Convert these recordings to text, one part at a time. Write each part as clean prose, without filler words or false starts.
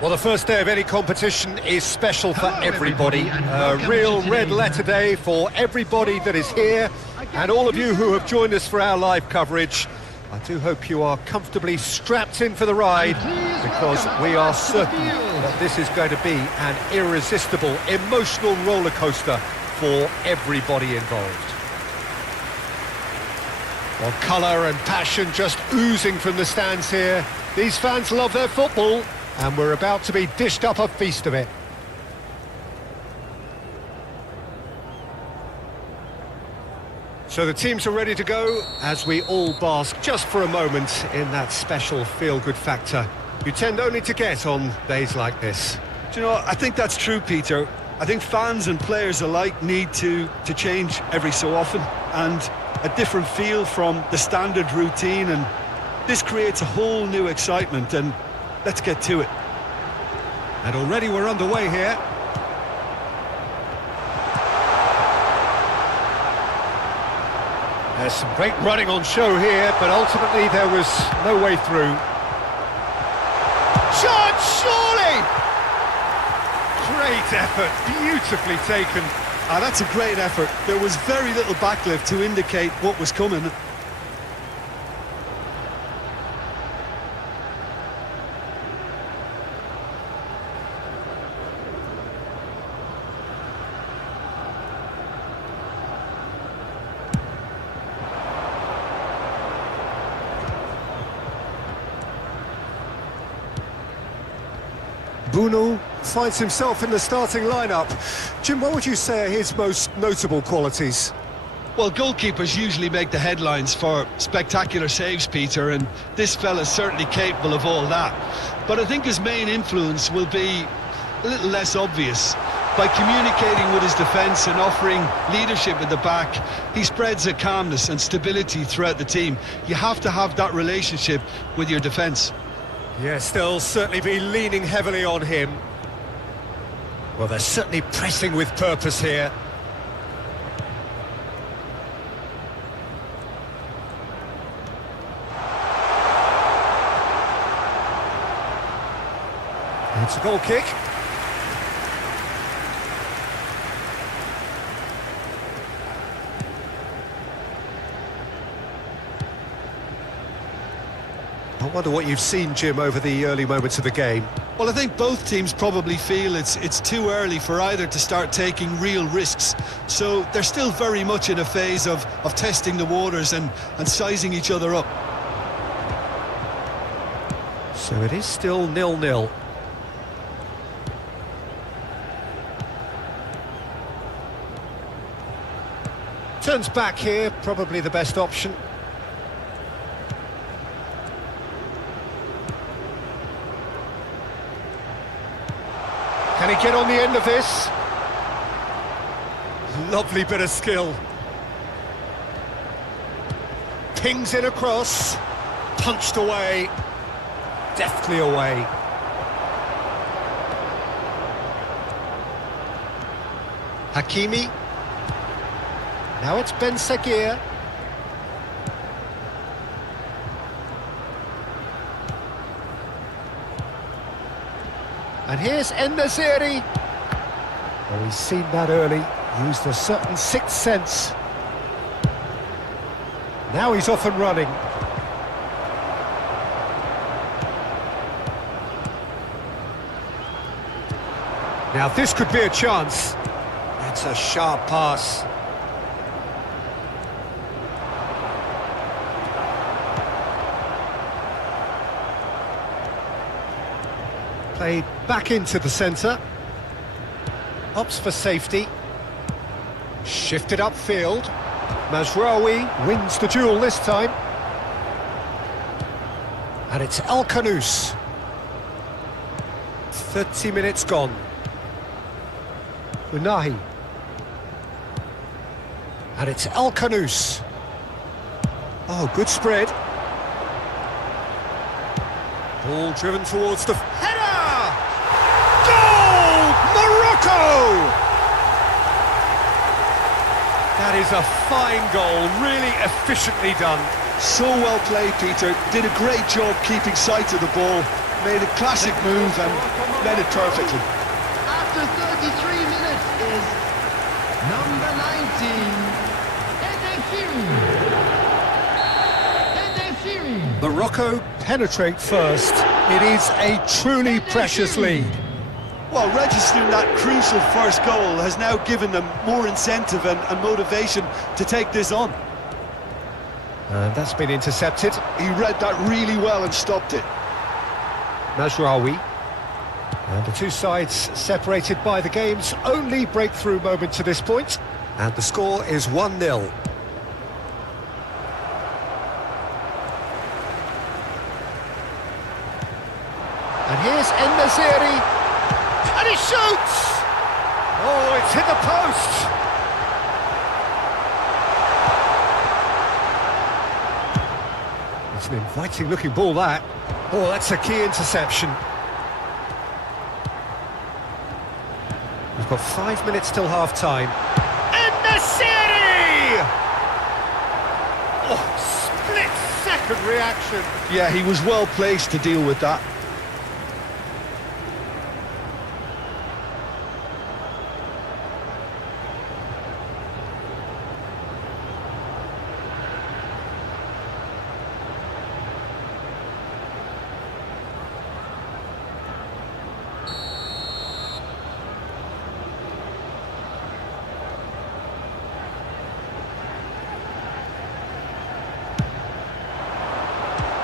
Well, the first day of any competition is special for everybody. A real red letter day for everybody that is here, and all of you who have joined us for our live coverage. I do hope you are comfortably strapped in for the ride, because we are certain that this is going to be an irresistible, emotional roller coaster for everybody involved. Well, colour and passion just oozing from the stands here. These fans love their football, and we're about to be dished up a feast of it. So the teams are ready to go, as we all bask just for a moment in that special feel-good factor you tend only to get on days like this. Do you know, I think that's true, Peter. I think fans and players alike need to change every so often, and a different feel from the standard routine, and this creates a whole new excitement, and let's get to it. And already we're underway here. There's some great running on show here, but ultimately there was no way through. Shot, surely! Great effort, beautifully taken. That's a great effort. There was very little backlift to indicate what was coming. Bantu finds himself in the starting lineup. Jim, what would you say are his most notable qualities? Well, goalkeepers usually make the headlines for spectacular saves, Peter, and this fella's certainly capable of all that. But I think his main influence will be a little less obvious. By communicating with his defence and offering leadership at the back, he spreads a calmness and stability throughout the team. You have to have that relationship with your defence. Yes, they'll certainly be leaning heavily on him. Well, they're certainly pressing with purpose here. It's a goal kick. I wonder what you've seen, Jim, over the early moments of the game. Well, I think both teams probably feel it's too early for either to start taking real risks. So they're still very much in a phase of testing the waters and sizing each other up. So it is still 0-0. Turns back here, probably the best option. Can he get on the end of this? Lovely bit of skill. Pings in across. Punched away. Deftly away. Hakimi. Now it's Ben Sagir. And here's En-Nesyri. Oh, he's seen that early, used a certain sixth sense. Now he's off and running. Now this could be a chance. That's a sharp pass. Played back into the centre. Opts for safety. Shifted upfield. Mazraoui wins the duel this time. And it's El Khanous. 30 minutes gone. Unahi. And it's El Khanous. Oh, good spread. Ball driven towards the header! Goal! Morocco! That is a fine goal, really efficiently done. So well played, Peter. Did a great job keeping sight of the ball. Made a classic move and led it perfectly. After 33 minutes is number 19, Morocco penetrate first. It is a truly precious lead. Well, registering that crucial first goal has now given them more incentive and motivation to take this on. And that's been intercepted. He read that really well and stopped it. Najraoui. And the two sides separated by the game's only breakthrough moment to this point. And the score is 1-0. And here's En-Nesyri. And he shoots! Oh, it's hit the post! It's an inviting looking ball, that. Oh, that's a key interception. We've got 5 minutes till half-time. En-Nesyri! Oh, split-second reaction. Yeah, he was well placed to deal with that.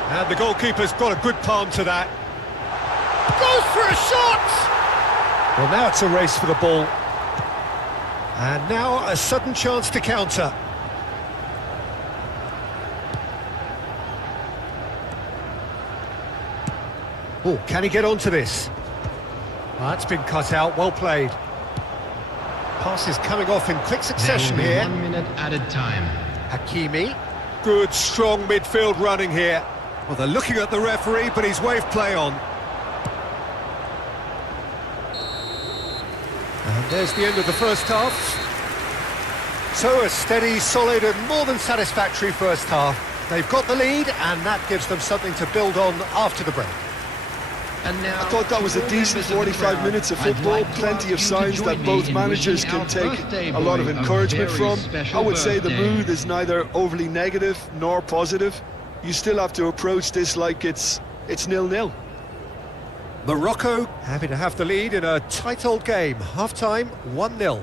And the goalkeeper's got a good palm to that. Goes for a shot! Well, now it's a race for the ball. And now a sudden chance to counter. Oh, can he get onto this? Well, that's been cut out, well played. Pass is coming off in quick succession here. 1 minute added time. Hakimi. Good, strong midfield running here. Well, they're looking at the referee, but he's waved play on. And there's the end of the first half. So a steady, solid and more than satisfactory first half. They've got the lead, and that gives them something to build on after the break. And now, I thought that was a decent 45 minutes of football, plenty of signs that both managers can take a lot of encouragement from. I would say the mood is neither overly negative nor positive. You still have to approach this like it's 0-0. Morocco happy to have the lead in a tight old game. Half-time, 1-0.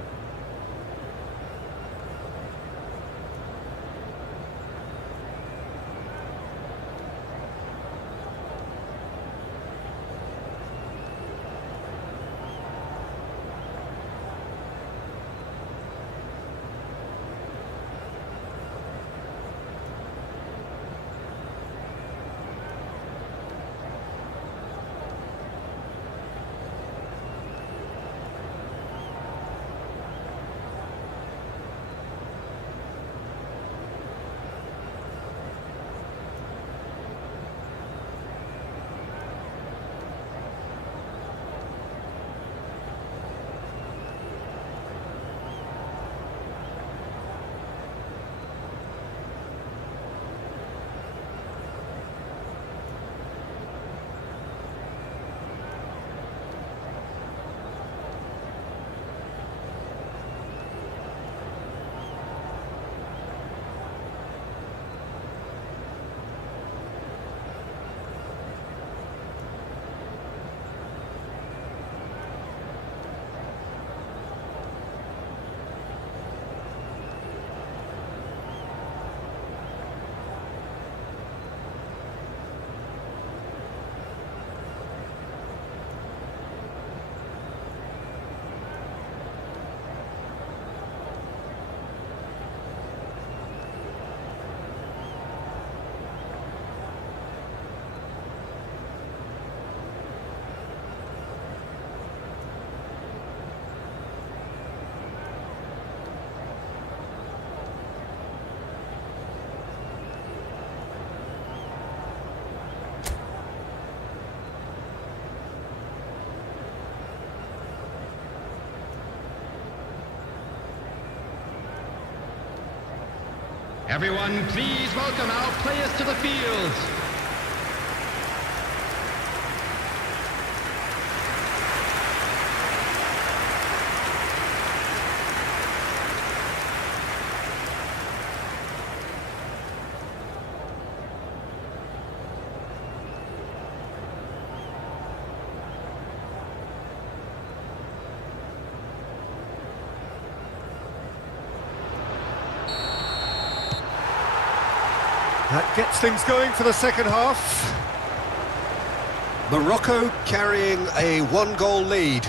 Everyone, please welcome our players to the field. That gets things going for the second half. Morocco carrying a one-goal lead.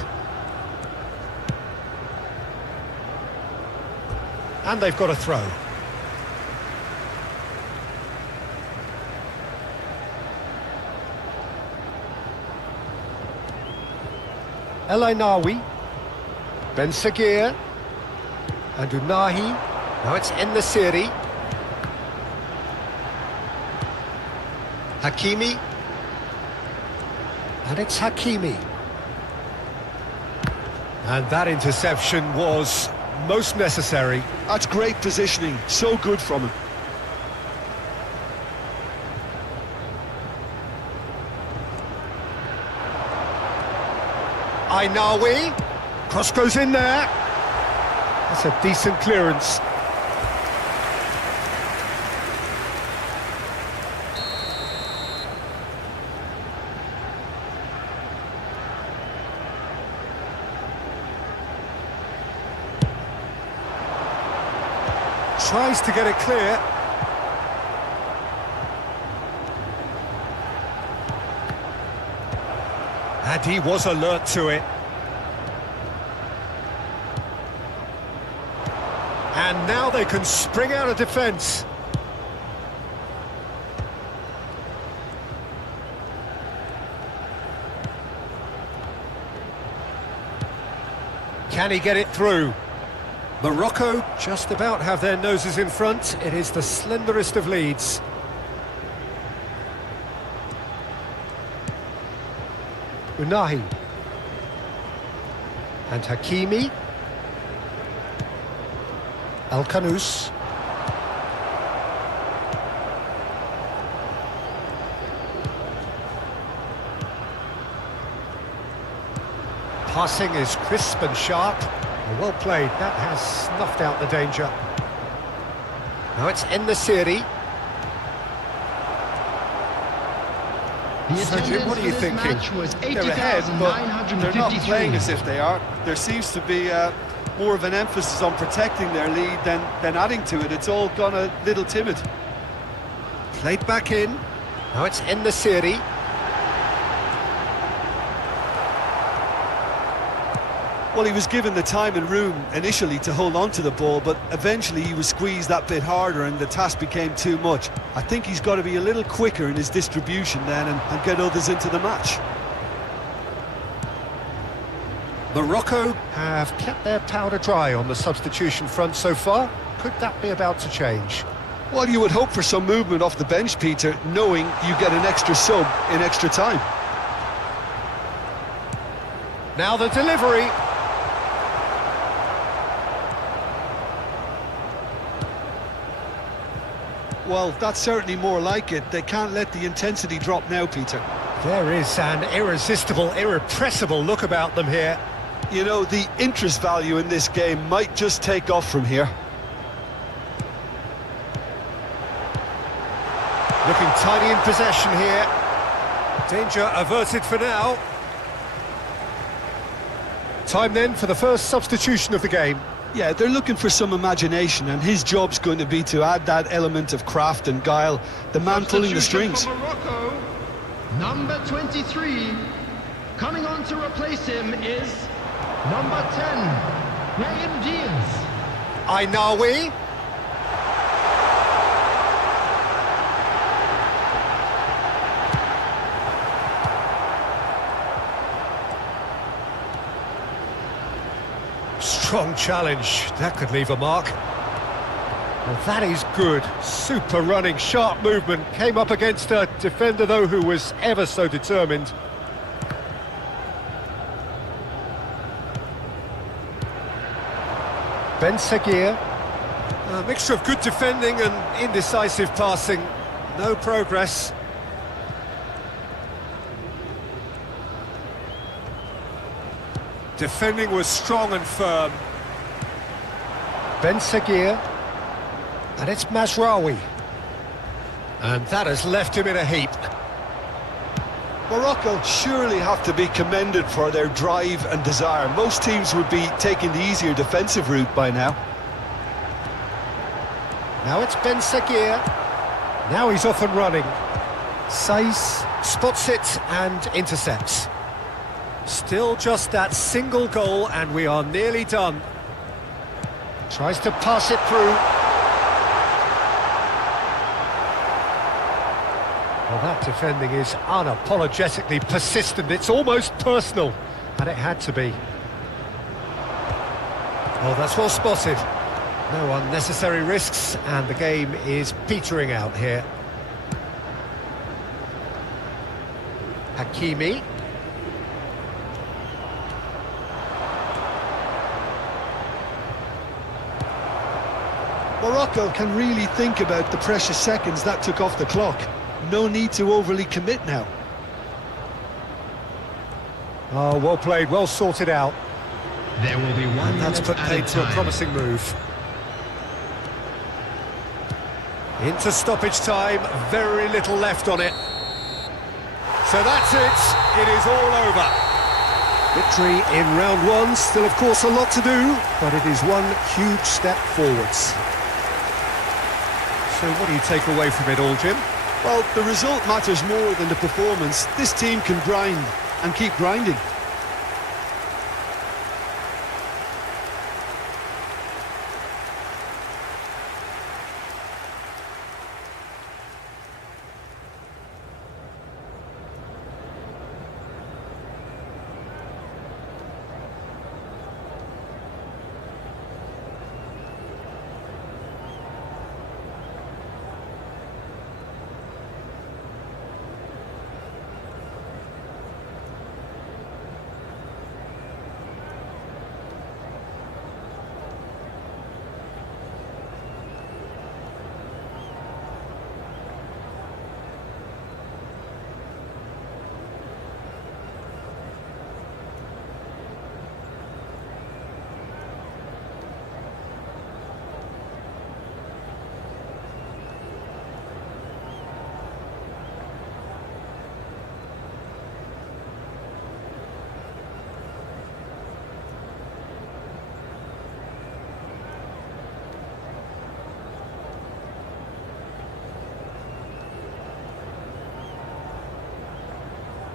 And they've got a throw. El Ainawi, Ben Sagir, and Unahi. Now it's En Nasiri. Hakimi, and it's Hakimi. And that interception was most necessary. That's great positioning, so good from him. Ainawi, cross goes in there. That's a decent clearance. Tries to get it clear. And he was alert to it. And now they can spring out of defence. Can he get it through? Morocco just about have their noses in front. It is the slenderest of leads. Unahi. And Hakimi. Al-Kanous. Passing is crisp and sharp. Well played, that has snuffed out the danger. Now it's En Nasiri. So Jim, what are you thinking? They're ahead, but they're not playing as if they are. There seems to be more of an emphasis on protecting their lead than adding to it. It's all gone a little timid. Played back in. Now it's En Nasiri. Well, he was given the time and room initially to hold on to the ball, but eventually he was squeezed that bit harder and the task became too much. I think he's got to be a little quicker in his distribution then and get others into the match. Morocco have kept their powder dry on the substitution front so far. Could that be about to change? Well, you would hope for some movement off the bench, Peter, knowing you get an extra sub in extra time. Now the delivery. Well, that's certainly more like it. They can't let the intensity drop now, Peter. There is an irresistible, irrepressible look about them here. You know, the interest value in this game might just take off from here. Looking tidy in possession here. Danger averted for now. Time then for the first substitution of the game. Yeah, they're looking for some imagination, and his job's going to be to add that element of craft and guile, the man pulling the strings. For Morocco, number 23. Coming on to replace him is number 10, Graham Diaz. Ainawi. Strong challenge, that could leave a mark. Well, that is good, super running, sharp movement. Came up against a defender though who was ever so determined. Ben Sagir. A mixture of good defending and Indecisive passing, no progress. Defending was strong and firm. Ben Seguir, and it's Mazraoui. And that has left him in a heap. Morocco surely have to be commended for their drive and desire. Most teams would be taking the easier defensive route by now. Now it's Ben Seguir. Now he's off and running. Saiss spots it and intercepts. Still just that single goal and we are nearly done. Tries to pass it through. Well, that defending is unapologetically persistent. It's almost personal, and it had to be. Oh, that's well spotted. No unnecessary risks, and the game is petering out here. Hakimi. Morocco can really think about the precious seconds that took off the clock. No need to overly commit now. Oh, well played, well sorted out. There will be one And that's put paid to a promising move. Into stoppage time, very little left on it. So that's it, it is all over. Victory in round one, still of course a lot to do, but it is one huge step forwards. So what do you take away from it all, Jim? Well, the result matters more than the performance. This team can grind and keep grinding.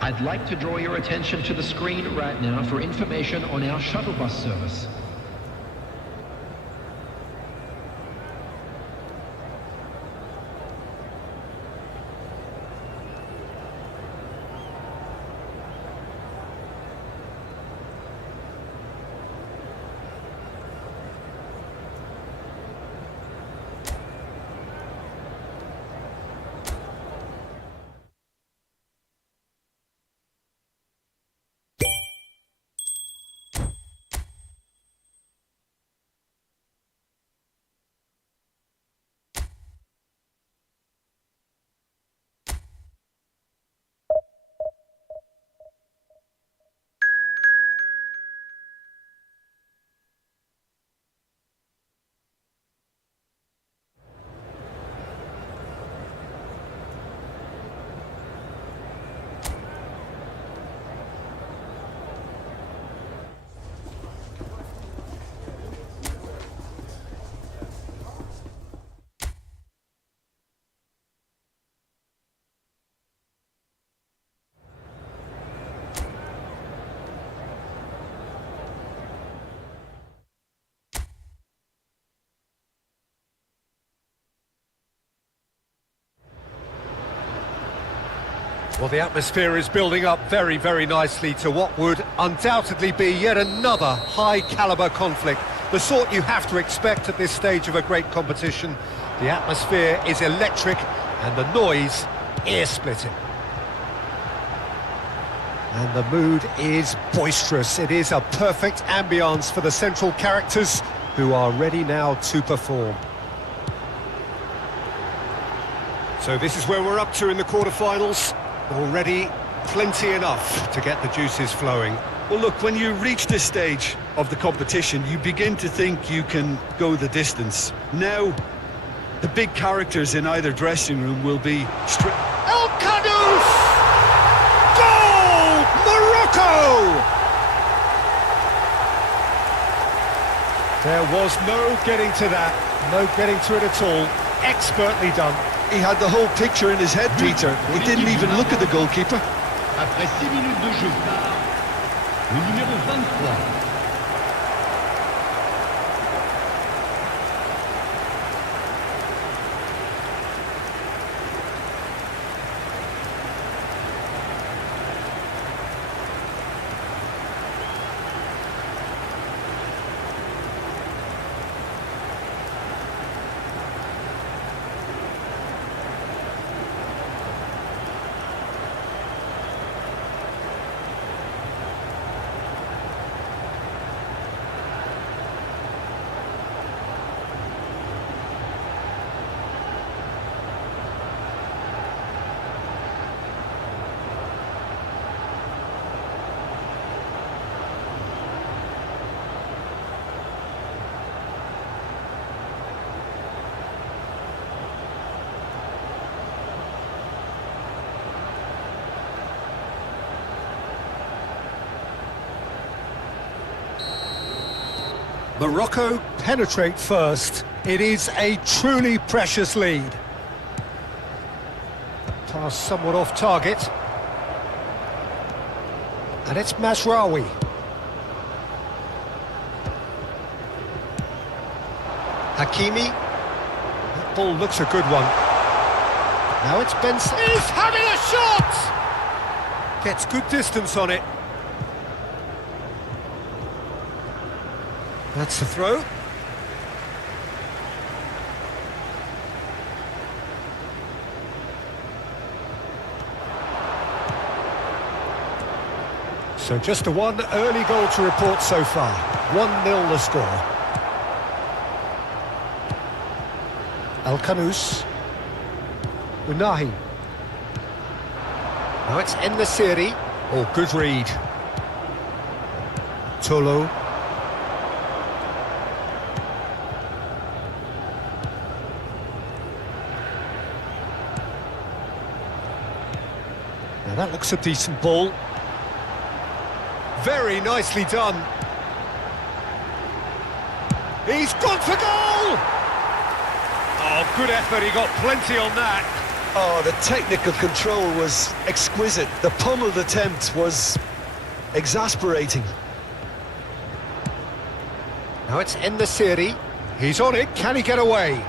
I'd like to draw your attention to the screen right now for information on our shuttle bus service. Well, the atmosphere is building up very, very nicely to what would undoubtedly be yet another high-caliber conflict. The sort you have to expect at this stage of a great competition. The atmosphere is electric and the noise ear-splitting. And the mood is boisterous. It is a perfect ambience for the central characters who are ready now to perform. So this is where we're up to in the quarter-finals. Already plenty enough to get the juices flowing. Well, look, when you reach this stage of the competition, you begin to think you can go the distance. Now, the big characters in either dressing room will be El Khadouf! Goal! Morocco! There was no getting to that, no getting to it at all. Expertly done. He had the whole picture in his head, Peter. He didn't even look at the goalkeeper. Après 6 minutes de jeu par le numéro 23. Morocco penetrate first. It is a truly precious lead. Pass somewhat off target. And it's Mazraoui. Hakimi. That ball looks a good one. Now it's Benson. He's having a shot! Gets good distance on it. That's the throw. So just a one early goal to report so far. 1-0 the score. El Khadouf. Unahi. Now it's En-Nesyri. Oh, good read. Tolo. Now that looks a decent ball. Very nicely done. He's gone for goal! Oh, good effort, he got plenty on that. Oh, the technical control was exquisite. The pummeled attempt was exasperating. Now it's En-Nesyri. He's on it, can he get away?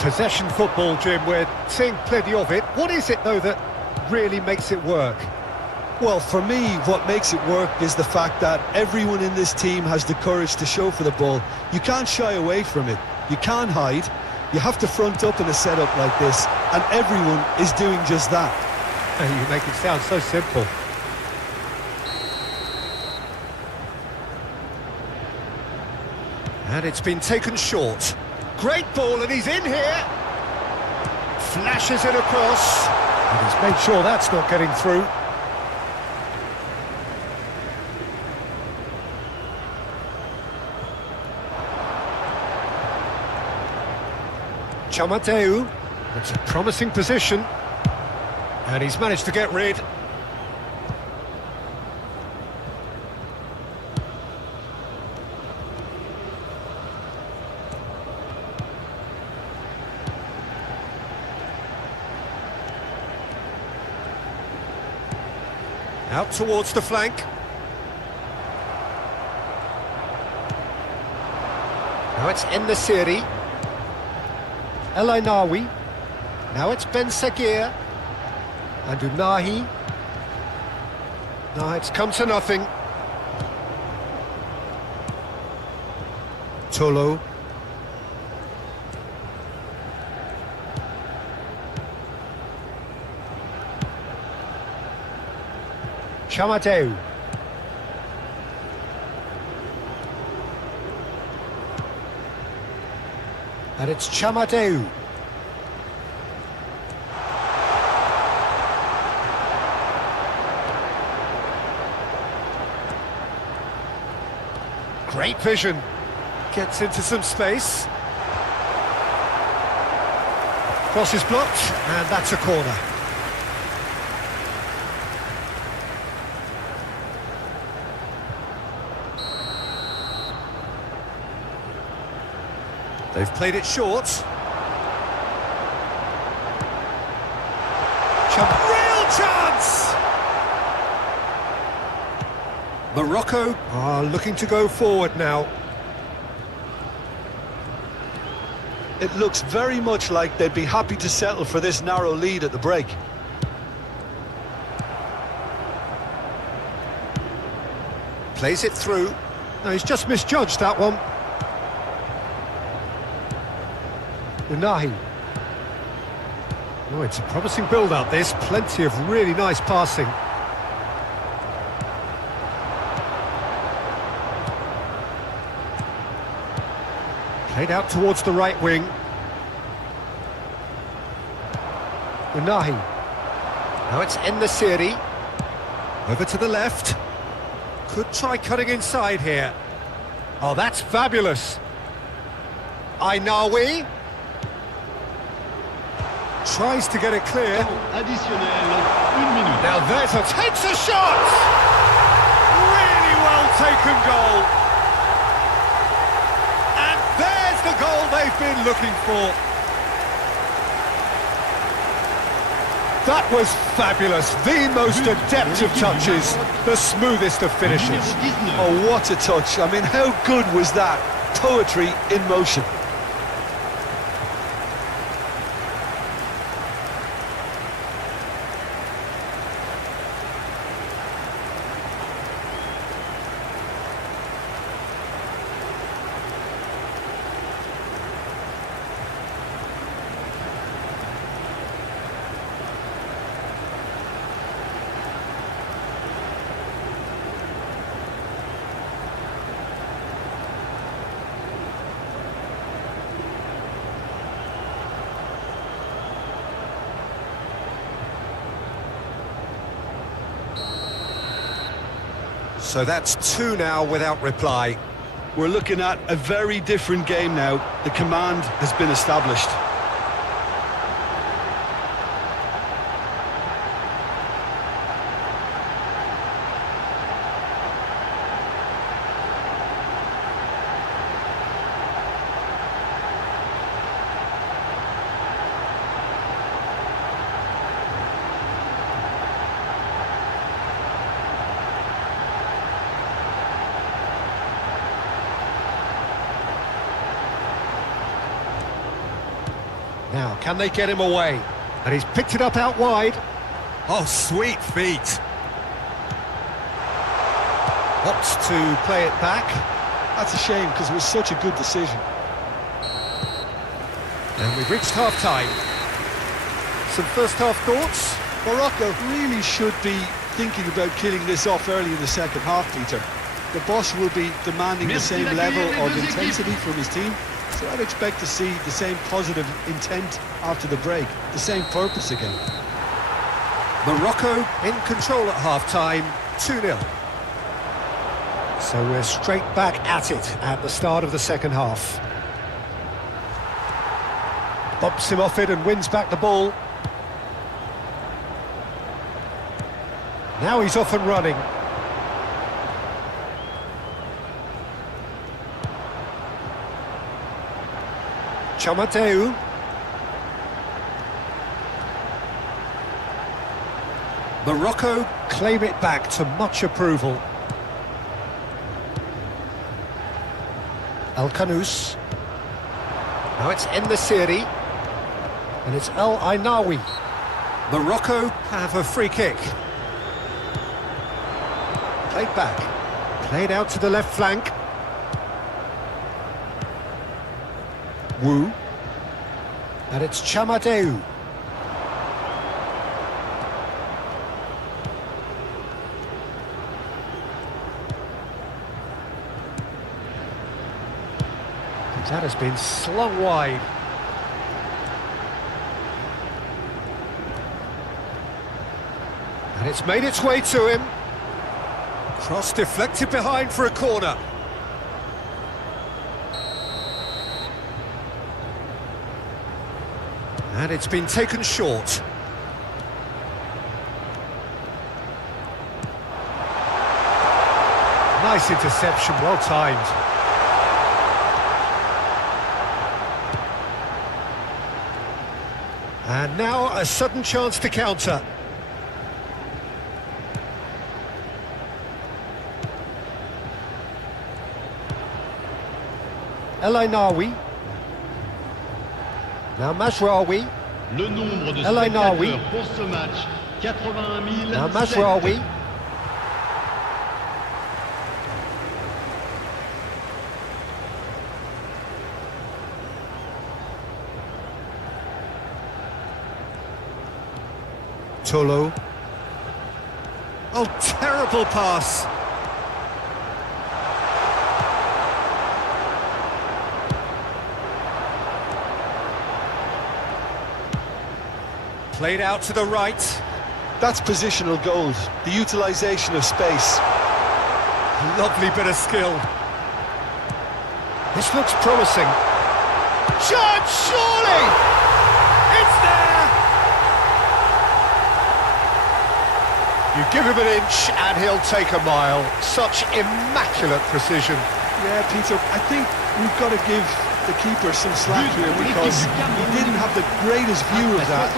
Possession football, Jim, we're seeing plenty of it. What is it, though, that really makes it work? Well, for me, what makes it work is the fact that everyone in this team has the courage to show for the ball. You can't shy away from it. You can't hide. You have to front up in a setup like this, and everyone is doing just that. You make it sound so simple. And it's been taken short. Great ball, and he's in here. Flashes it across. And he's made sure that's not getting through. Chamateu. That's a promising position. And he's managed to get rid. Out towards the flank. Now it's En-Nesyri. El Ainawi. Now it's Ben Seguir. And Unahi. No, it's come to nothing. Tolo. Chamateu. And it's Chamadeu. Great vision. Gets into some space. Cross is blocked, and that's a corner. They've played it short. Real chance! Morocco are looking to go forward now. It looks very much like they'd be happy to settle for this narrow lead at the break. Plays it through. No, he's just misjudged that one. Unahi. Oh, it's a promising build-up, this. Plenty of really nice passing. Played out towards the right wing. Unahi. Now it's En-Nesyri. Over to the left. Could try cutting inside here. Oh, that's fabulous. Ainawi. Tries to get it clear. Additionnel, 1 minute. Now there's a... takes a shot! Really well taken goal. And there's the goal they've been looking for. That was fabulous. The most adept of touches. The smoothest of finishes. Oh, what a touch. I mean, how good was that? Poetry in motion. So that's 2 now without reply. We're looking at a very different game now. The command has been established. Now, can they get him away? And he's picked it up out wide. Oh, sweet feet. Opts to play it back. That's a shame, because it was such a good decision. And we've reached half-time. Some first-half thoughts? Morocco really should be thinking about killing this off early in the second half, Peter. The boss will be demanding the same level of intensity from his team, so I'd expect to see the same positive intent after the break, the same purpose again. Morocco in control at half-time, 2-0. So we're straight back at it at the start of the second half. Bumps him off it and wins back the ball. Now he's off and running. Chamadeu. Morocco claim it back to much approval. El Kanous. Now it's En-Nesyri. And it's El Ainawi. Morocco have a free kick. Played back. Played out to the left flank. Wu. And it's Chamadeu. That has been slung wide. And it's made its way to him. Cross deflected behind for a corner. And it's been taken short. Nice interception, well timed. And now a sudden chance to counter. El Ainaoui. Now Mazraoui. Le nombre de El Ainaoui. spectateurs pour ce match, 81 Now 007. Mazraoui. Tolo. Oh, terrible pass. Played out to the right. That's positional gold, the utilisation of space. Lovely bit of skill. This looks promising. Shot, surely! It's there! You give him an inch and he'll take a mile. Such immaculate precision. Yeah, Peter, I think we've got to give the keeper some slack here because he didn't have the greatest view of that,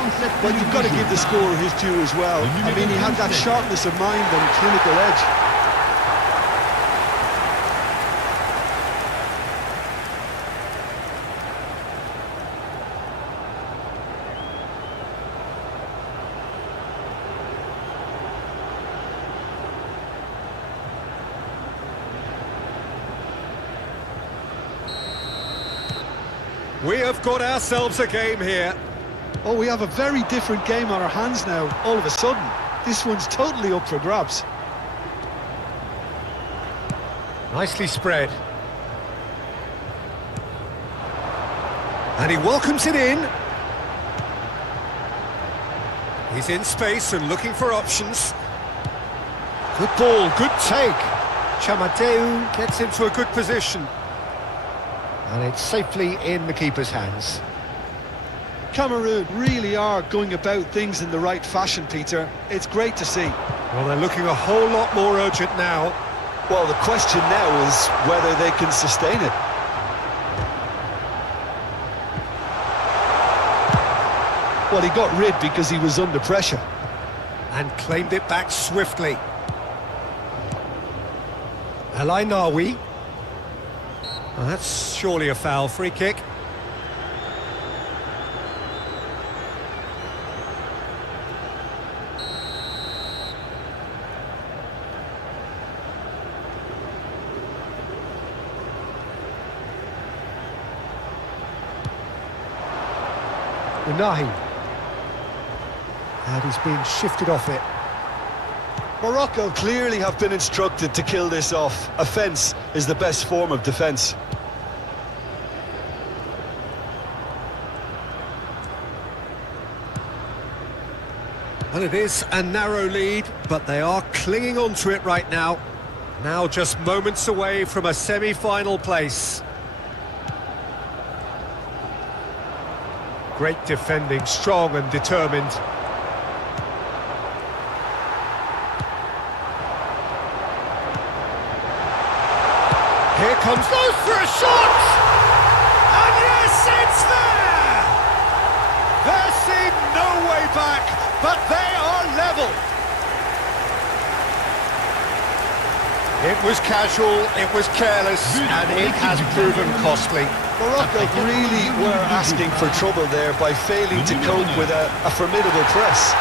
but you've got to give the scorer his due as well. I mean, he had that sharpness of mind and clinical edge. We have got ourselves a game here. Oh, we have a very different game on our hands now, all of a sudden. This one's totally up for grabs. Nicely spread. And he welcomes it in. He's in space and looking for options. Good ball, good take. Chamadeu gets into a good position. And it's safely in the keeper's hands. Cameroon really are going about things in the right fashion, Peter. It's great to see. Well, they're looking a whole lot more urgent now. Well, the question now is whether they can sustain it. Well, he got rid because he was under pressure. And claimed it back swiftly. El Ainaoui. Well, that's surely a foul. Free kick. Unahi. And he's been shifted off it. Morocco clearly have been instructed to kill this off. Offence is the best form of defence. Well, it is a narrow lead, but they are clinging on to it right now. Now just moments away from a semi-final place. Great defending, strong and determined. Here comes those for a shot! And yes, it's there! There seemed no way back, but they are level. It was casual, it was careless, and it has proven costly. Morocco really were asking for trouble there by failing to cope with a formidable press.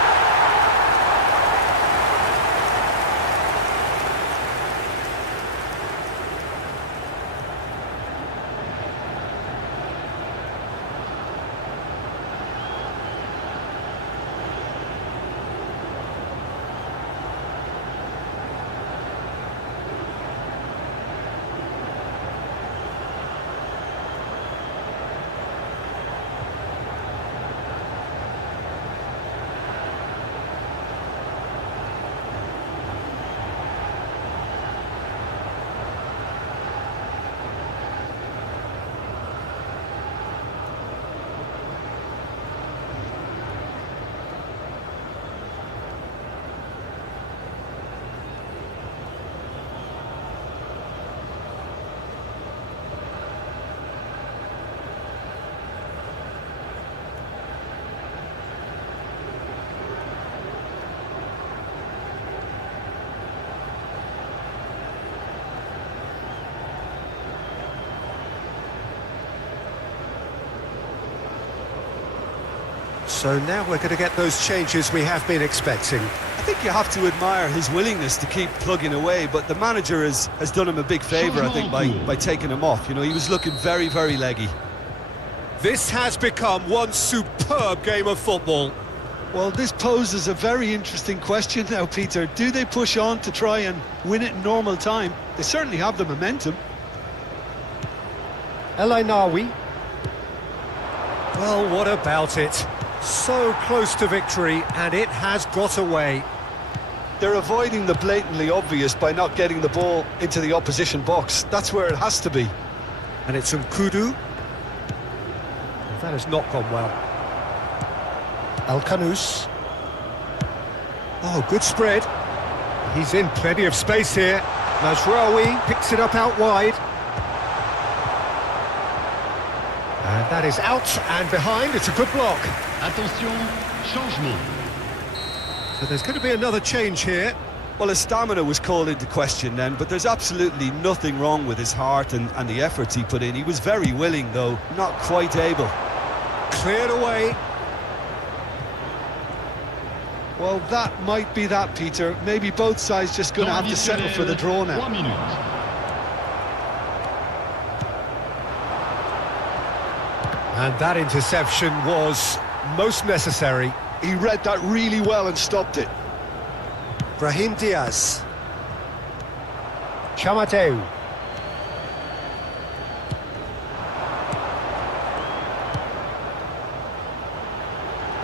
So now we're going to get those changes we have been expecting. I think you have to admire his willingness to keep plugging away, but the manager has done him a big favour, I think, by taking him off. You know, he was looking very, very leggy. This has become one superb game of football. Well, this poses a very interesting question now, Peter. Do they push on to try and win it in normal time? They certainly have the momentum. El Ainawi. Well, what about it? So close to victory, and it has got away. They're avoiding the blatantly obvious by not getting the ball into the opposition box. That's where it has to be. And it's Nkudu. That has not gone well. El Kanous. Oh, good spread. He's in plenty of space here. Mazraoui picks it up out wide. And that is out and behind. It's a good block. Attention, changement. So there's going to be another change here. Well, his stamina was called into question then, but there's absolutely nothing wrong with his heart and the efforts he put in. He was very willing, though, not quite able. Cleared away. Well, that might be that, Peter. Maybe both sides just going to have to settle for the draw now. 3 minutes. And that interception was most necessary. He read that really well and stopped it. Brahim Diaz. Chamateu.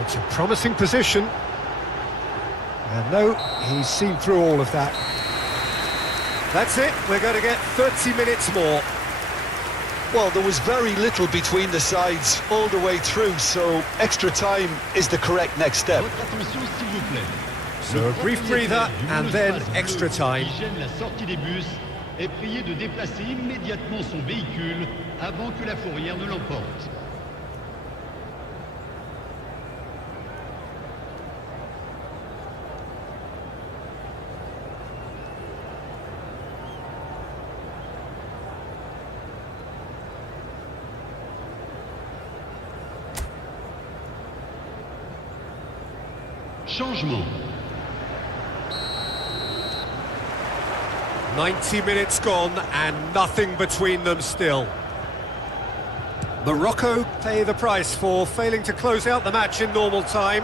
It's a promising position. And no, he's seen through all of that. That's it, we're going to get 30 minutes more. Well, there was very little between the sides all the way through, so extra time is the correct next step. Votre attention, s'il vous plaît. So a brief breather and then extra time. Qui gêne la sortie des bus est prié de déplacer immédiatement son véhicule avant que la fourrière ne l'emporte. Changement. 90 minutes gone and nothing between them still. Morocco pay the price for failing to close out the match in normal time.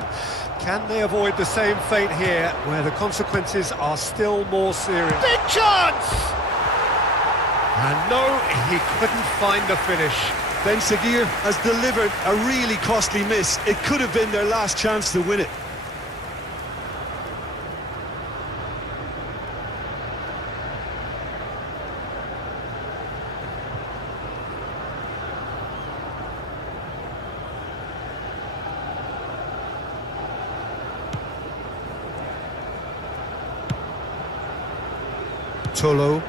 Can they avoid the same fate here, where the consequences are still more serious? Big chance! And no, he couldn't find the finish. Ben Seguir has delivered a really costly miss. It could have been their last chance to win it. Tolo.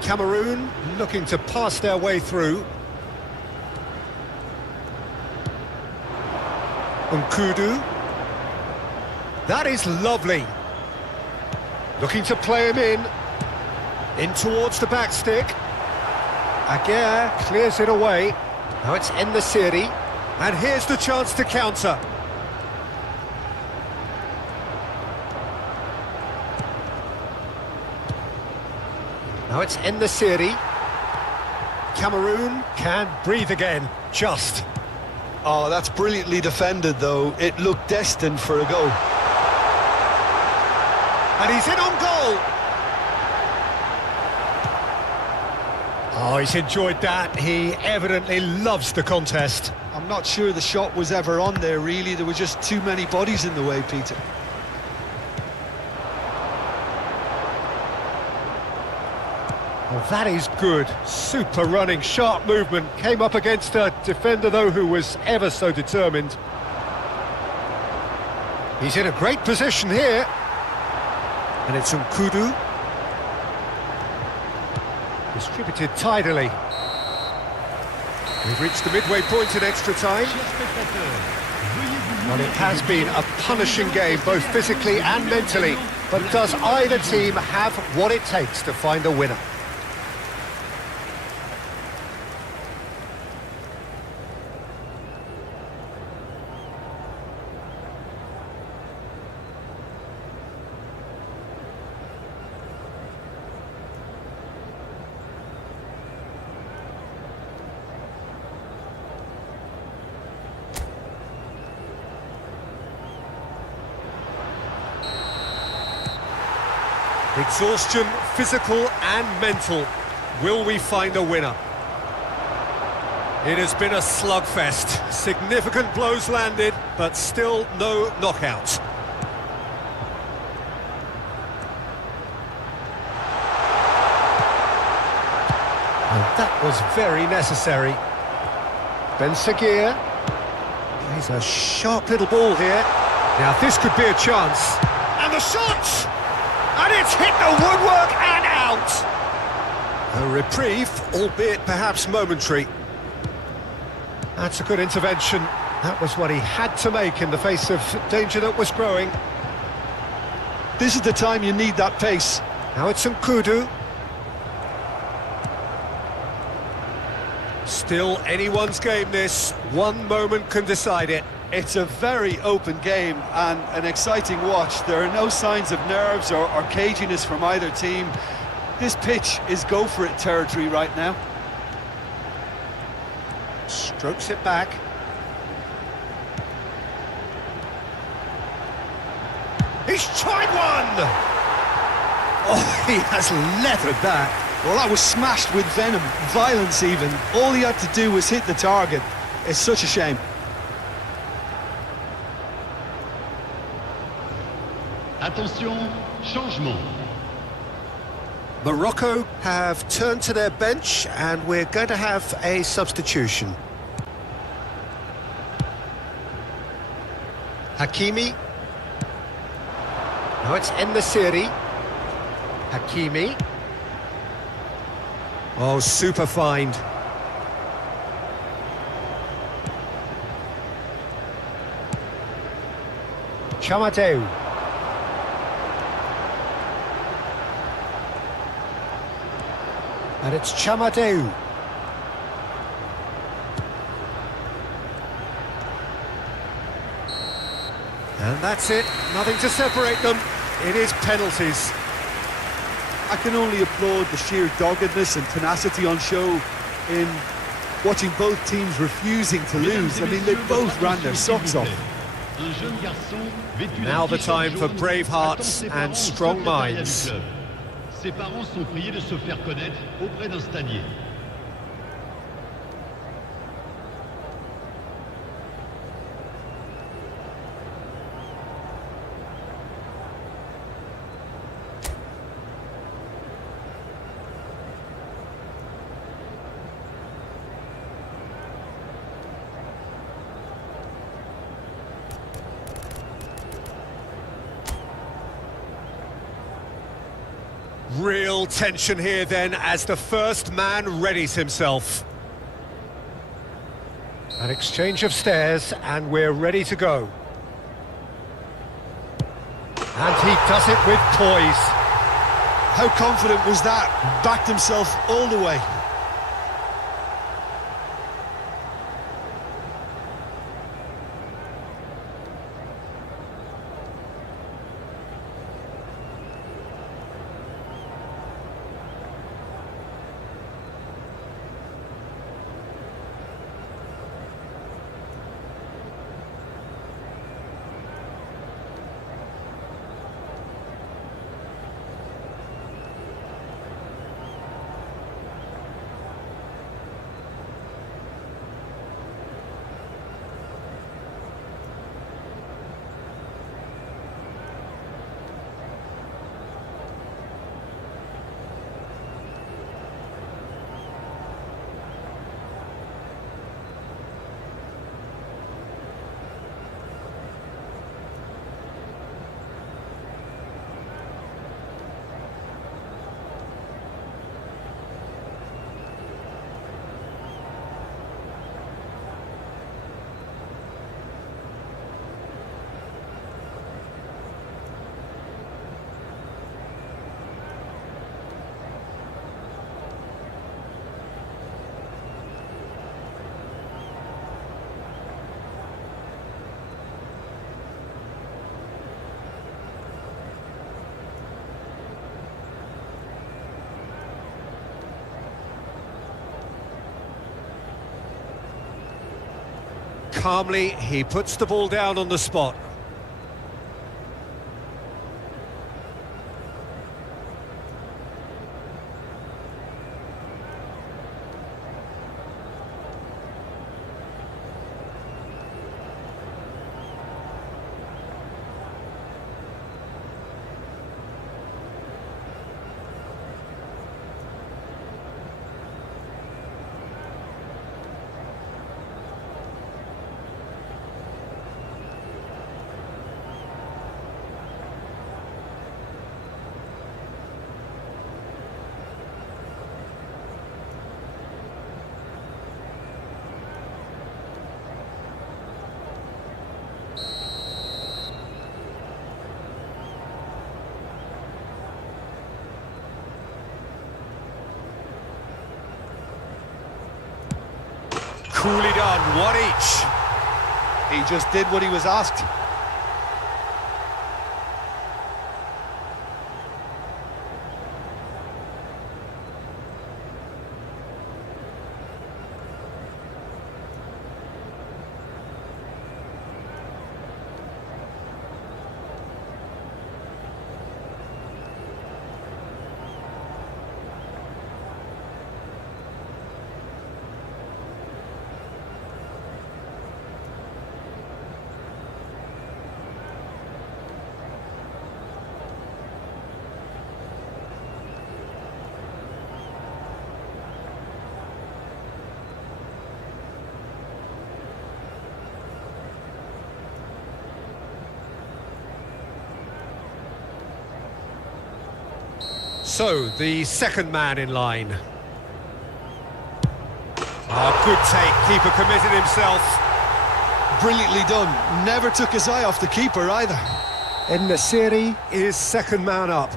Cameroon looking to pass their way through. Nkudu. That is lovely. Looking to play him in towards the back stick. Aguirre clears it away. Now it's En-Nesyri. And here's the chance to counter. Now it's En-Nesyri. Cameroon can breathe again, just. Oh, that's brilliantly defended, though. It looked destined for a goal. And he's in on goal. Oh, he's enjoyed that. He evidently loves the contest. I'm not sure the shot was ever on there, really. There were just too many bodies in the way, Peter. Well, that is good. Super running, sharp movement. Came up against a defender, though, who was ever so determined. He's in a great position here. And it's Nkudu. Distributed tidily. We've reached the midway point in extra time. Well, it has been a punishing game, both physically and mentally. But does either team have what it takes to find a winner? Exhaustion, physical and mental. Will we find a winner? It has been a slugfest. Significant blows landed, but still no knockout. And that was very necessary. Ben Seguir. He's a sharp little ball here. Now this could be a chance. And the shot! And it's hit the woodwork and out! A reprieve, albeit perhaps momentary. That's a good intervention. That was what he had to make in the face of danger that was growing. This is the time you need that pace. Now it's Nkudu. Still anyone's game this. One moment can decide it. It's a very open game and an exciting watch. There are no signs of nerves or caginess from either team. This pitch is go-for-it territory right now. Strokes it back. He's tried one! Oh, he has leathered that. Well, that was smashed with venom, violence even. All he had to do was hit the target. It's such a shame. Attention, changement. Morocco have turned to their bench and we're going to have a substitution. Hakimi. Now it's En-Nesyri. Hakimi. Oh, super find. Chamadeu. And it's Chamadeu. And that's it. Nothing to separate them. It is penalties. I can only applaud the sheer doggedness and tenacity on show in watching both teams refusing to lose. I mean, they both ran their socks off. Now the time for brave hearts and strong minds. Ses parents sont priés de se faire connaître auprès d'un stadier. Real tension here then as the first man readies himself. An exchange of stares and we're ready to go. And he does it with poise. How confident was that? Backed himself all the way. Calmly, he puts the ball down on the spot. Coolly done, one each. He just did what he was asked. So, the second man in line. Good take, keeper committed himself. Brilliantly done. Never took his eye off the keeper either. En-Nesyri is second man up.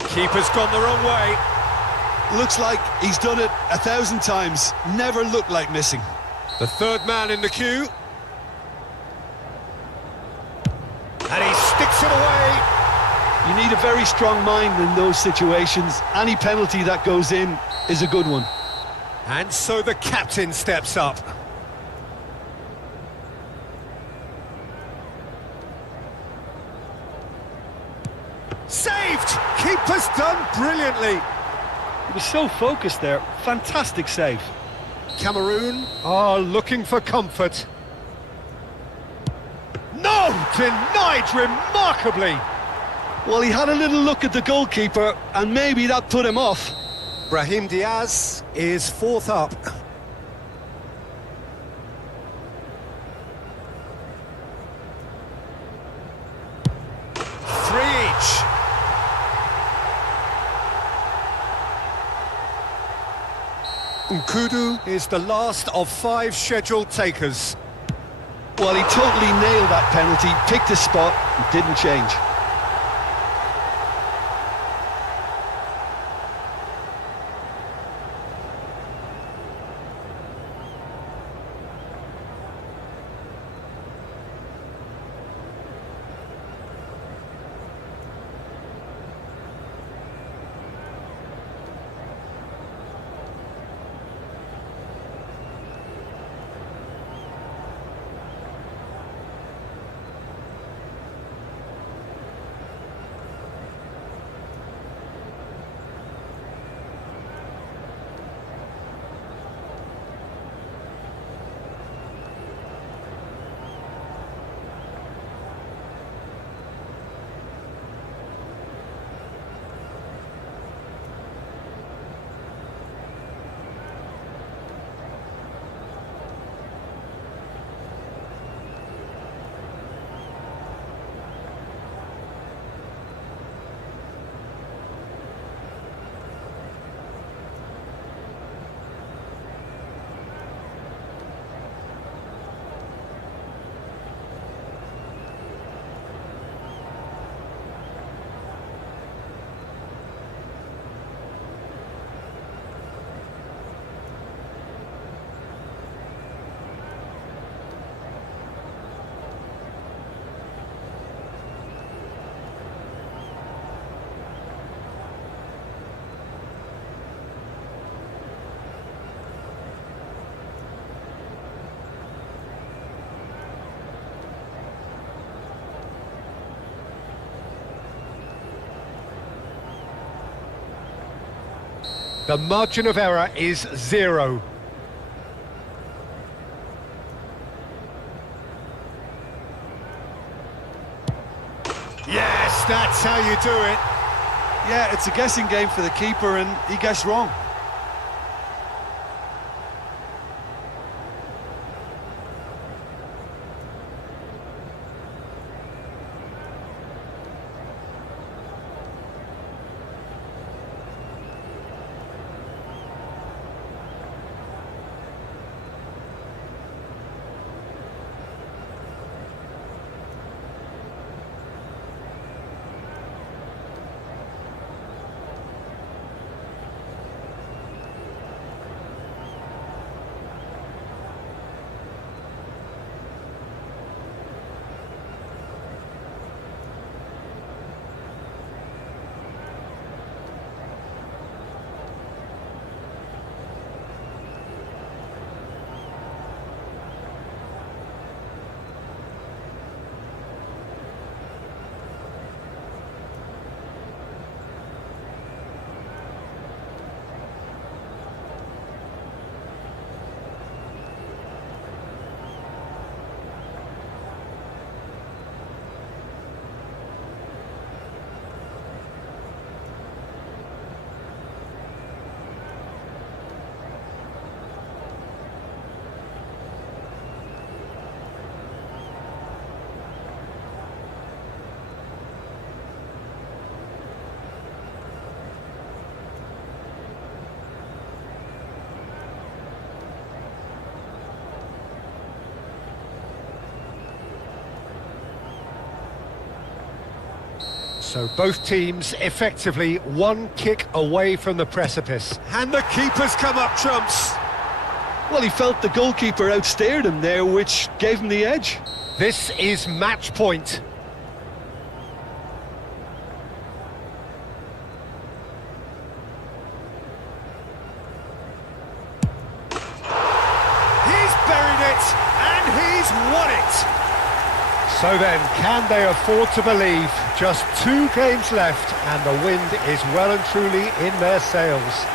Keeper's gone the wrong way. Looks like he's done it 1,000 times. Never looked like missing. The third man in the queue. And he sticks it away. You need a very strong mind in those situations. Any penalty that goes in is a good one. And so the captain steps up. Saved! Keeper's done brilliantly. He was so focused there. Fantastic save. Cameroon are looking for comfort. No! Denied remarkably. Well, he had a little look at the goalkeeper, and maybe that put him off. Brahim Diaz is fourth up. Three each. Nkudu is the last of 5 scheduled takers. Well, he totally nailed that penalty, picked his spot, and didn't change. The margin of error is 0. Yes, that's how you do it. Yeah, it's a guessing game for the keeper, and he guessed wrong. So both teams effectively one kick away from the precipice. And the keeper's come up trumps. Well, he felt the goalkeeper outsteered him there, which gave him the edge. This is match point. He's buried it, and he's won it. So then, can they afford to believe? Just 2 games left, and the wind is well and truly in their sails.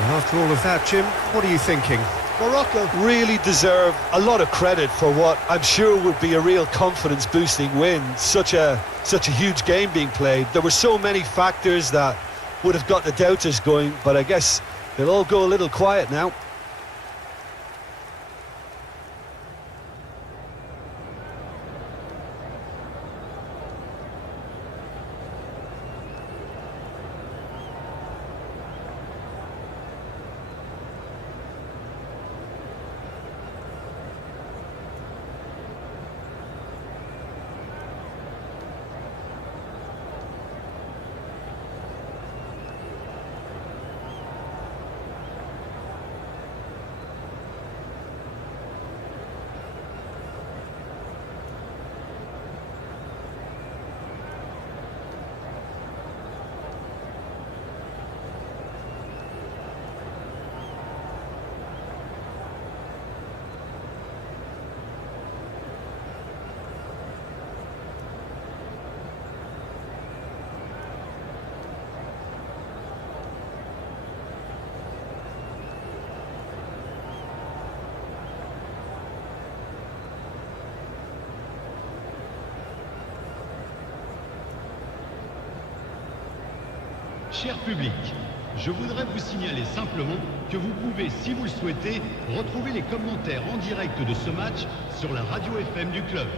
Well, after all of that, Jim, what are you thinking? Morocco really deserve a lot of credit for what I'm sure would be a real confidence-boosting win. Such a huge game being played. There were so many factors that would have got the doubters going, but I guess they'll all go a little quiet now. Cher public, je voudrais vous signaler simplement que vous pouvez, si vous le souhaitez, retrouver les commentaires en direct de ce match sur la radio FM du club.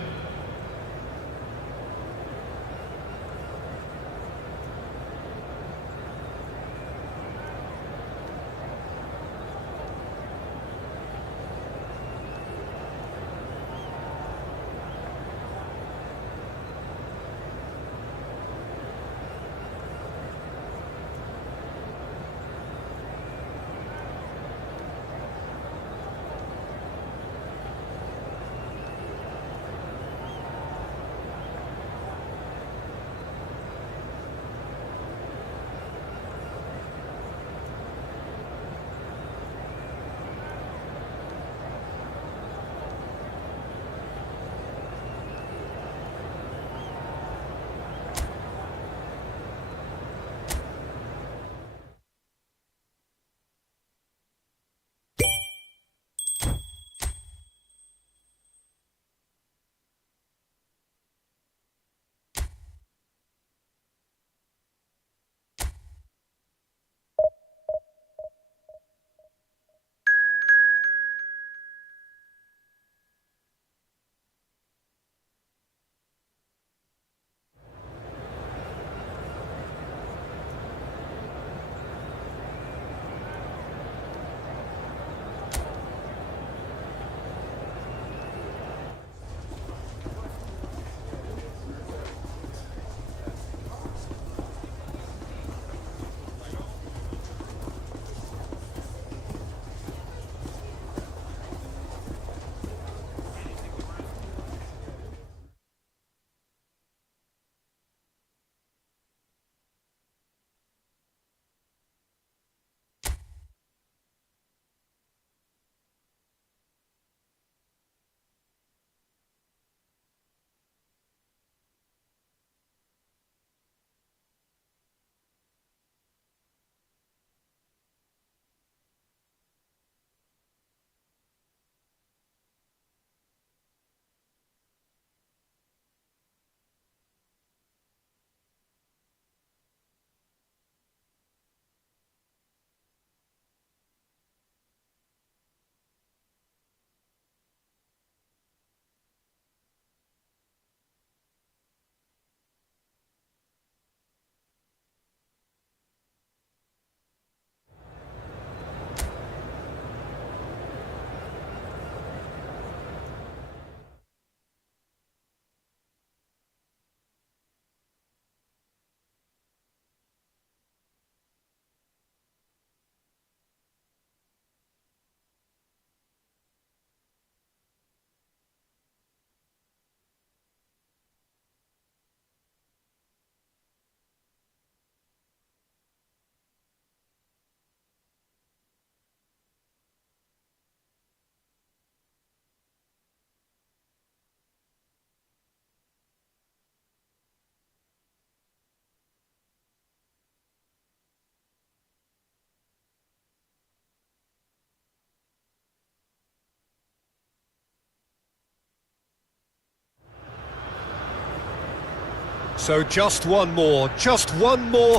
So just one more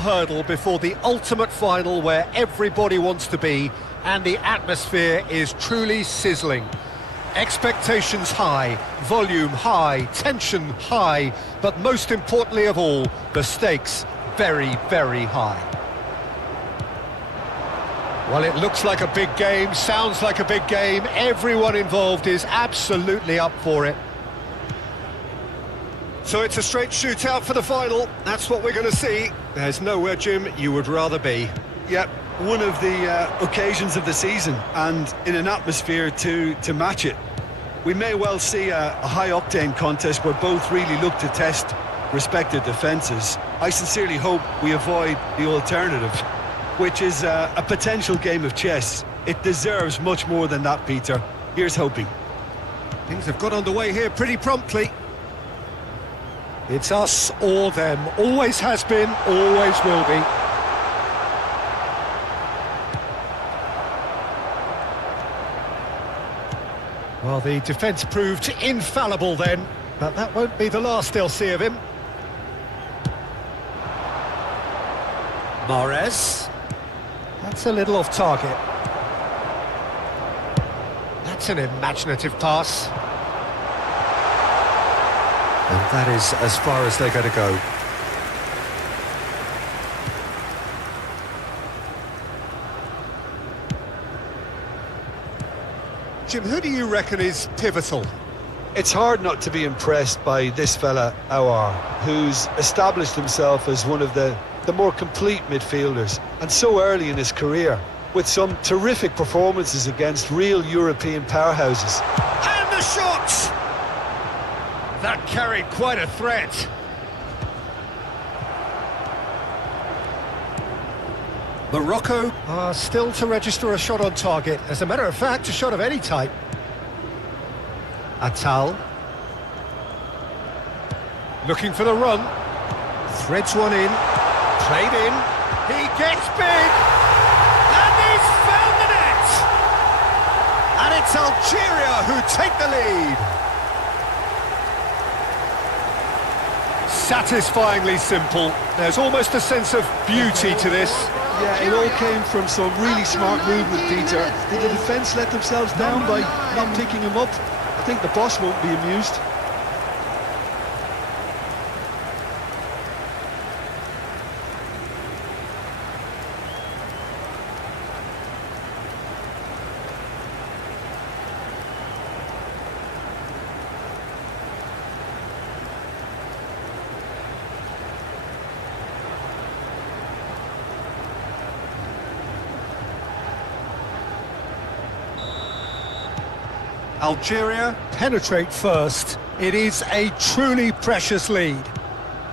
hurdle before the ultimate final where everybody wants to be and the atmosphere is truly sizzling. Expectations high, volume high, tension high, but most importantly of all, the stakes very, very high. Well, it looks like a big game, sounds like a big game. Everyone involved is absolutely up for it. So it's a straight shootout for the final. That's what we're going to see. There's nowhere, Jim, you would rather be. Yep, one of the occasions of the season, and in an atmosphere to match it. We may well see a high-octane contest where both really look to test respective defences. I sincerely hope we avoid the alternative, which is a potential game of chess. It deserves much more than that, Peter. Here's hoping. Things have got underway here pretty promptly. It's us or them. Always has been, always will be. Well, the defence proved infallible then, but that won't be the last they'll see of him. Mahrez. That's a little off target. That's an imaginative pass. And that is as far as they're going to go. Jim, who do you reckon is pivotal? It's hard not to be impressed by this fella, Aouar, who's established himself as one of the more complete midfielders, and so early in his career, with some terrific performances against real European powerhouses. And the shot! That carried quite a threat. Morocco are still to register a shot on target. As a matter of fact, a shot of any type. Atal. Looking for the run. Threads one in. Played in. He gets big. And he's found the net. And it's Algeria who take the lead. Satisfyingly simple. There's almost a sense of beauty to this. Yeah, it all came from some really smart movement, Peter. Did the defence let themselves down by not picking him up? I think the boss won't be amused. Algeria penetrate first. It is a truly precious lead.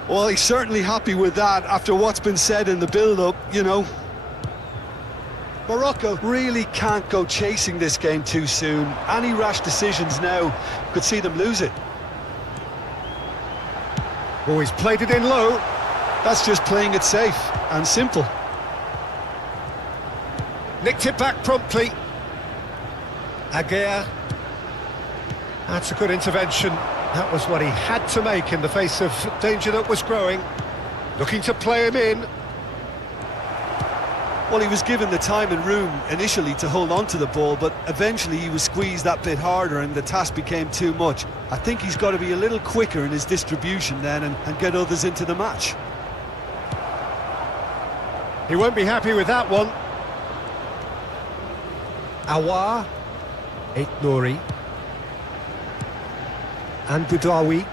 Well, he's certainly happy with that after what's been said in the build-up, you know. Morocco really can't go chasing this game too soon. Any rash decisions now could see them lose it. Oh, he's played it in low. That's just playing it safe and simple. Nicked it back promptly. Aguirre. That's a good intervention. That was what he had to make in the face of danger that was growing. Looking to play him in. Well, he was given the time and room initially to hold on to the ball, but eventually he was squeezed that bit harder and the task became too much. I think he's got to be a little quicker in his distribution then and get others into the match. He won't be happy with that one. Aouar. Nouri. And Boudaoui.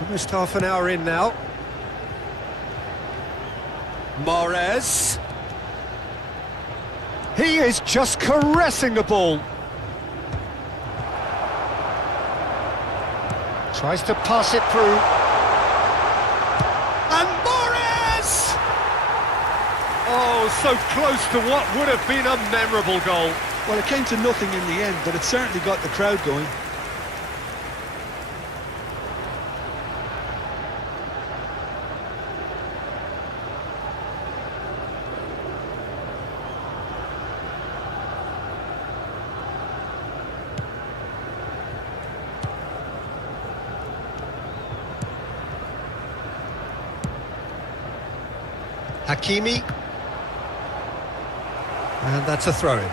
Almost half an hour in now. Mahrez. He is just caressing the ball. Tries to pass it through. And Mahrez! Oh, so close to what would have been a memorable goal. Well, it came to nothing in the end, but it certainly got the crowd going. Hakimi. And that's a throw-in.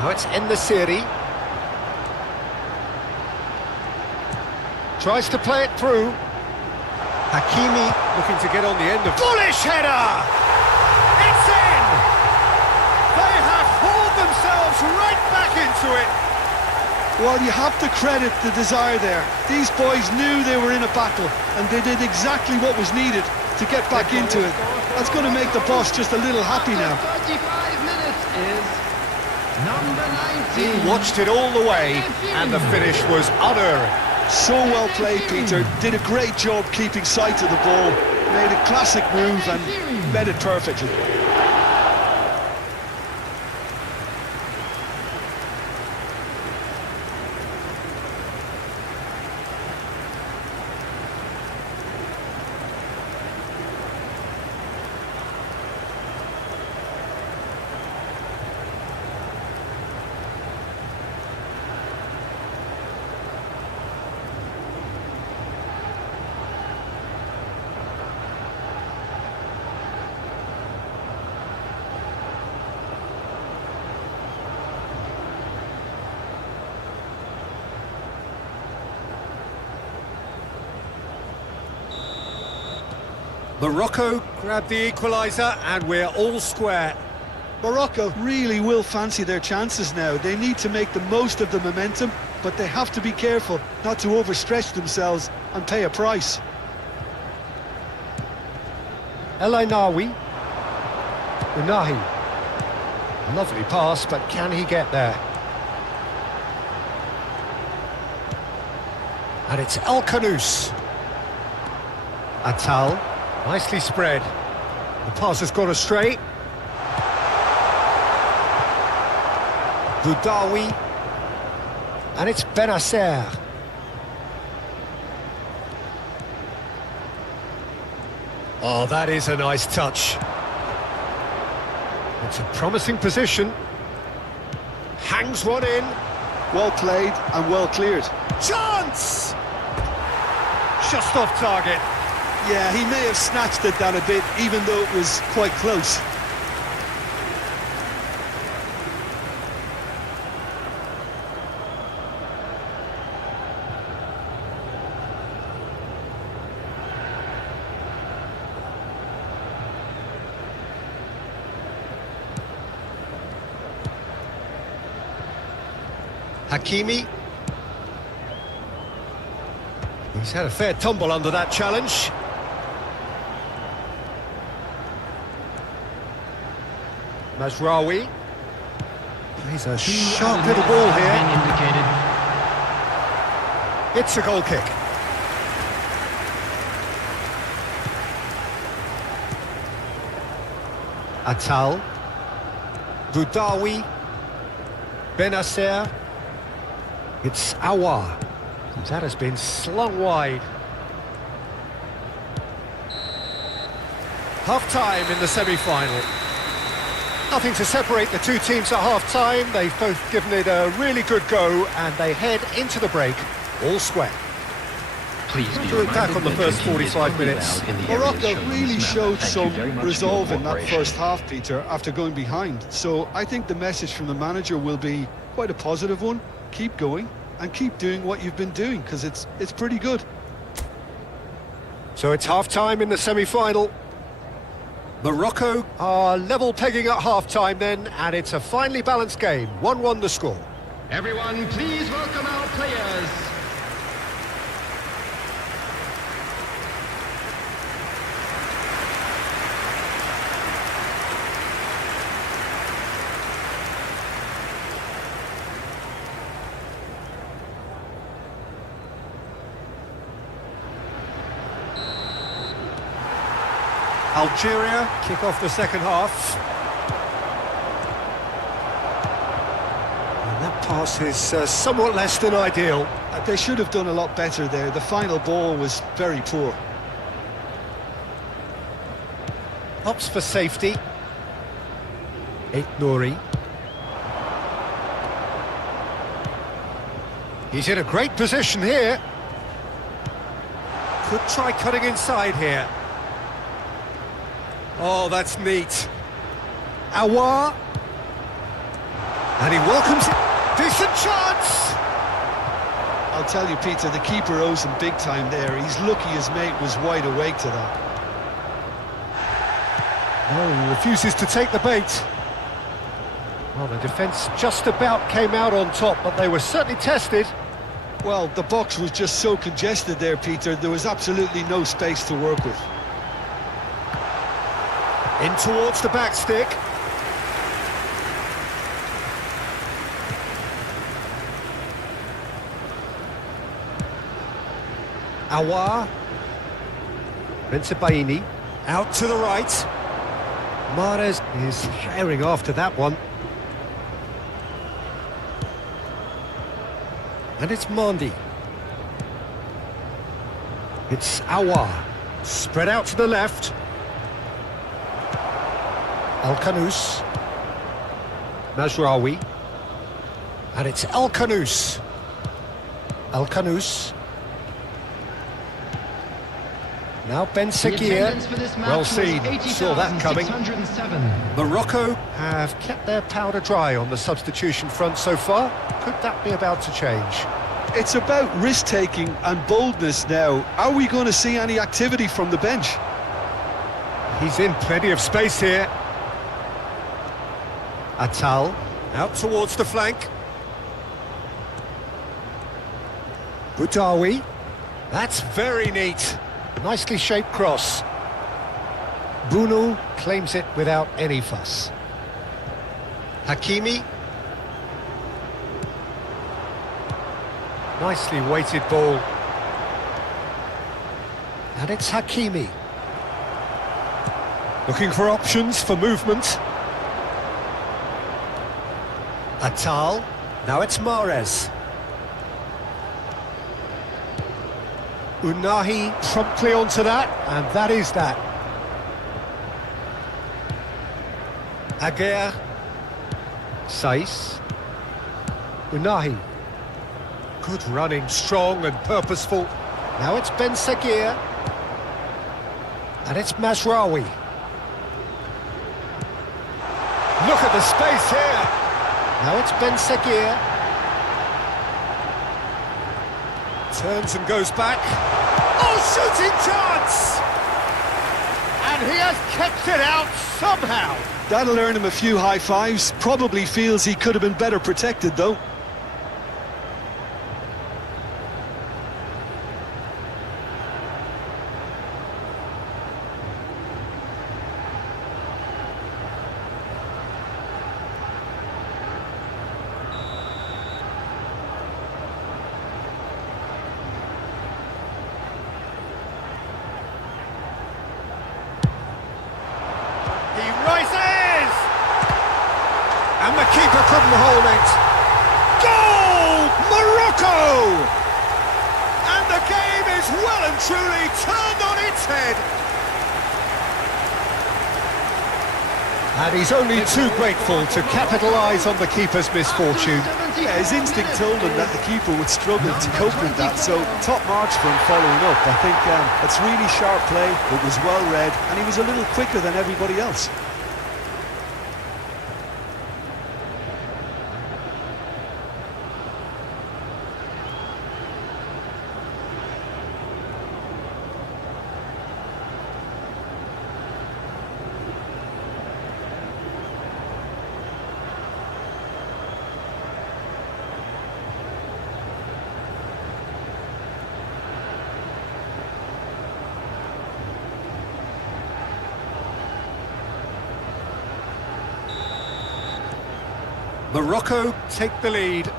Now it's En-Nesyri. Tries to play it through. Hakimi looking to get on the end of... Bullish header! It's in! They have hauled themselves right back into it. Well, you have to credit the desire there. These boys knew they were in a battle, and they did exactly what was needed to get back into it. That's going to make the boss just a little happy now. 35 minutes is number 19. He watched it all the way, and the finish was unerring. So well played, Peter. Did a great job keeping sight of the ball. Made a classic move and met it perfectly. Morocco grabbed the equaliser, and we're all square. Morocco really will fancy their chances now. They need to make the most of the momentum, but they have to be careful not to overstretch themselves and pay a price. El Ainawi. Unahi. Lovely pass, but can he get there? And it's El Kanous. Atal. Nicely spread. The pass has gone astray. Boudaoui. And it's Benacer. Oh, that is a nice touch. It's a promising position. Hangs one in. Well played and well cleared. Chance! Just off target. Yeah, he may have snatched at that a bit, even though it was quite close. Hakimi. He's had a fair tumble under that challenge. Mazraoui. He's a sharp little ball here. It's a goal kick. Atal. Boudaoui. Benacer. It's Aouar. That has been slung wide. Half-time in the semi-final. Nothing to separate the two teams at half-time. They've both given it a really good go, and they head into the break all square. Please be To attack on the reminded first that drinking is 45 only minutes. allowed in the areas Morocco shown on really this map. showed Thank some you very much for resolve your in that cooperation. first half, Peter, after going behind. So I think the message from the manager will be quite a positive one. Keep going and keep doing what you've been doing, because it's pretty good. So it's half-time in the semi-final. Morocco are level pegging at half-time then, and it's a finely balanced game. 1-1 the score. Everyone, please welcome our players. Algeria kick off the second half. And that pass is somewhat less than ideal. They should have done a lot better there. The final ball was very poor. Opts for safety. Ait Nouri. He's in a great position here. Could try cutting inside here. Oh, that's neat. Aouar. And he welcomes it. Decent chance! I'll tell you, Peter, the keeper owes him big time there. He's lucky his mate was wide awake to that. No, he refuses to take the bait. Well, the defence just about came out on top, but they were certainly tested. Well, the box was just so congested there, Peter. There was absolutely no space to work with. In towards the back stick. Aouar. Bensebaini. Out to the right. Mahrez is herring after that one. And it's Mondi. It's Aouar. Spread out to the left. El-Khanous. Mazraoui. And it's El-Khanous. El-Khanous. Now Ben Sekir. Well seen, saw that coming. Morocco have kept their powder dry on the substitution front so far. Could that be about to change? It's about risk-taking and boldness now. Are we going to see any activity from the bench? He's in plenty of space here. Atal, out towards the flank. Boudaoui. That's very neat. Nicely shaped cross. Bunu claims it without any fuss. Hakimi. Nicely weighted ball. And it's Hakimi. Looking for options for movement. Atal. Now it's Mahrez. Unahi promptly onto that, and that is that. Aguirre. Saiss. Unahi. Good running, strong and purposeful. Now it's Ben Sekir. And it's Mazraoui. Look at the space here. Now it's Ben Sekir. Turns and goes back. Oh, shooting chance! And he has kept it out somehow. That'll earn him a few high fives. Probably feels he could have been better protected, though. He rises! And the keeper couldn't hold it. Goal! Morocco! And the game is well and truly turned on its head. And he's only too grateful to capitalise on the keeper's misfortune. Yeah, his instinct told him that the keeper would struggle to cope with that, so top marks for him following up. I think it's really sharp play, it was well read, and he was a little quicker than everybody else. Morocco take the lead.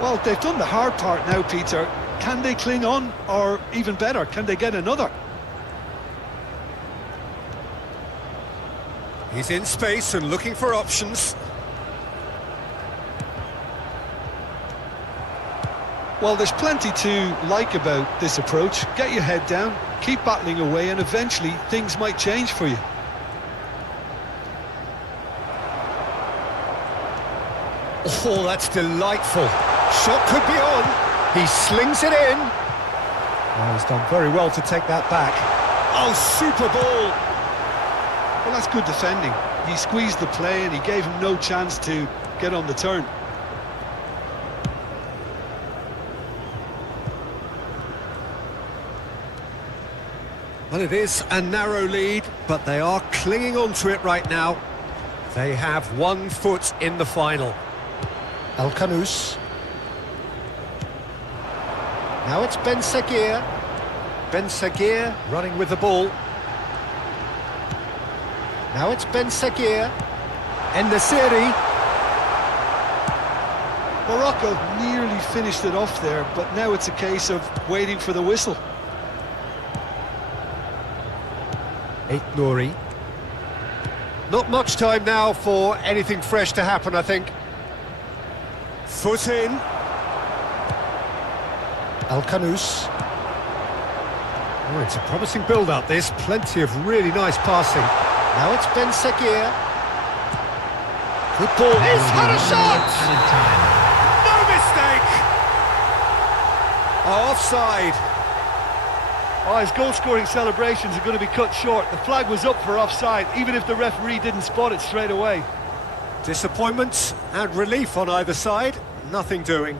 Well, they've done the hard part now, Peter. Can they cling on, or even better, can they get another? He's in space and looking for options. Well, there's plenty to like about this approach. Get your head down, keep battling away, and eventually things might change for you. Oh, that's delightful. Shot could be on. He slings it in. Oh, he's done very well to take that back. Oh, super ball. Well, that's good defending. He squeezed the play and he gave him no chance to get on the turn. Well, it is a narrow lead, but they are clinging on to it right now. They have 1 foot in the final. El Kanous. Now it's Ben Seguir. Ben Seguir running with the ball. Now it's Ben Seguir. En-Nesyri. Morocco nearly finished it off there, but now it's a case of waiting for the whistle. Nouri. Not much time now for anything fresh to happen, I think. Foot in. El Kanous. Oh, it's a promising build-up, this. Plenty of really nice passing. Now it's Ben Seguir. Good ball. He's had a shot! No mistake! Oh, offside. Oh, his goal-scoring celebrations are going to be cut short. The flag was up for offside, even if the referee didn't spot it straight away. Disappointment and relief on either side. Nothing doing.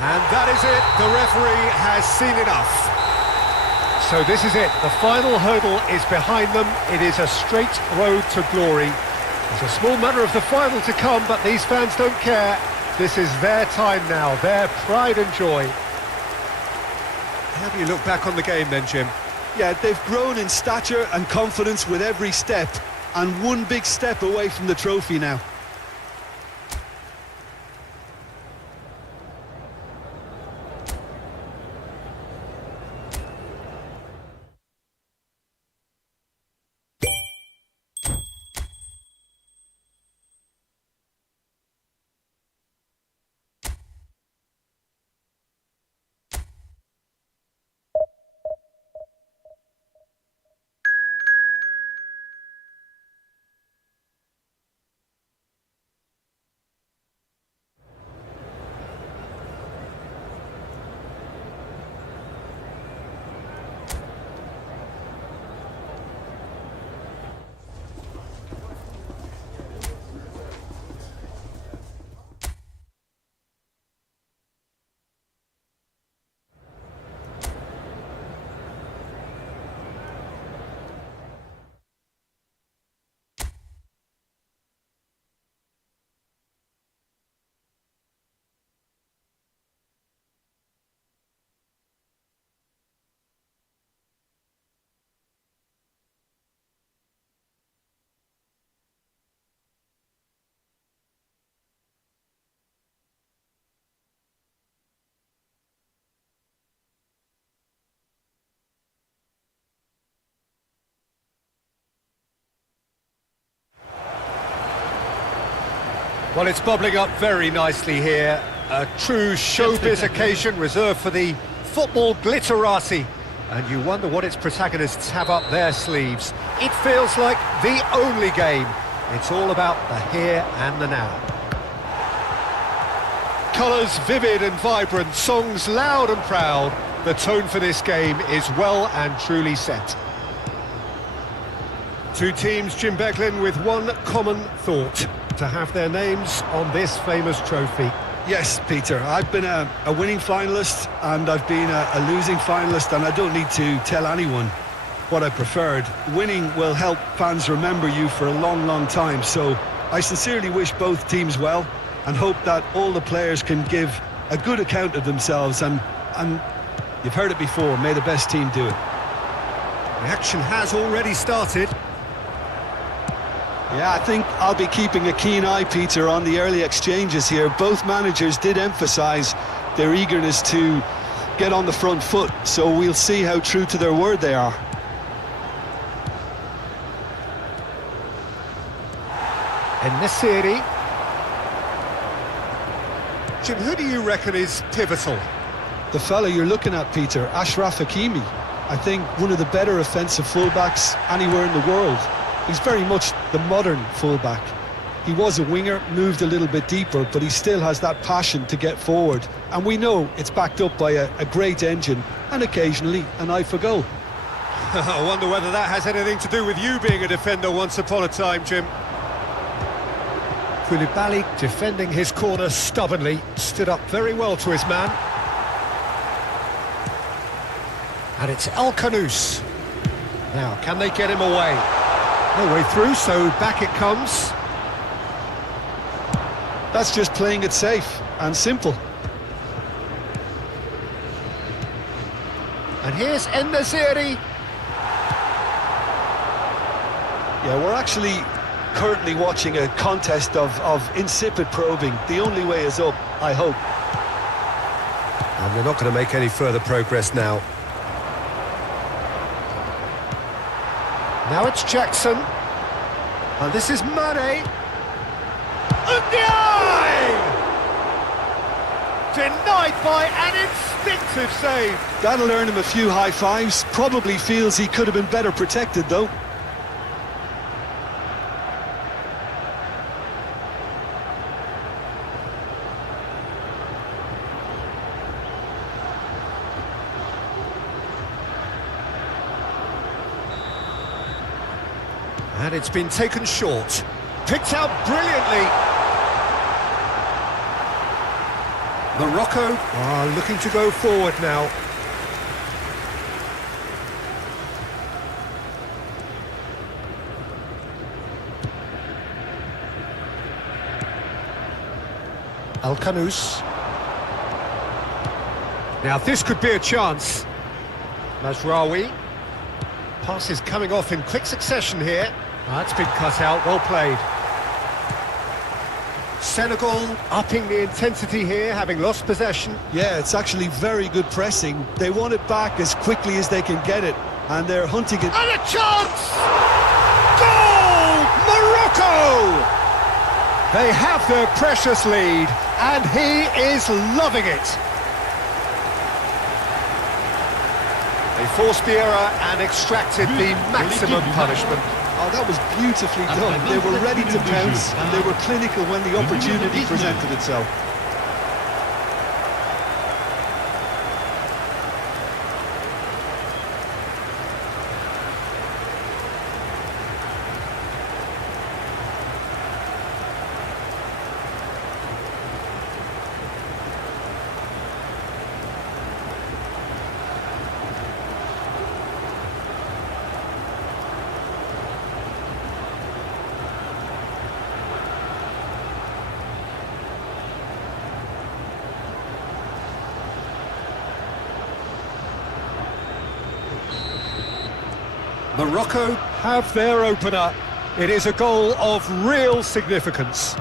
And that is it, the referee has seen enough. So this is it, the final hurdle is behind them, it is a straight road to glory. It's a small matter of the final to come, but these fans don't care. This is their time now, their pride and joy. How do you look back on the game then, Jim? Yeah, they've grown in stature and confidence with every step, and one big step away from the trophy now. Well, it's bubbling up very nicely here. A true showbiz occasion reserved for the football glitterati. And you wonder what its protagonists have up their sleeves. It feels like the only game. It's all about the here and the now. Colours vivid and vibrant, songs loud and proud. The tone for this game is well and truly set. Two teams, Jim Becklin, with one common thought: to have their names on this famous trophy. Yes, Peter, I've been a winning finalist and I've been a losing finalist, and I don't need to tell anyone what I preferred. Winning will help fans remember you for a long, long time, so I sincerely wish both teams well and hope that all the players can give a good account of themselves, and you've heard it before, may the best team do it. The action has already started. Yeah, I think I'll be keeping a keen eye, Peter, on the early exchanges here. Both managers did emphasise their eagerness to get on the front foot, so we'll see how true to their word they are. En-Nesyri. Jim, who do you reckon is pivotal? The fella you're looking at, Peter, Ashraf Hakimi. I think one of the better offensive fullbacks anywhere in the world. He's very much the modern fullback. He was a winger, moved a little bit deeper, but he still has that passion to get forward. And we know it's backed up by a great engine and occasionally an eye for goal. I wonder whether that has anything to do with you being a defender once upon a time, Jim. Koulibaly defending his corner stubbornly, stood up very well to his man. And it's El Khanous. Now, can they get him away? No way through, so back it comes. That's just playing it safe and simple. And here's En-Nesyri. Yeah, we're actually currently watching a contest of insipid probing. The only way is up, I hope. And they're not going to make any further progress now. Now it's Jackson. And this is Mane. Denied by an instinctive save. That'll earn him a few high fives. Probably feels he could have been better protected, though. And it's been taken short. Picked out brilliantly. Morocco are looking to go forward now. El Khanous. Now this could be a chance. Mazraoui. Pass is coming off in quick succession here. That's been cut out, well played. Senegal upping the intensity here, having lost possession. Yeah, it's actually very good pressing. They want it back as quickly as they can get it, and they're hunting it. And a chance! Goal! Morocco! They have their precious lead, and he is loving it. They forced the error and extracted the maximum punishment. Oh, that was beautifully done. They were ready to pounce, and they were clinical when the opportunity presented itself. Morocco have their opener. It is a goal of real significance.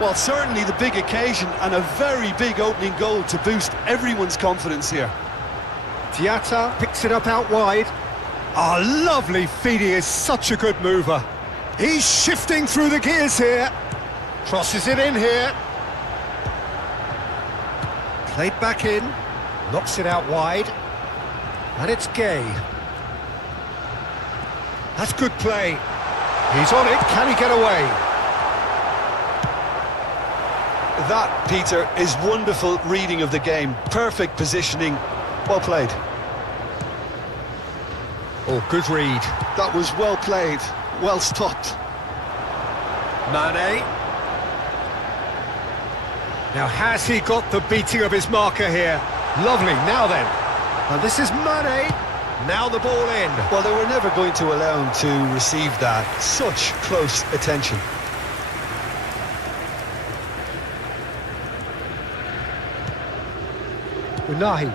Well, certainly the big occasion and a very big opening goal to boost everyone's confidence here. Diatta picks it up out wide. Ah, lovely feed, he is such a good mover. He's shifting through the gears here. Crosses it in here. Played back in. Knocks it out wide. And it's Gay. That's good play. He's on it, can he get away? That, Peter, is wonderful reading of the game. Perfect positioning. Well played. Oh, good read. That was well played. Well stopped. Mane. Now, has he got the beating of his marker here? Lovely, now then. And this is Mane. Now the ball in. Well, they were never going to allow him to receive that. Such close attention. Unahi.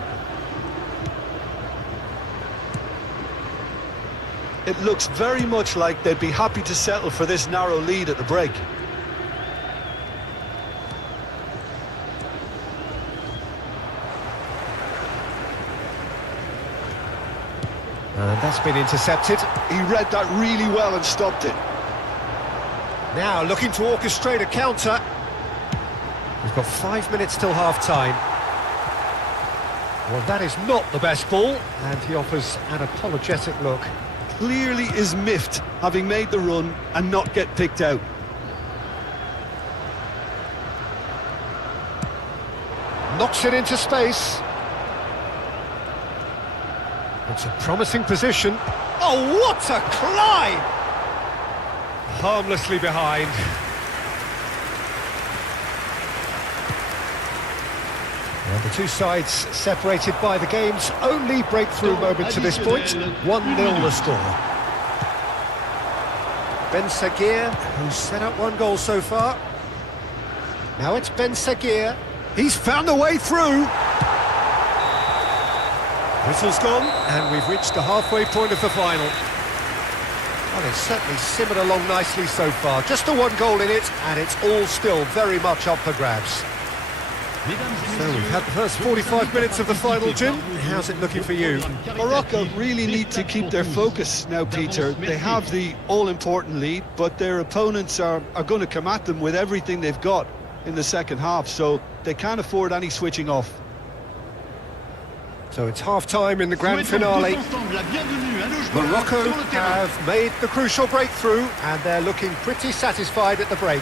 It looks very much like they'd be happy to settle for this narrow lead at the break. And that's been intercepted. He read that really well and stopped it. Now looking to orchestrate a counter. We've got 5 minutes till half-time. Well, that is not the best ball, and he offers an apologetic look. Clearly is miffed, having made the run and not get picked out. Knocks it into space. It's a promising position. Oh, what a climb! Harmlessly behind. Well, the two sides separated by the game's only breakthrough moment to this point. 1-0 the score. Ben Sagir, who's set up one goal so far. Now it's Ben Sagir. He's found a way through. Whistle's gone, and we've reached the halfway point of the final. Well, it's certainly simmered along nicely so far. Just the one goal in it, and it's all still very much up for grabs. So we've had the first 45 minutes of the final, Jim. How's it looking for you? Morocco really need to keep their focus now, Peter. They have the all-important lead, but their opponents are going to come at them with everything they've got in the second half, so they can't afford any switching off. So it's half-time in the grand finale. Morocco have made the crucial breakthrough, and they're looking pretty satisfied at the break.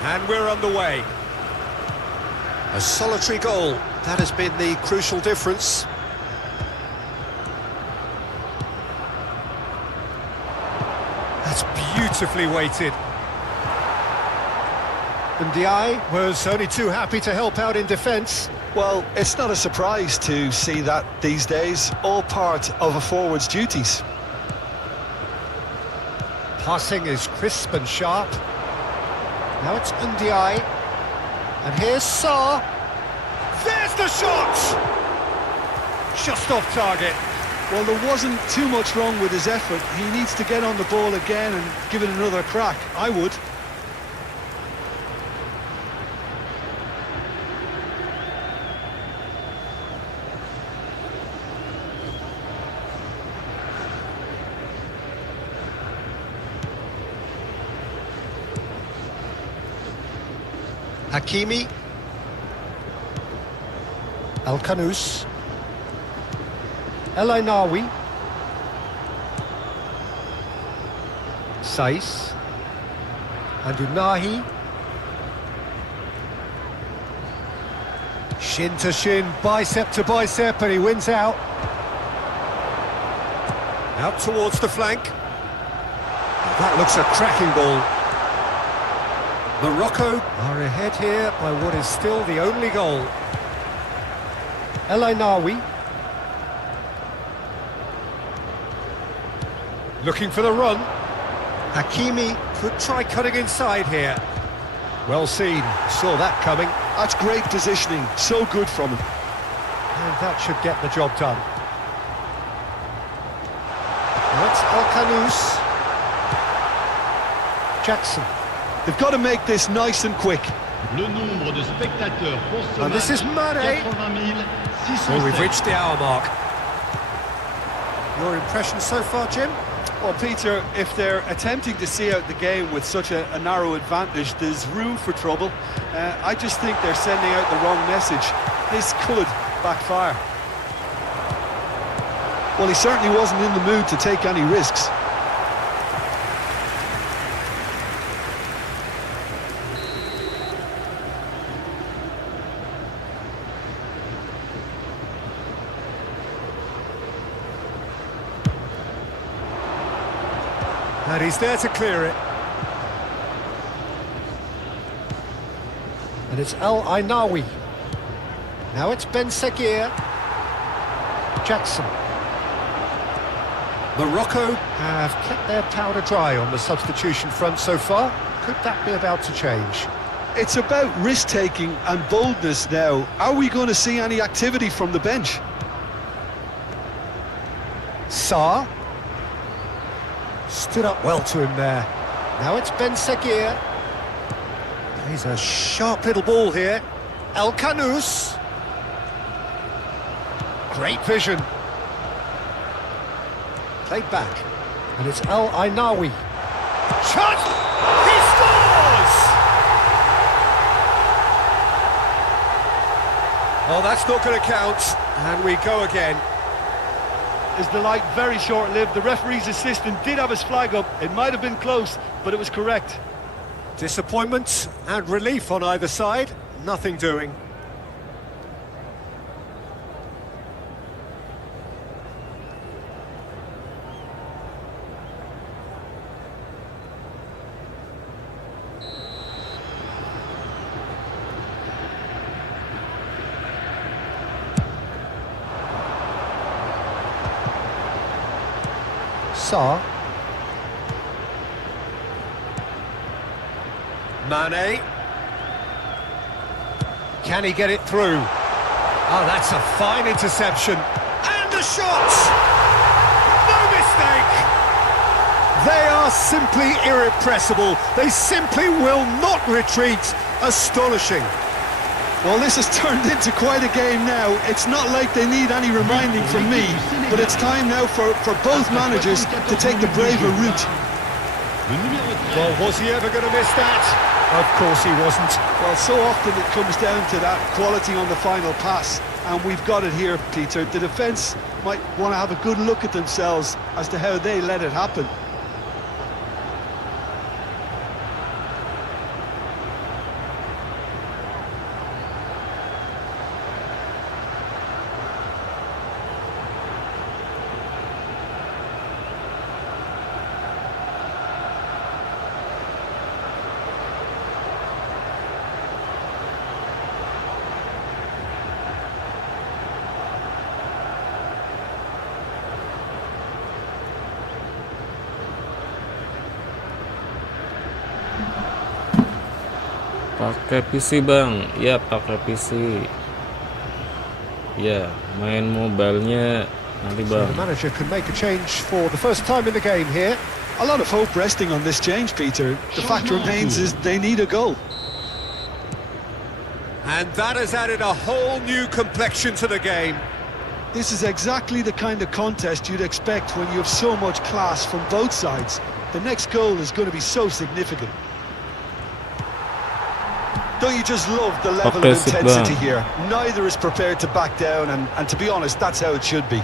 And we're underway. A solitary goal, that has been the crucial difference. That's beautifully weighted. And Ndiaye was only too happy to help out in defence. Well, it's not a surprise to see that these days, all part of a forward's duties. Passing is crisp and sharp. Now it's Ndiaye. And here's Sarr. There's the shot! Just off target. Well, there wasn't too much wrong with his effort. He needs to get on the ball again and give it another crack. I would. Hakimi. Al-Kanous. El Ainawi. Saiss. And Unahi. Shin to shin, bicep to bicep, and he wins out. Out towards the flank. That looks a cracking ball. Morocco are ahead here by what is still the only goal. El Ainawi. Looking for the run. Hakimi could try cutting inside here. Well seen, saw that coming. That's great positioning, so good from him. And that should get the job done. That's Al-Kanous. Jackson. They've got to make this nice and quick. Le nombre de spectateurs pour ce And this is match, Mane. 80 Well, we've reached the hour mark. Your impression so far, Jim? Well, Peter, if they're attempting to see out the game with such a narrow advantage, there's room for trouble. I just think they're sending out the wrong message. This could backfire. Well, he certainly wasn't in the mood to take any risks. And he's there to clear it. And it's El Ainawi. Now it's Ben Sagir. Jackson. Morocco have kept their powder dry on the substitution front so far. Could that be about to change? It's about risk-taking and boldness now. Are we going to see any activity from the bench? Sarr. Stood up well to him there. Now it's Ben Seguir. He's a sharp little ball here. El Kanous. Great vision. Played back. And it's Al Ainawi. Shot! He scores! Oh, that's not going to count. And we go again. Is the light very short-lived? The referee's assistant did have his flag up. It might have been close, but it was correct. Disappointment and relief on either side. Nothing doing. Sarr. Mane. Can he get it through? Oh, that's a fine interception. And the shot! No mistake! They are simply irrepressible. They simply will not retreat. Astonishing. Well, this has turned into quite a game now. It's not like they need any reminding from me, but it's time now for both managers to take the braver route. Well, was he ever going to miss that? Of course he wasn't. Well, so often it comes down to that quality on the final pass, and we've got it here, Peter. The defence might want to have a good look at themselves as to how they let it happen. Pakai PC bang, ya pakai PC. Ya, main mobilenya nanti So bang. the manager can make a change for the first time in the game here. A lot of hope resting on this change, Peter. The fact remains is they need a goal. And that has added a whole new complexion to the game. This is exactly the kind of contest you'd expect when you have so much class from both sides. The next goal is going to be so significant. Don't you just love the level of intensity here? Neither is prepared to back down, and to be honest, that's how it should be.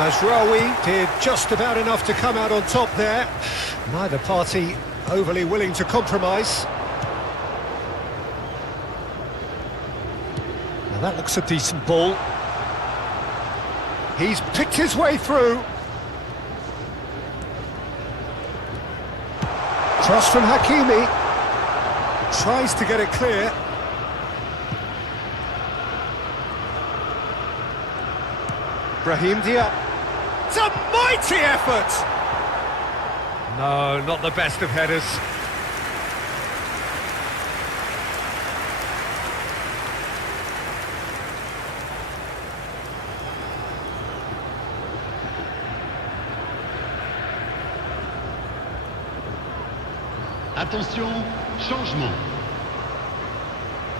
Mazraoui did just about enough to come out on top there. Neither party overly willing to compromise. Now that looks a decent ball. He's picked his way through. Cross from Hakimi. Tries to get it clear. Brahim Diaz. It's a mighty effort! No, not the best of headers. Attention, changement.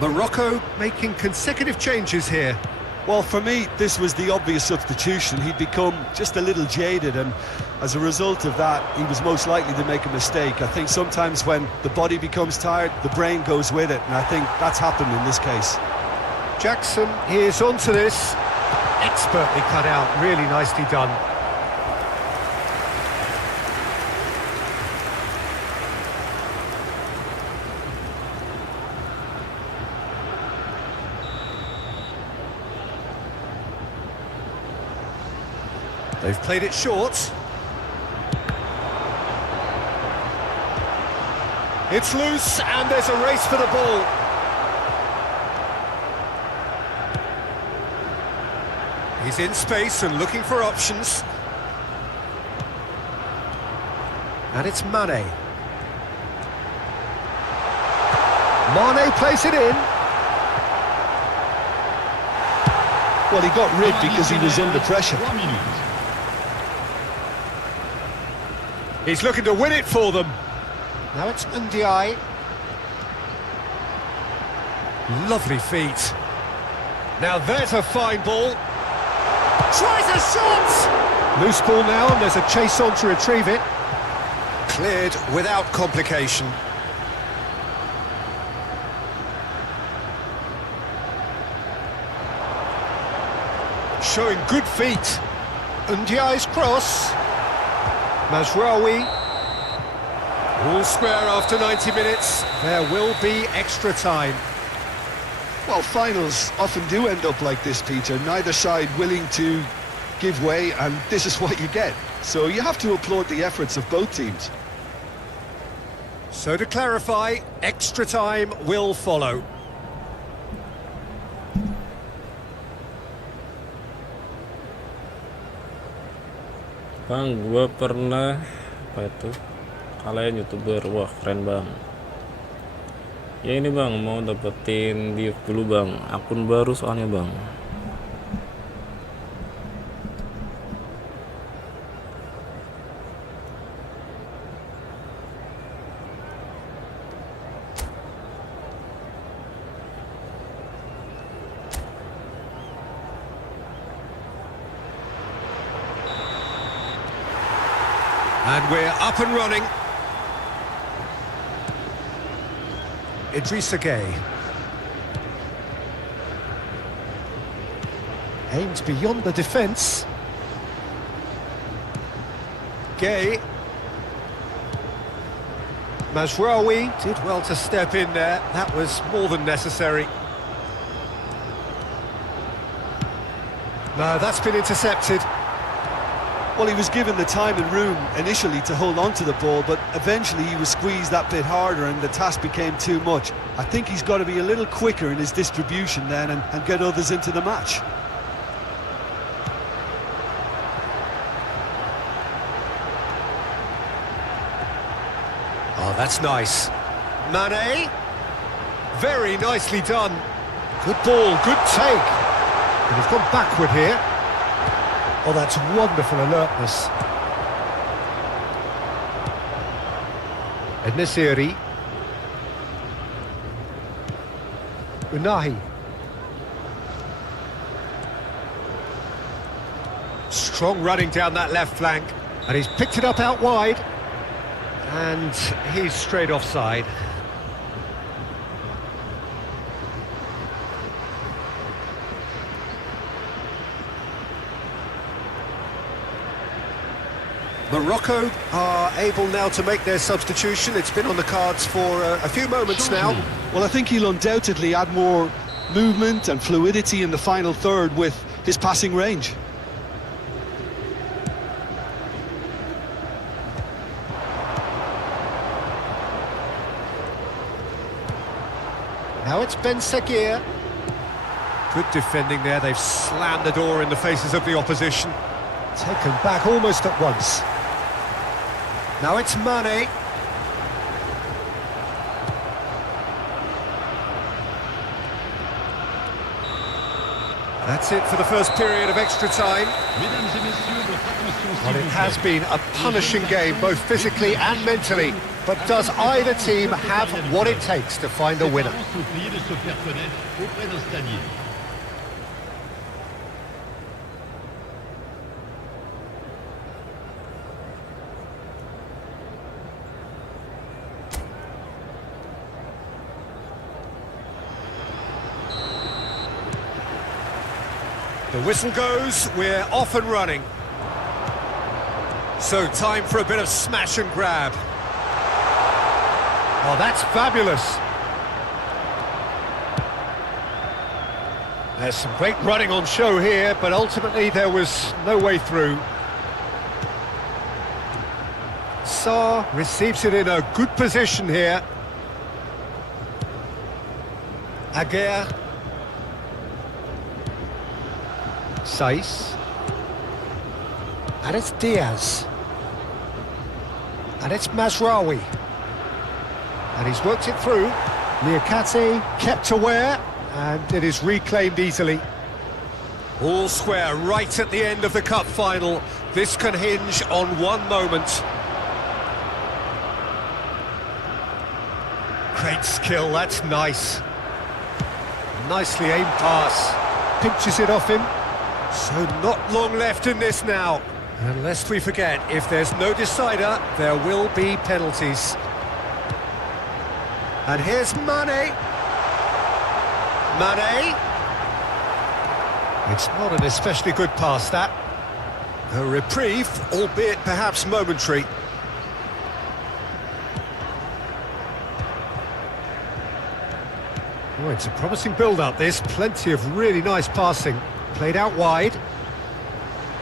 Morocco making consecutive changes here. Well, for me, this was the obvious substitution. He'd become just a little jaded, and as a result of that, he was most likely to make a mistake. I think sometimes when the body becomes tired, the brain goes with it, and I think that's happened in this case. Jackson is onto this. Expertly cut out, really nicely done. They've played it short. It's loose, and there's a race for the ball. He's in space and looking for options. And it's Mane. Mane plays it in. Well, he got rid because he was under pressure. 3 minutes. He's looking to win it for them. Now it's Ndiaye. Lovely feet. Now there's a fine ball. Tries a shot! Loose ball now, and there's a chase on to retrieve it. Cleared without complication. Showing good feet. Ndiaye's cross. Mazraoui. All square after 90 minutes. There will be extra time. Well, finals often do end up like this, Peter. Neither side willing to give way, and this is what you get. So you have to applaud the efforts of both teams. So to clarify, extra time will follow. Bang, gua pernah apa itu? Kalian YouTuber, wah keren bang. Ya ini bang, mau dapetin view dulu bang, akun baru soalnya bang. And we're up and running. Idrissa Gueye. Aims beyond the defence. Gueye. Mazraoui did well to step in there. That was more than necessary. No, that's been intercepted. Well, he was given the time and room initially to hold on to the ball, but eventually he was squeezed that bit harder and the task became too much. I think he's got to be a little quicker in his distribution then and get others into the match. Oh, that's nice. Mane. Very nicely done. Good ball, good take. And he's gone backward here. Oh, that's wonderful alertness. Nesiri. Unahi. Strong running down that left flank. And he's picked it up out wide. And he's straight offside. Morocco are able now to make their substitution. It's been on the cards for a few moments now. Well, I think he'll undoubtedly add more movement and fluidity in the final third with his passing range. Now it's Ben Seguir. Good defending there. They've slammed the door in the faces of the opposition. Taken back almost at once. Now it's Mane. That's it for the first period of extra time. Mesdames et messieurs, votre attention, Well, s'il it vous has plaît. been a punishing game, both physically and mentally. But does either team have what it takes to find a winner? Les parents sont priés de se faire connaître auprès d'un stadier. The whistle goes, we're off and running. So time for a bit of smash and grab. Oh, that's fabulous. There's some great running on show here, but ultimately there was no way through. Sarr receives it in a good position here. Aguirre. Saiss. And it's Diaz. And it's Mazraoui. And he's worked it through. Liakate kept aware, and it is reclaimed easily. All square right at the end of the cup final. This can hinge on one moment. Great skill, that's nice. Nicely aimed pass. Pinches it off him. So not long left in this now. And lest we forget, if there's no decider, there will be penalties. And here's Mane. Mane. It's not an especially good pass, that. A reprieve, albeit perhaps momentary. Oh, it's a promising build-up, this. Plenty of really nice passing. Played out wide.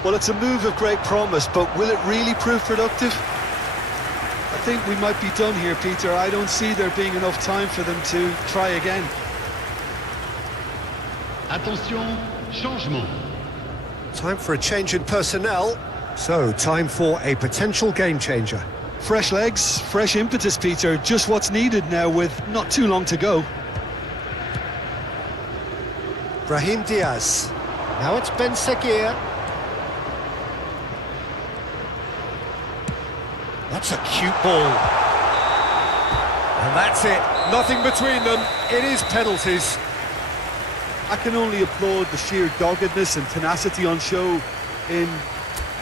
Well, it's a move of great promise, but will it really prove productive? I think we might be done here, Peter. I don't see there being enough time for them to try again. Attention, changement. Time for a change in personnel. So, time for a potential game changer. Fresh legs, fresh impetus, Peter. Just what's needed now with not too long to go. Brahim Diaz. Now it's Ben Seguir. That's a cute ball. And that's it. Nothing between them. It is penalties. I can only applaud the sheer doggedness and tenacity on show in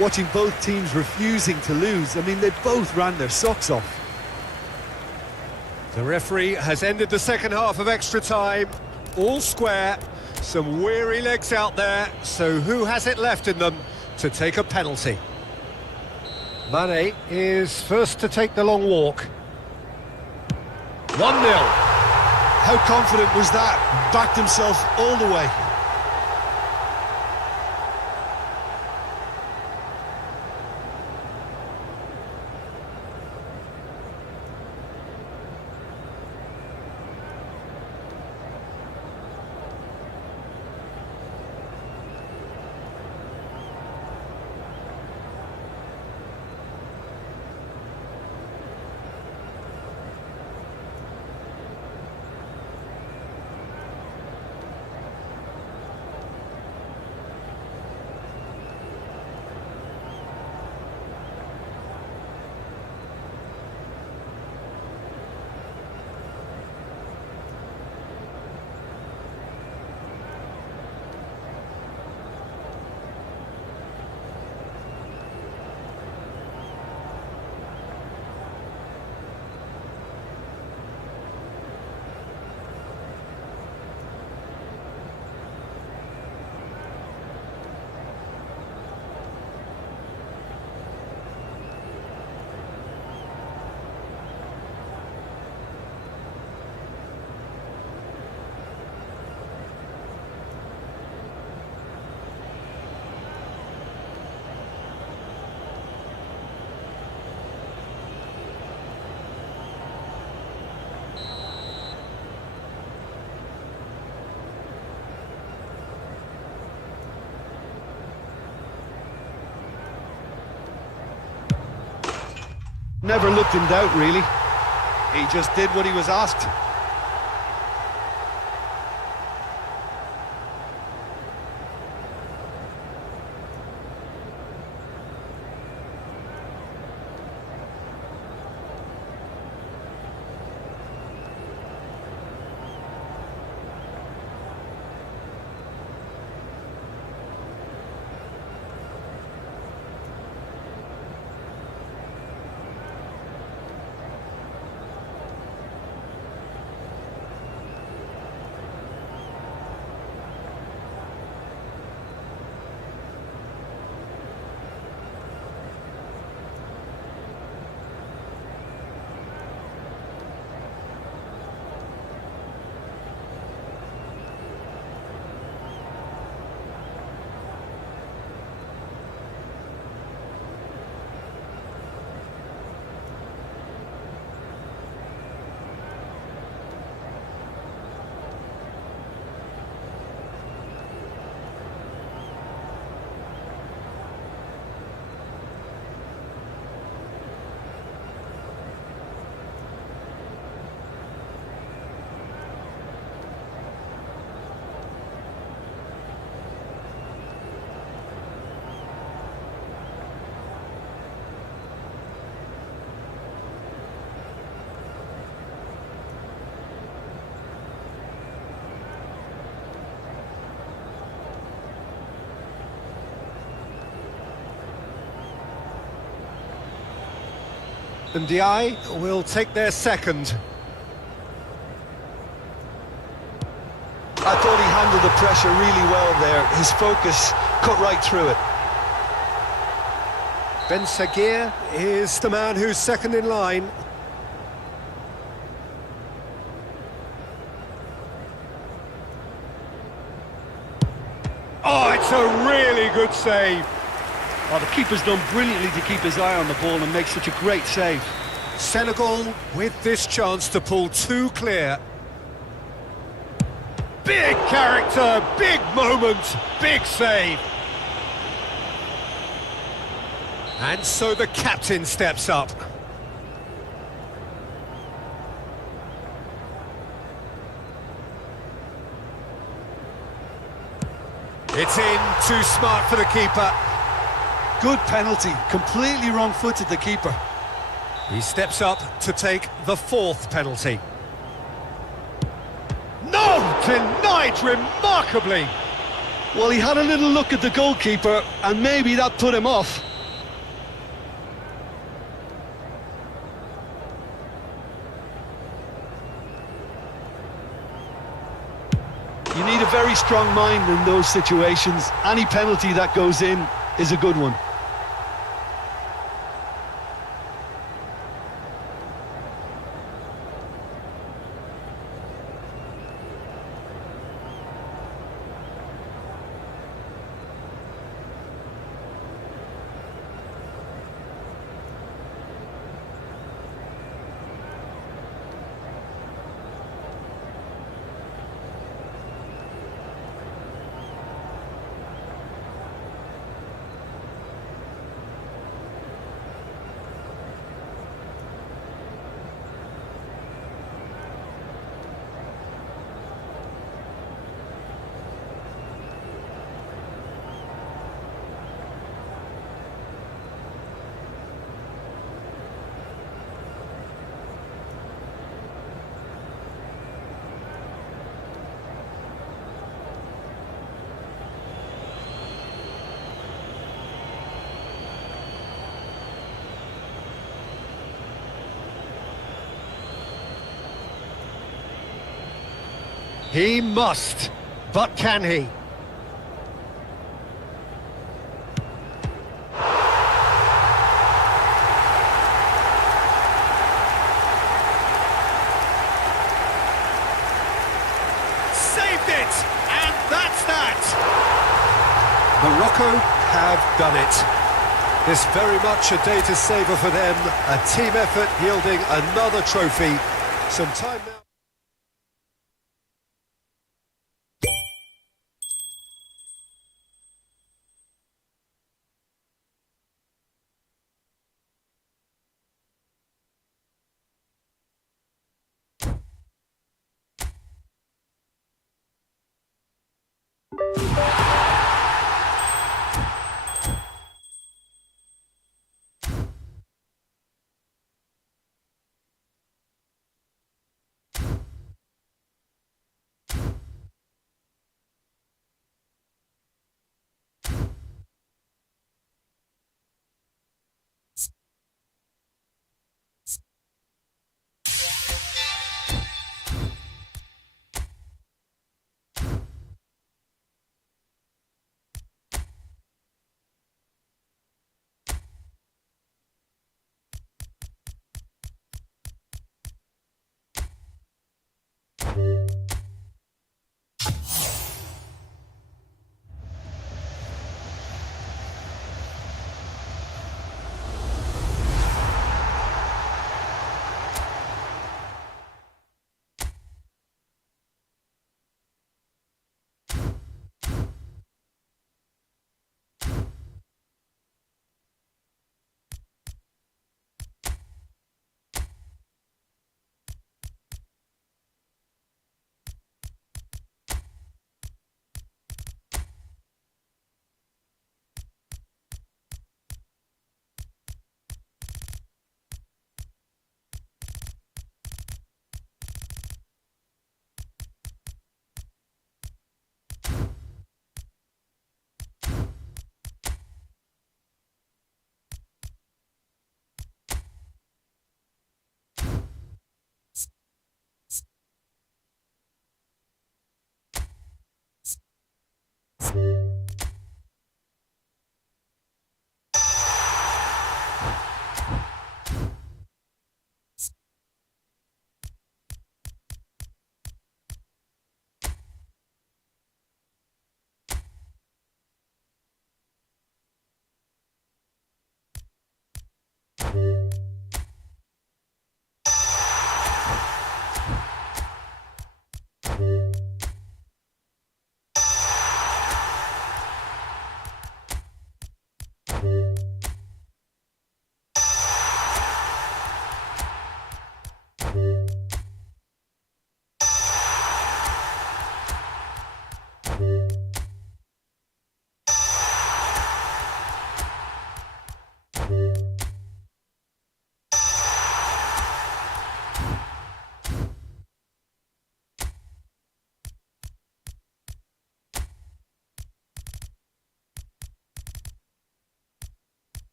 watching both teams refusing to lose. I mean, they both ran their socks off. The referee has ended the second half of extra time. All square. Some weary legs out there. So who has it left in them to take a penalty? Mane is first to take the long walk. 1-0. How confident was that? Backed himself all the way. Never looked in doubt, really. He just did what he was asked. And Ndiaye will take their second. I thought he handled the pressure really well there. His focus cut right through it. Ben Seguir is the man who's second in line. Oh, it's a really good save. Oh, the keeper's done brilliantly to keep his eye on the ball and make such a great save. Senegal with this chance to pull two clear. Big character, big moment, big save. And so the captain steps up. It's in, too smart for the keeper. Good penalty, completely wrong-footed the keeper. He steps up to take the fourth penalty. No! Denied remarkably! Well, he had a little look at the goalkeeper, and maybe that put him off. You need a very strong mind in those situations. Any penalty that goes in is a good one. He must, but can he? Saved it, and that's that. Morocco have done it. This very much a day to savour for them. A team effort yielding another trophy. Some time now.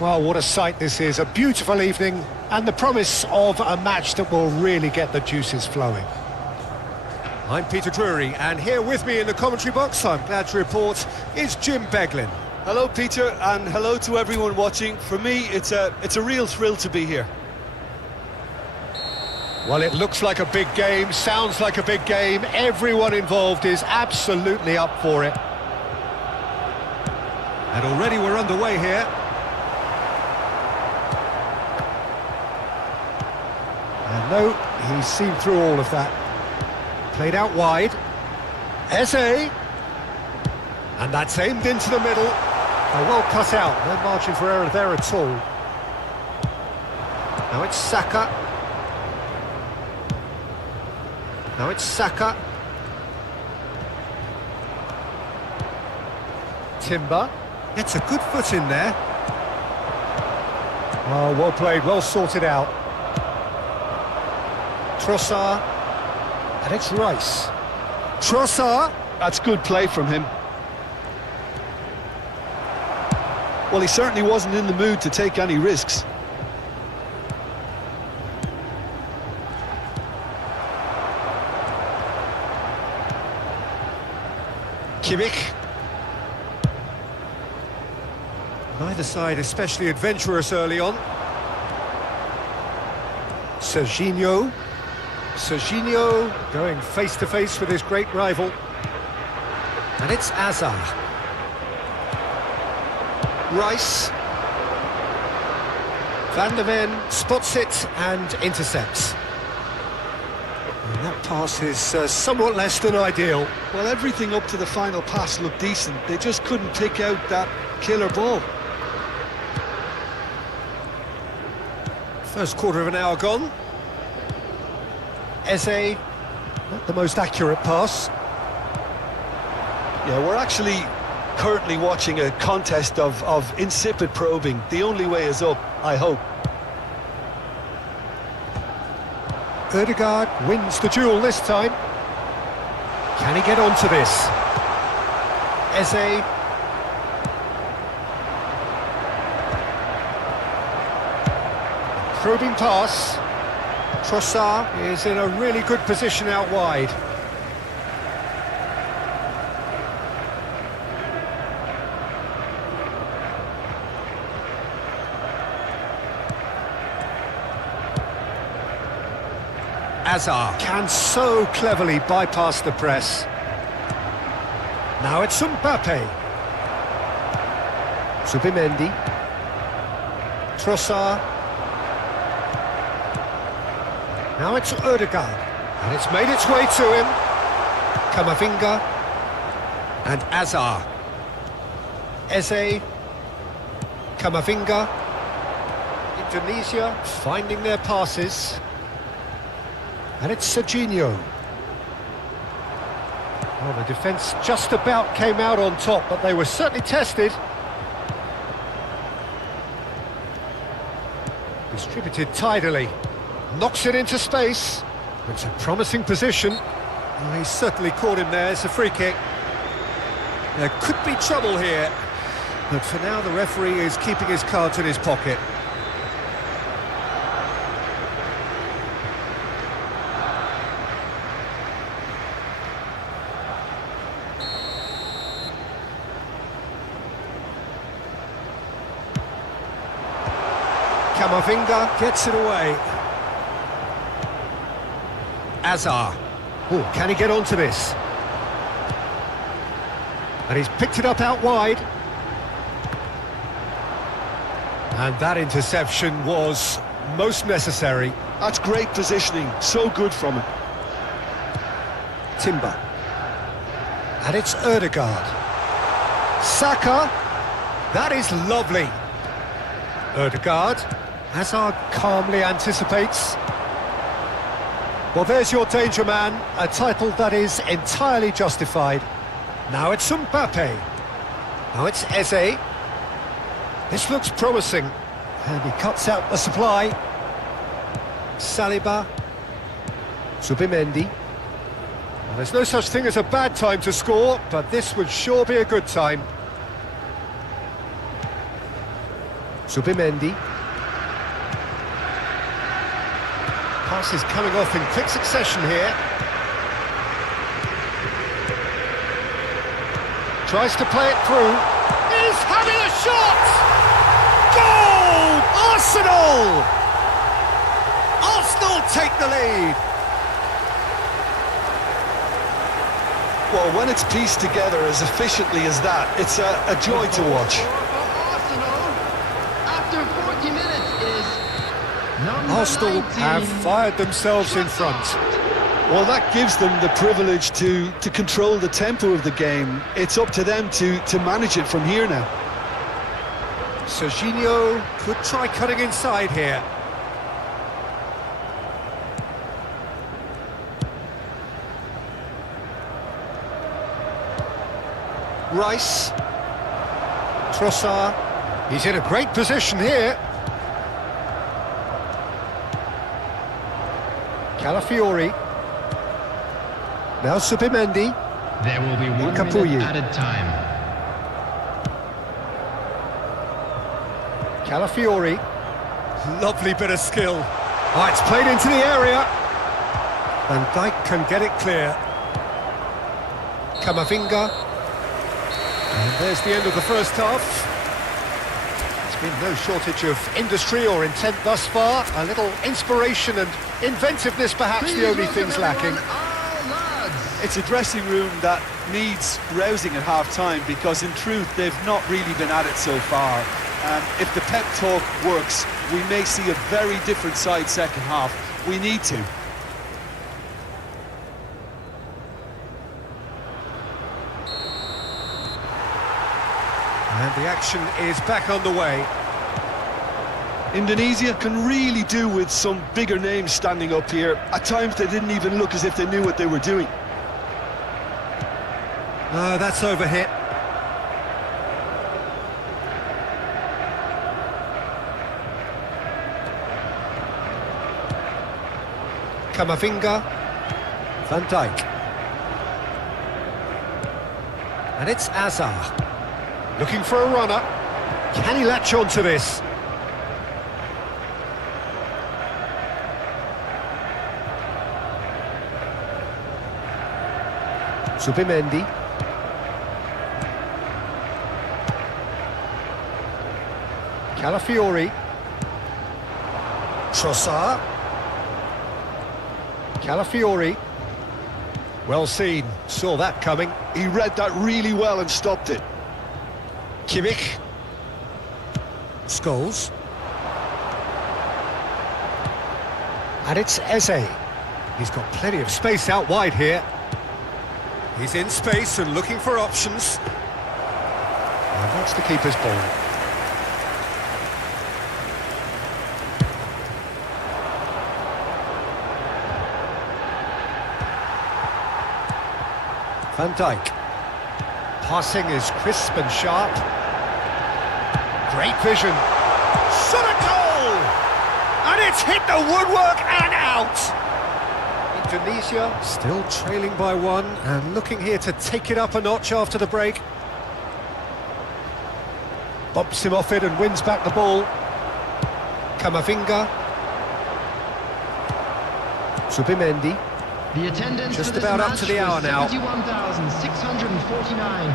Well, what a sight this is. A beautiful evening and the promise of a match that will really get the juices flowing. I'm Peter Drury, and here with me in the commentary box, I'm glad to report, is Jim Beglin. Hello, Peter, and hello to everyone watching. For me, it's a real thrill to be here. Well, it looks like a big game, sounds like a big game. Everyone involved is absolutely up for it. And already we're underway here. And no, he's seen through all of that. Played out wide. Eze. And that's aimed into the middle. Well cut out, no margin for error there at all. Now it's Saka. Timber gets a good foot in there. Oh, well played, well sorted out. Trossard, and it's Rice. Trossard. That's good play from him. Well, he certainly wasn't in the mood to take any risks. Kimmich. Neither side especially adventurous early on. Serginho. Serginho going face-to-face with his great rival. And it's Azar. Rice. Van der Ven spots it and intercepts. And that pass is somewhat less than ideal. Well, everything up to the final pass looked decent. They just couldn't pick out that killer ball. First quarter of an hour gone. Eze, not the most accurate pass. Yeah, we're actually currently watching a contest of insipid probing. The only way is up, I hope. Ødegaard wins the duel this time. Can he get onto this? Eze. Probing pass. Trossard is in a really good position out wide. Azar can so cleverly bypass the press. Now it's Mbappe. Zubimendi. Trossard. Now it's Ødegaard. And it's made its way to him. Kamavinga. And Azar. Eze. Kamavinga. Indonesia finding their passes. And it's Serginho. Well, the defence just about came out on top, but they were certainly tested. Distributed tidily. Knocks it into space. It's a promising position. Well, he's certainly caught him there. It's a free kick. There could be trouble here. But for now, the referee is keeping his cards in his pocket. Kamavinga gets it away. Azar. Oh, can he get onto this? And he's picked it up out wide. And that interception was most necessary. That's great positioning, so good from him. Timber. And it's Ødegaard. Saka. That is lovely. Ødegaard. Hazard calmly anticipates. Well, there's your danger man, a title that is entirely justified. Now it's Mbappe. Now it's Eze. This looks promising. And he cuts out the supply. Saliba. Zubimendi. Well, there's no such thing as a bad time to score, but this would sure be a good time. Zubimendi. Passes coming off in quick succession here. Tries to play it through. Is having a shot! Goal! Arsenal! Arsenal take the lead. Well, when it's pieced together as efficiently as that, it's a joy to watch. After 40 minutes is number Arsenal 19. have fired themselves in front. Well, that gives them the privilege to control the tempo of the game. It's up to them to manage it from here now. Serginho could try cutting inside here. Rice. Trossard. He's in a great position here. Calafiori. Now Subimendi. There will be 1 Capuyi. minute added time. Calafiori. Lovely bit of skill. Oh, it's played into the area. Van Dijk can get it clear. Camavinga. And there's the end of the first half. There's been no shortage of industry or intent thus far. A little inspiration and inventiveness perhaps the only things lacking. It's a dressing room that needs rousing at half-time because in truth they've not really been at it so far. If the pep talk works, we may see a very different side second half. We need to. And the action is back on the way. Indonesia can really do with some bigger names standing up here. At times they didn't even look as if they knew what they were doing. No, that's overhit. Camavinga. Van Dijk. And it's Azar. Looking for a runner. Can he latch on to this? Subimendi. Calafiori. Trossard. Calafiori. Well seen, saw that coming. He read that really well and stopped it. Kimmich. Scholes. And it's Eze. He's got plenty of space out wide here. He's in space and looking for options. And that's the keeper's ball. Van Dijk. Passing is crisp and sharp. Great vision. Shot a goal! And it's hit the woodwork and out! Indonesia still trailing by one and looking here to take it up a notch after the break. Bumps him off it and wins back the ball. Camavinga. Subimendi. The attendance Just for this about up match to the hour was now. 71,649.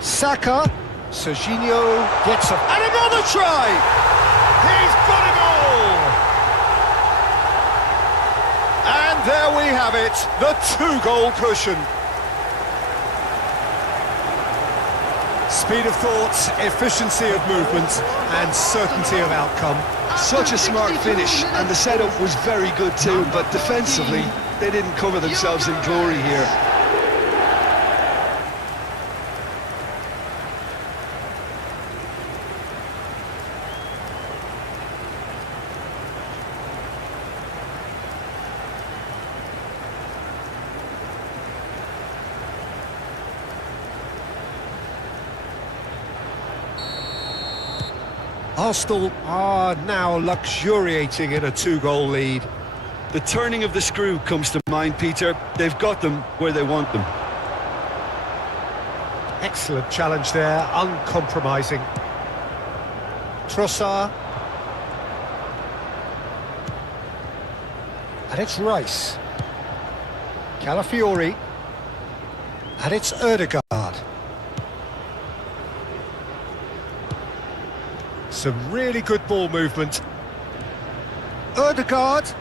Saka. Serginho gets up. And another try! He's got a goal! And there we have it, the two-goal cushion. Speed of thought, efficiency of movement, and certainty of outcome. Such a smart finish, and the setup was very good too, but defensively, they didn't cover themselves in glory here. Arsenal are now luxuriating in a two-goal lead. The turning of the screw comes to mind, Peter. They've got them where they want them. Excellent challenge there, uncompromising. Trossard. And it's Rice. Calafiori. And it's Ødegaard. Some really good ball movement. Ødegaard.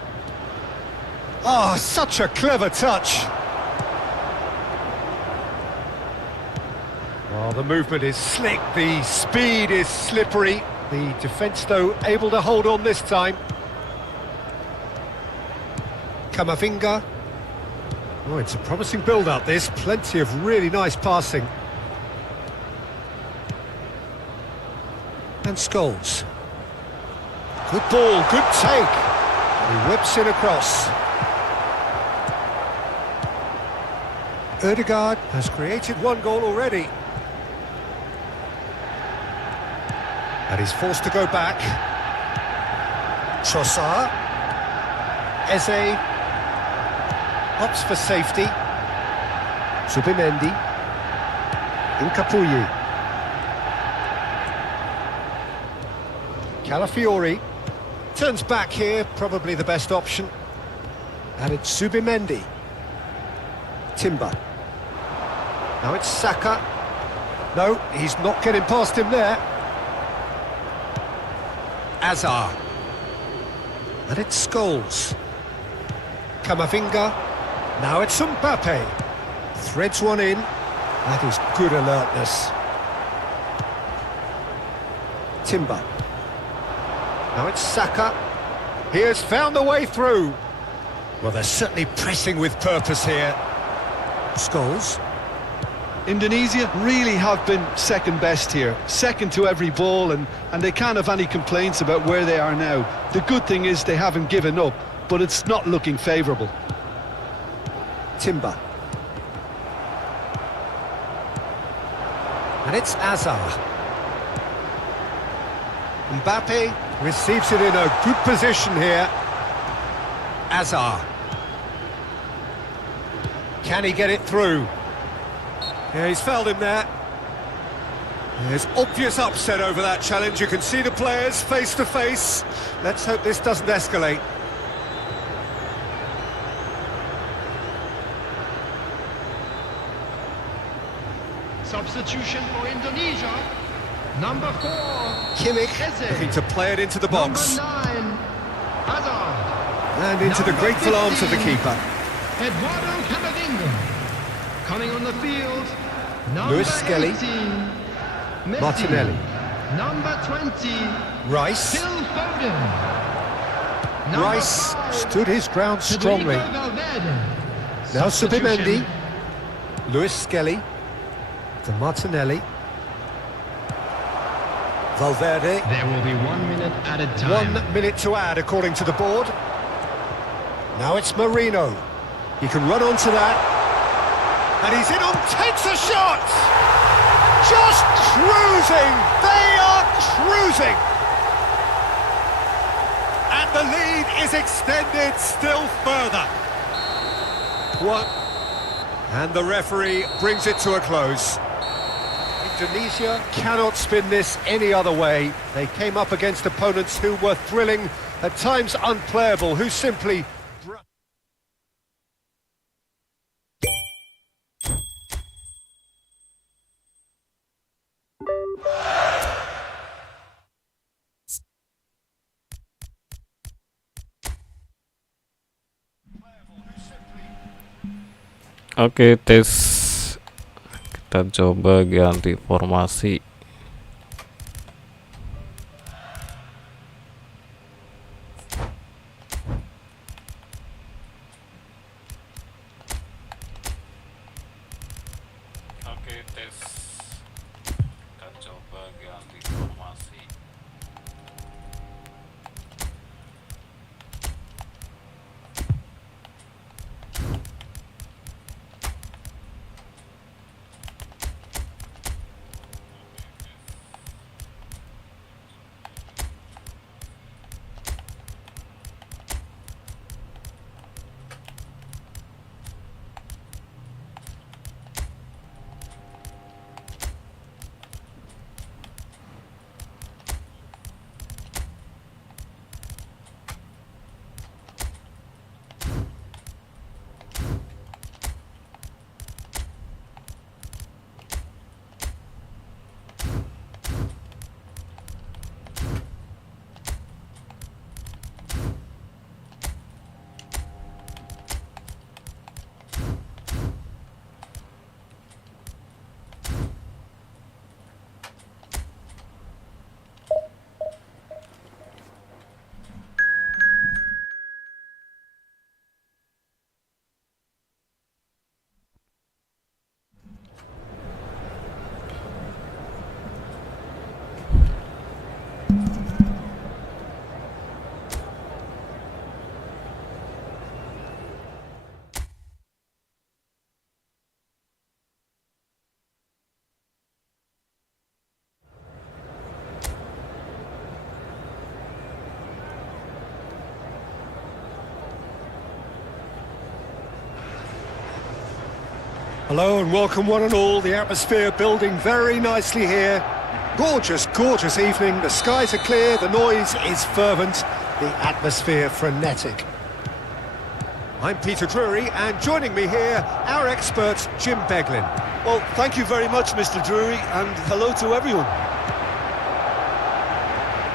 Oh, such a clever touch. Well, the movement is slick, the speed is slippery. The defence, though, able to hold on this time. Camavinga. Oh, it's a promising build-up, this. Plenty of really nice passing. And Scholes. Good ball, good take. He whips it across. Ødegaard has created one goal already. And he's forced to go back. Trossard. Eze. Opts for safety. Subimendi. Incapuyi. Calafiori. Turns back here, probably the best option. And it's Subimendi. Timber. Now it's Saka. No, he's not getting past him there. Azar. And it's Scholes. Camavinga. Now it's Mbappe. Threads one in. That is good alertness. Timber. Now it's Saka. He has found the way through. Well, they're certainly pressing with purpose here. Scholes. Indonesia really have been second best here, second to every ball, and they can't have any complaints about where they are now. The good thing is they haven't given up, but it's not looking favourable. Timber. And it's Azar. Mbappe receives it in a good position here. Azar. Can he get it through? Yeah, he's fouled him there. There's obvious upset over that challenge. You can see the players face to face. Let's hope this doesn't escalate. Substitution for Indonesia. Number 4. Kimmich Eze. looking to play it into the box. Number 9. Hazard. And into the Number grateful arms of the 15. keeper. Eduardo Camavinga. Coming on the field. Number Lewis Skelly. 18. Messi. Martinelli. Number 20. Rice. Phil Foden. Number Rice 5. stood his ground strongly. Federico Valverde. Now Substitution. Subimendi. Lewis Skelly. To Martinelli. Valverde. There will be 1 minute added time. 1 minute to add according to the board. Now it's Marino. He can run onto that. And he's in on, takes a shot! Just cruising! They are cruising! And the lead is extended still further. One. And the referee brings it to a close. Indonesia cannot spin this any other way. They came up against opponents who were thrilling, at times unplayable, who simply... Oke, tes. Kita coba ganti formasi. Oke, tes. Kita coba ganti formasi. Hello and welcome one and all. The atmosphere building very nicely here. Gorgeous, gorgeous evening. The skies are clear, the noise is fervent, the atmosphere frenetic. I'm Peter Drury, and joining me here, our expert, Jim Beglin. Well, thank you very much, Mr. Drury, and hello to everyone.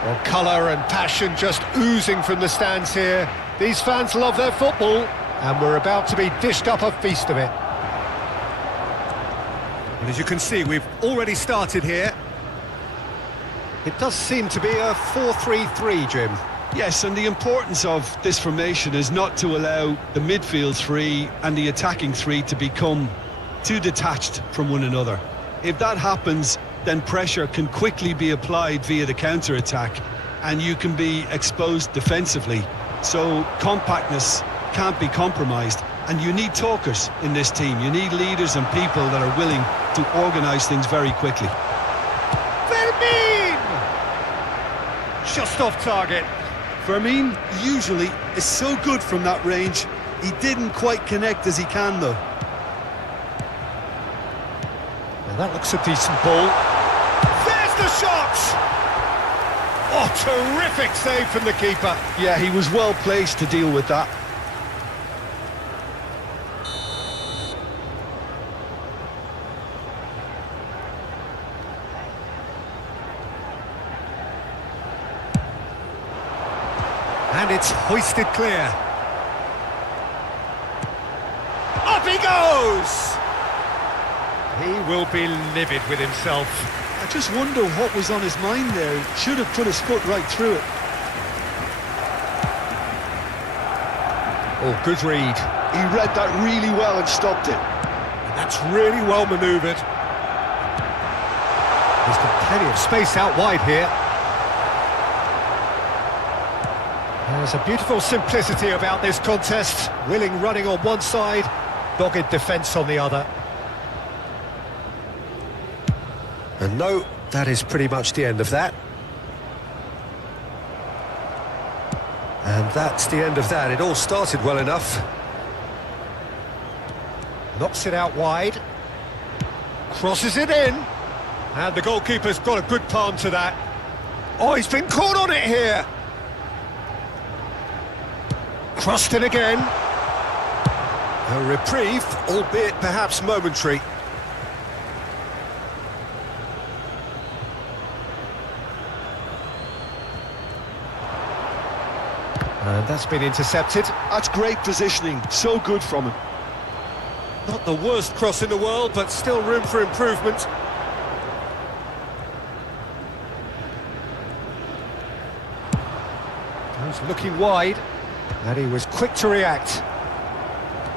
Well, colour and passion just oozing from the stands here. These fans love their football, and we're about to be dished up a feast of it. And as you can see, we've already started here. It does seem to be a 4-3-3, Jim. Yes, and the importance of this formation is not to allow the midfield three and the attacking three to become too detached from one another. If that happens, then pressure can quickly be applied via the counter-attack, and you can be exposed defensively. So compactness can't be compromised, and you need talkers in this team. You need leaders and people that are willing to organise things very quickly. Fermin! Just off target. Fermin usually is so good from that range. He didn't quite connect as he can, though. Now that looks a decent ball. There's the shot! Oh, terrific save from the keeper. Yeah, he was well placed to deal with that. And it's hoisted clear. Up he goes! He will be livid with himself. I just wonder what was on his mind there. He should have put his foot right through it. Oh, good read. He read that really well and stopped it. And that's really well manoeuvred. He's got plenty of space out wide here. There's a beautiful simplicity about this contest. Willing running on one side, dogged defence on the other. And no, that is pretty much the end of that. And that's the end of that. It all started well enough. Knocks it out wide. Crosses it in. And the goalkeeper's got a good palm to that. Oh, he's been caught on it here. Crossed in again. A reprieve, albeit perhaps momentary. And that's been intercepted. That's great positioning. So good from him. Not the worst cross in the world, but still room for improvement. He's looking wide. And he was quick to react.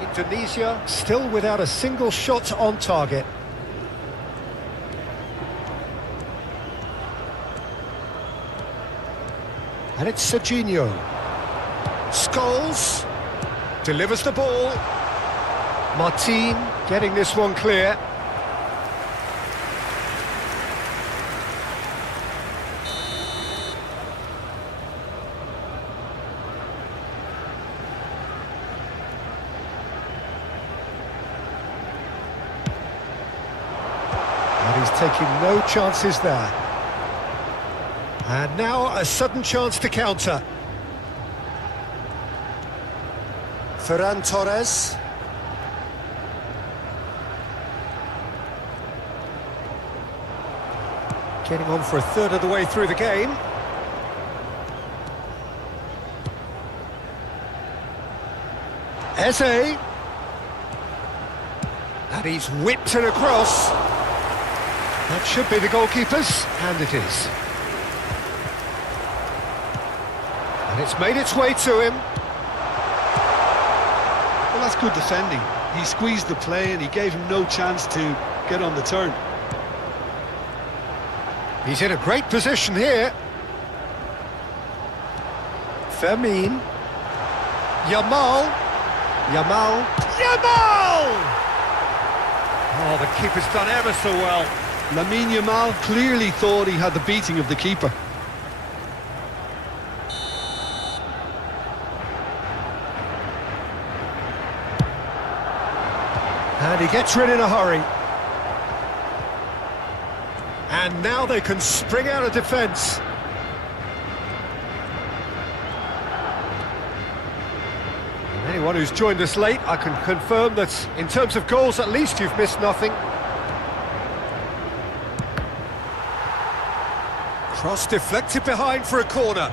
Indonesia still without a single shot on target. And it's Serginho. Scholes delivers the ball. Martin getting this one clear. And he's taking no chances there. And now a sudden chance to counter. Ferran Torres. Getting on for a third of the way through the game. Eze. And he's whipped it across. That should be the goalkeeper's, and it is. And it's made its way to him. Well, that's good defending. He squeezed the play and he gave him no chance to get on the turn. He's in a great position here. Fermin. Yamal. Oh, the keeper's done ever so well. Lamine Yamal clearly thought he had the beating of the keeper. And And he gets rid in a hurry. And now they can spring out of defence. And anyone who's joined us late, I can confirm that in terms of goals, at least you've missed nothing. Cross deflected behind for a corner.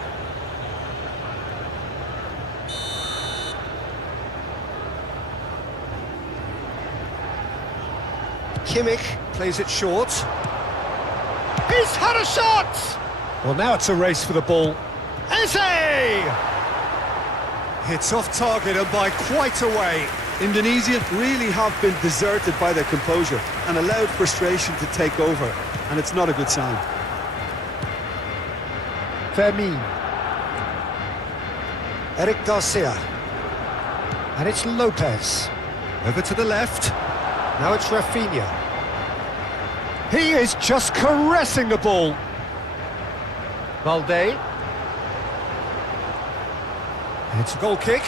Kimmich plays it short. He's had a shot! Well, now it's a race for the ball. Eze! Hits off target and by quite a way. Indonesia really have been deserted by their composure and allowed frustration to take over, and it's not a good sign. Fermin. Eric Garcia. And it's Lopez. Over to the left. Now it's Rafinha. He is just caressing the ball. Valde. It's a goal kick.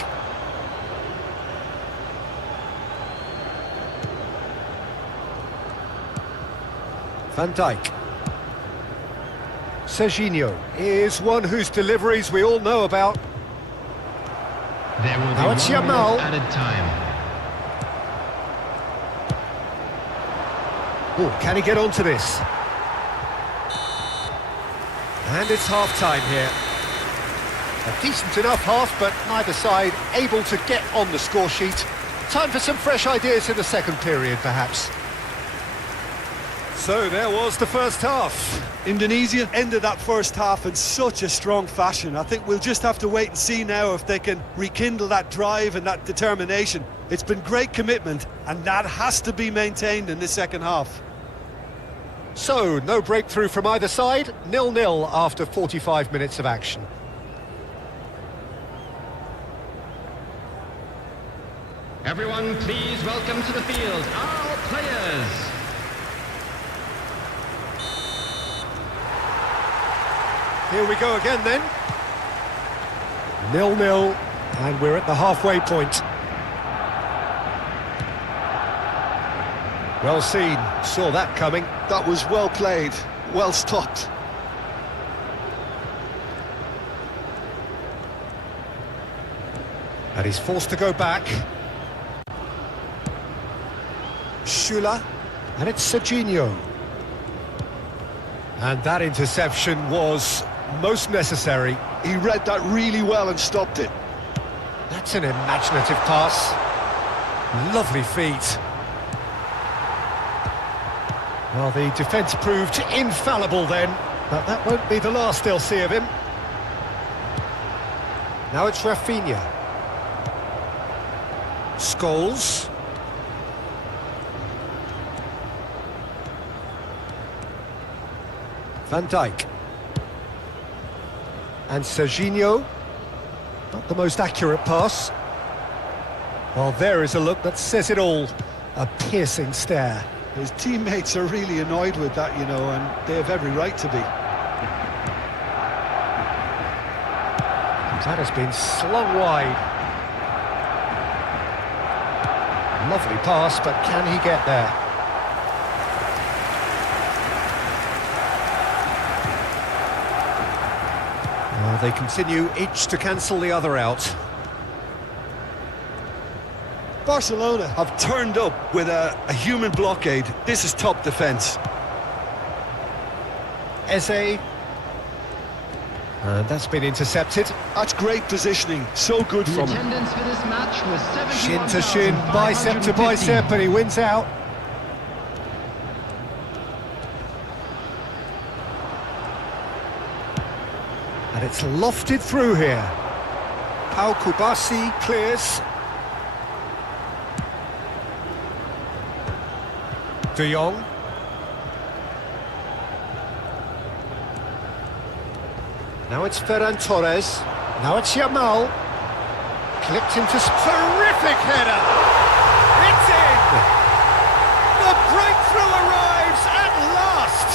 Van Dijk. Serginho is one whose deliveries we all know about. There will Now be it's 1 minute Yamal. added time. Oh, can he get onto this? And it's half-time here. A decent enough half, but neither side able to get on the score sheet. Time for some fresh ideas in the second period, perhaps. So there was the first half. Indonesia ended that first half in such a strong fashion. I think we'll just have to wait and see now if they can rekindle that drive and that determination. It's been great commitment, and that has to be maintained in this second half. So, no breakthrough from either side, 0-0 after 45 minutes of action. Everyone, please welcome to the field our players. Here we go again then. 0-0, and we're at the halfway point. Well seen, saw that coming. That was well played, well stopped. And he's forced to go back. Schüller, and it's Serginho. And that interception was most necessary. He read that really well and stopped it. That's an imaginative pass. Lovely feet. Well, the defence proved infallible then, but that won't be the last they'll see of him. Now it's Rafinha. Scholes. Van Dijk. And Serginho. Not the most accurate pass. Well, there is a look that says it all. A piercing stare. His teammates are really annoyed with that, you know, and they have every right to be. That has been slung wide. Lovely pass, but can he get there? Well, they continue each to cancel the other out. Barcelona have turned up with a human blockade. This is top defence. Eze. And that's been intercepted. That's great positioning. So good The from him. attendance for this match was Shin to shin, bicep to bicep, and he wins out. And it's lofted through here. Pau Kubasi clears. De Jong. Now it's Ferran Torres. Now it's Yamal. Clipped into terrific header. It's in. The breakthrough arrives at last.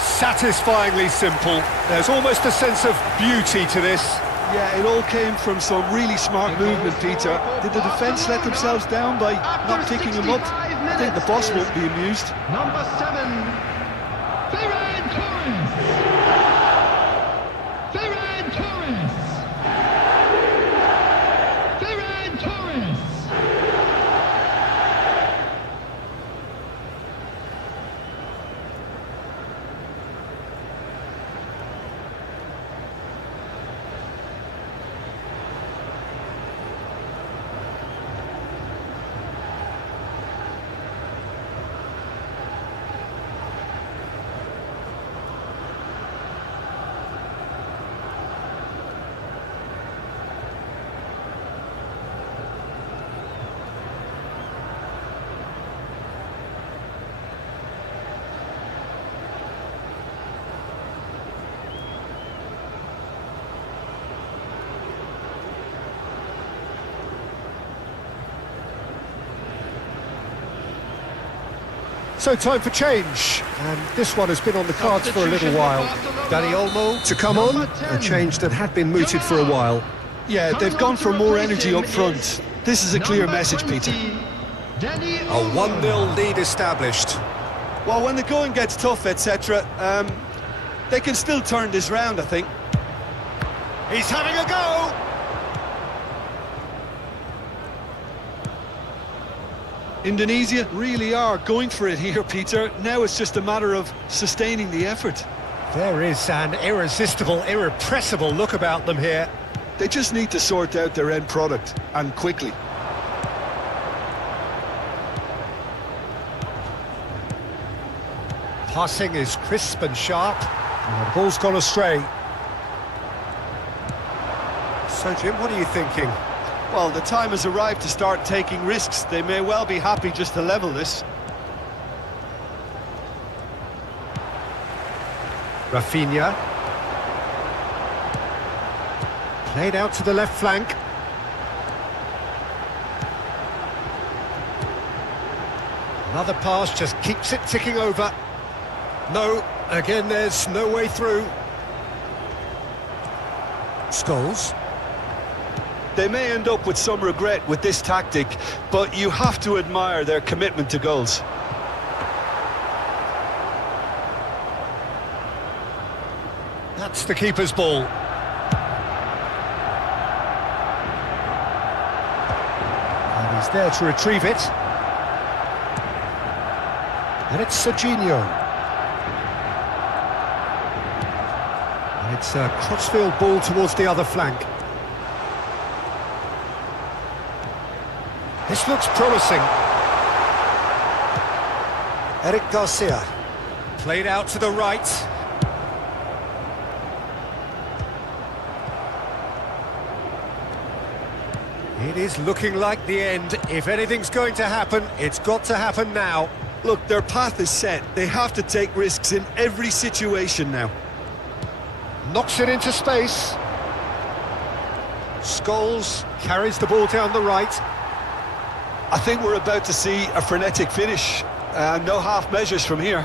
Satisfyingly simple. There's almost a sense of beauty to this. Yeah, it all came from some really smart movement, Peter. Did the defence let themselves down by not picking him up? I think the boss won't be amused. Number 7, Ferran Torres. Ferran Torres. Ferran Torres. So time for change, and this one has been on the cards for a little while. Danny Olmo to come on, a change that had been mooted for a while. Yeah, they've gone for more energy up front. This is a clear message, Peter. A 1-0 lead established. Well, when the going gets tough, etc., they can still turn this round, I think. He's having a go! Indonesia really are going for it here, Peter. Now it's just a matter of sustaining the effort. There is an irresistible, irrepressible look about them here. They just need to sort out their end product, and quickly. Passing is crisp and sharp, and the ball's gone astray. So, Jim, what are you thinking? Well, the time has arrived to start taking risks. They may well be happy just to level this. Rafinha. Played out to the left flank. Another pass just keeps it ticking over. No, again there's no way through. Scholes. They may end up with some regret with this tactic, but you have to admire their commitment to goals. That's the keeper's ball. And he's there to retrieve it. And it's Serginho. And it's a crossfield ball towards the other flank. This looks promising. Eric Garcia. Played out to the right. It is looking like the end. If anything's going to happen, it's got to happen now. Look, their path is set. They have to take risks in every situation now. Knocks it into space. Scholes carries the ball down the right. I think we're about to see a frenetic finish. No half measures from here.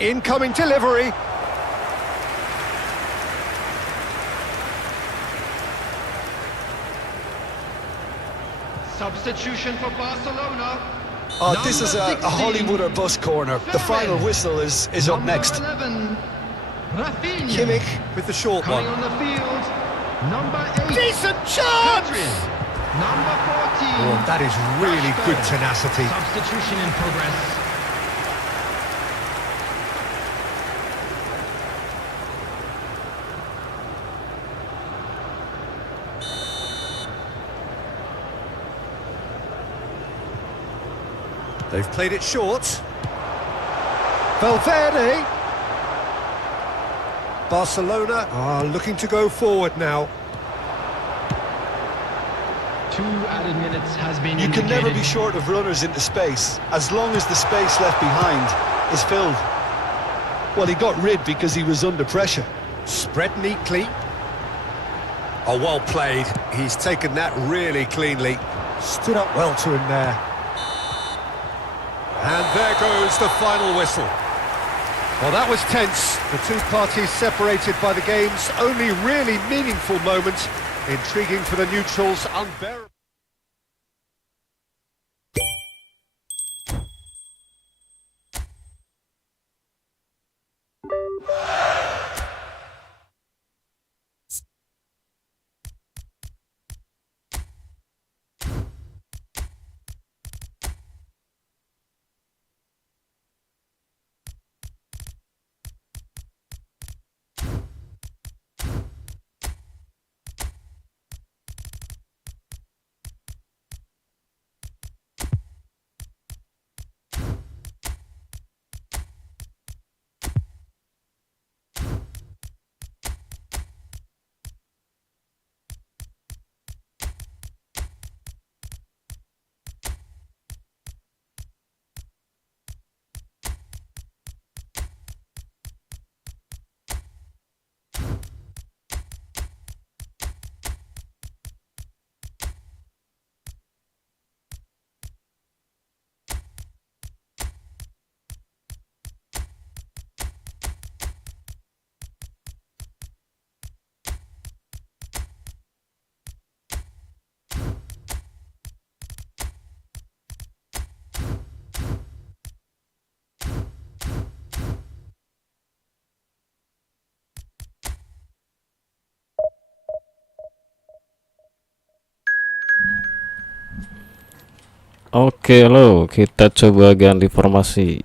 Incoming delivery. Substitution for Barcelona. Oh, this is a Hollywood or bus corner. The final whistle is up next. 11, Rafinha. Kimmich with the short Coming one. on the field, number 8. Decent chance! Number 14. Oh, that is really good tenacity. Substitution in progress. They've played it short. Valverde. Barcelona are looking to go forward now. 2 added minutes has been You can never indicated. be short of runners into space, as long as the space left behind is filled. Well, he got rid because he was under pressure. Spread neatly. Oh, well played. He's taken that really cleanly. Stood up well to him there. And there goes the final whistle. Well, that was tense. The two parties separated by the game's only really meaningful moment. Intriguing for the neutrals, unbearable. Oke, halo, kita coba ganti formasi.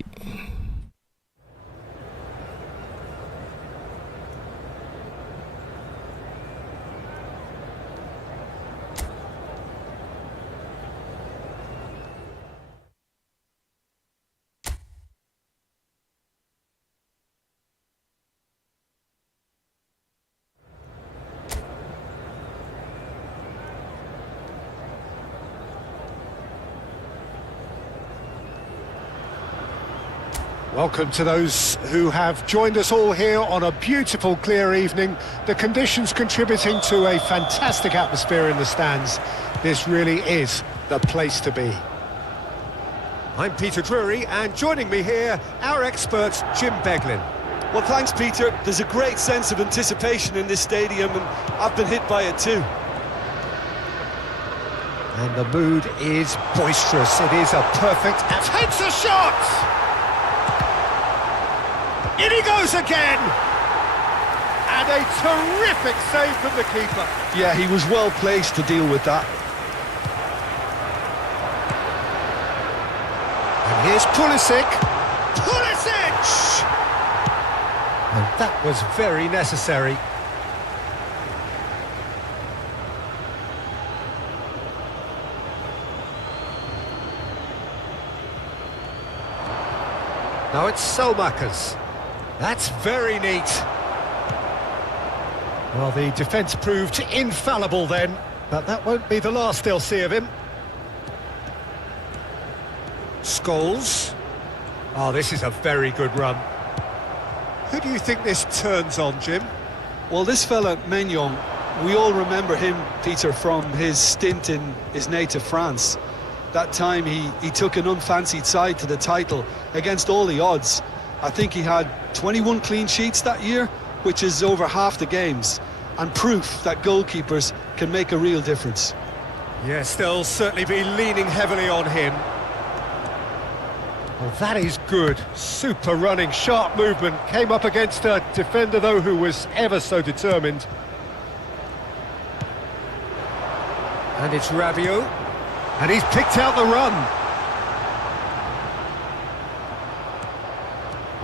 Welcome to those who have joined us all here on a beautiful clear evening. The conditions contributing to a fantastic atmosphere in the stands. This really is the place to be. I'm Peter Drury, and joining me here, our expert Jim Beglin. Well, thanks, Peter. There's a great sense of anticipation in this stadium, and I've been hit by it too. And the mood is boisterous. It is a perfect... Takes a shot! In he goes again! And a terrific save from the keeper. Yeah, he was well placed to deal with that. And here's Pulisic. Pulisic! And that was very necessary. Now it's Selmakers. That's very neat. Well, the defence proved infallible then, but that won't be the last they'll see of him. Scholes. Oh, this is a very good run. Who do you think this turns on, Jim? Well, this fella, Maignan, we all remember him, Peter, from his stint in his native France. That time he took an unfancied side to the title against all the odds. I think he had 21 clean sheets that year, which is over half the games, and proof that goalkeepers can make a real difference. Yes, they'll certainly be leaning heavily on him. Well, that is good. Super running, sharp movement. Came up against a defender, though, who was ever so determined. And it's Rabiot. And he's picked out the run.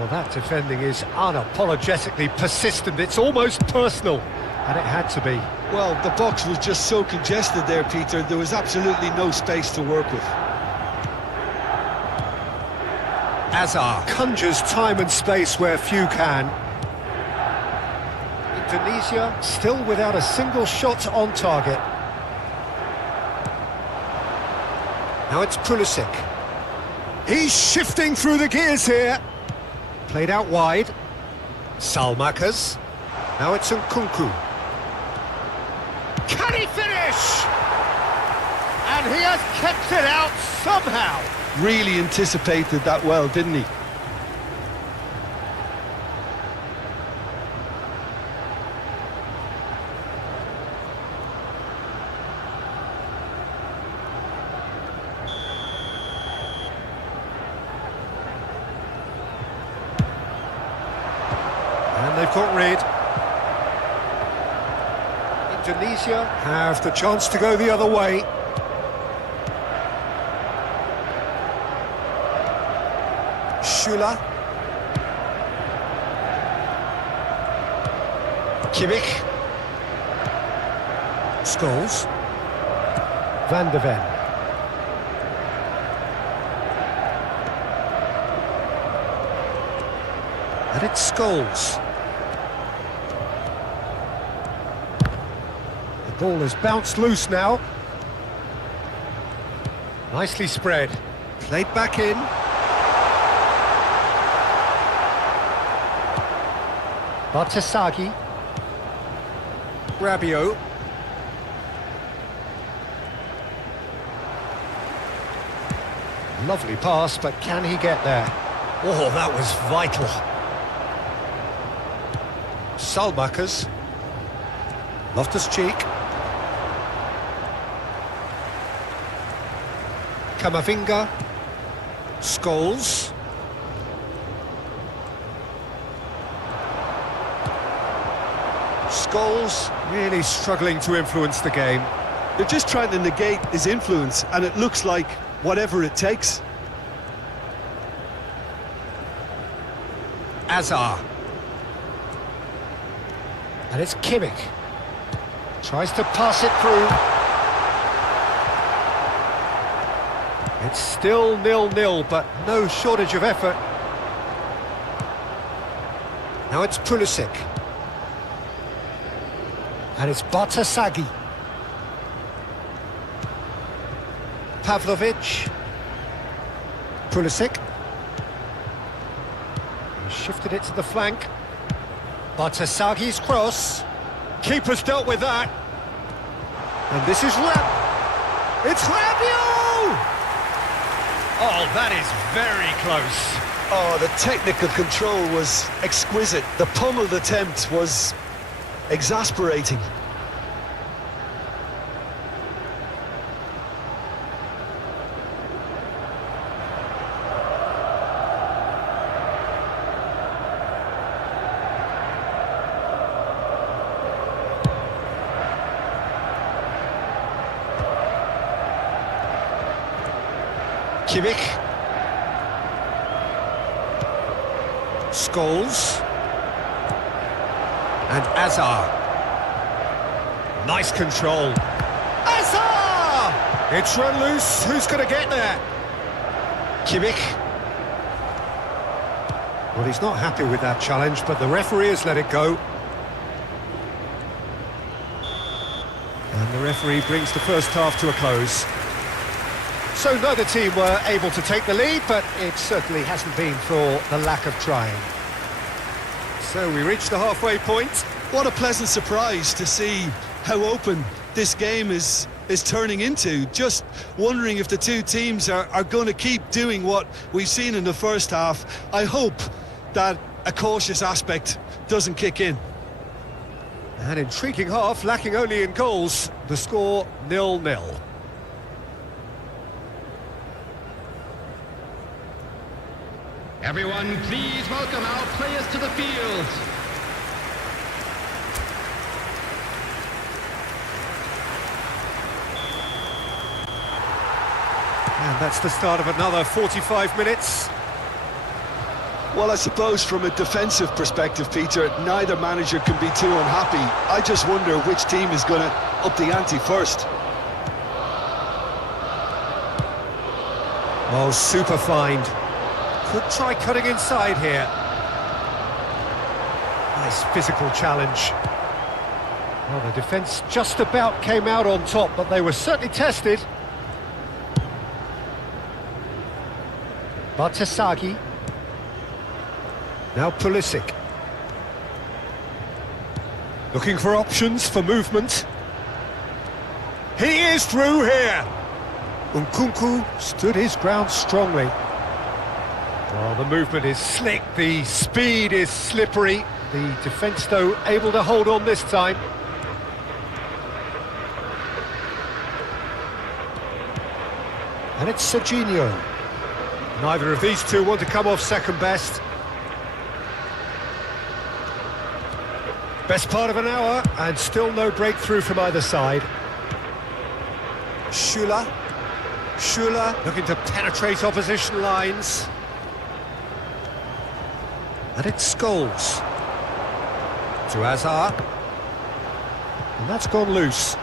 Well, that defending is unapologetically persistent. It's almost personal, and it had to be. Well, the box was just so congested there, Peter. There was absolutely no space to work with. Azar conjures time and space where few can. Indonesia still without a single shot on target. Now it's Pulisic. He's shifting through the gears here. Played out wide. Selmakers. Now it's Nkunku. Can he finish? And he has kept it out somehow. Really anticipated that well, didn't he? difficult read. Indonesia have the chance to go the other way. Schüller. Kimmich. Scholes. Van der Ven. And it's Scholes. The ball has bounced loose now. Nicely spread. Played back in. Bartasagi. Rabiot. Lovely pass, but can he get there? Oh, that was vital. Salmakers. Loftus-Cheek. Camavinga. Scholes. Scholes really struggling to influence the game. They're just trying to negate his influence, and it looks like whatever it takes. Azar. And it's Kimmich. Tries to pass it through. It's still 0-0, but no shortage of effort. Now it's Pulisic. And it's Bartasagi. Pavlovic. Pulisic. He shifted it to the flank. Bartasagi's cross. Keeper's dealt with that. And this is It's Rabiot! Oh, that is very close. Oh, the technical control was exquisite. The pummeled attempt was exasperating. Kimmich. Scholes. And Azar. Nice control. Azar! It's run loose. Who's going to get there? Kimmich. Well, he's not happy with that challenge, but the referee has let it go. And the referee brings the first half to a close. So neither team were able to take the lead, but it certainly hasn't been for the lack of trying. So we reach the halfway point. What a pleasant surprise to see how open this game is turning into. Just wondering if the two teams are going to keep doing what we've seen in the first half. I hope that a cautious aspect doesn't kick in. An intriguing half, lacking only in goals. The score 0-0. Everyone, please welcome our players to the field. And that's the start of another 45 minutes. Well, I suppose from a defensive perspective, Peter, neither manager can be too unhappy. I just wonder which team is going to up the ante first. Oh, super find. Could try cutting inside here. Nice physical challenge. Well, the defence just about came out on top, but they were certainly tested. Bartasagi. Now Pulisic. Looking for options for movement. He is through here. Nkunku stood his ground strongly. Well, the movement is slick, the speed is slippery. The defence, though, able to hold on this time. And it's Serginho. Neither of these two want to come off second best. Best part of an hour, and still no breakthrough from either side. Schüller looking to penetrate opposition lines. And it's Scholes. To Hazard. And that's gone loose.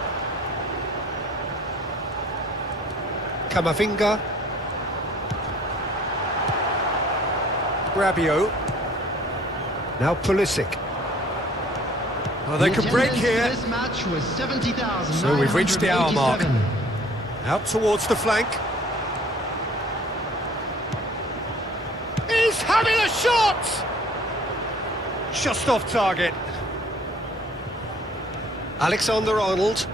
Camavinga. Rabiot. Now Pulisic. Oh, they could break here. This match was 70,000. So we've reached the hour mark. Out towards the flank. He's having a shot! Just off target. Alexander-Arnold.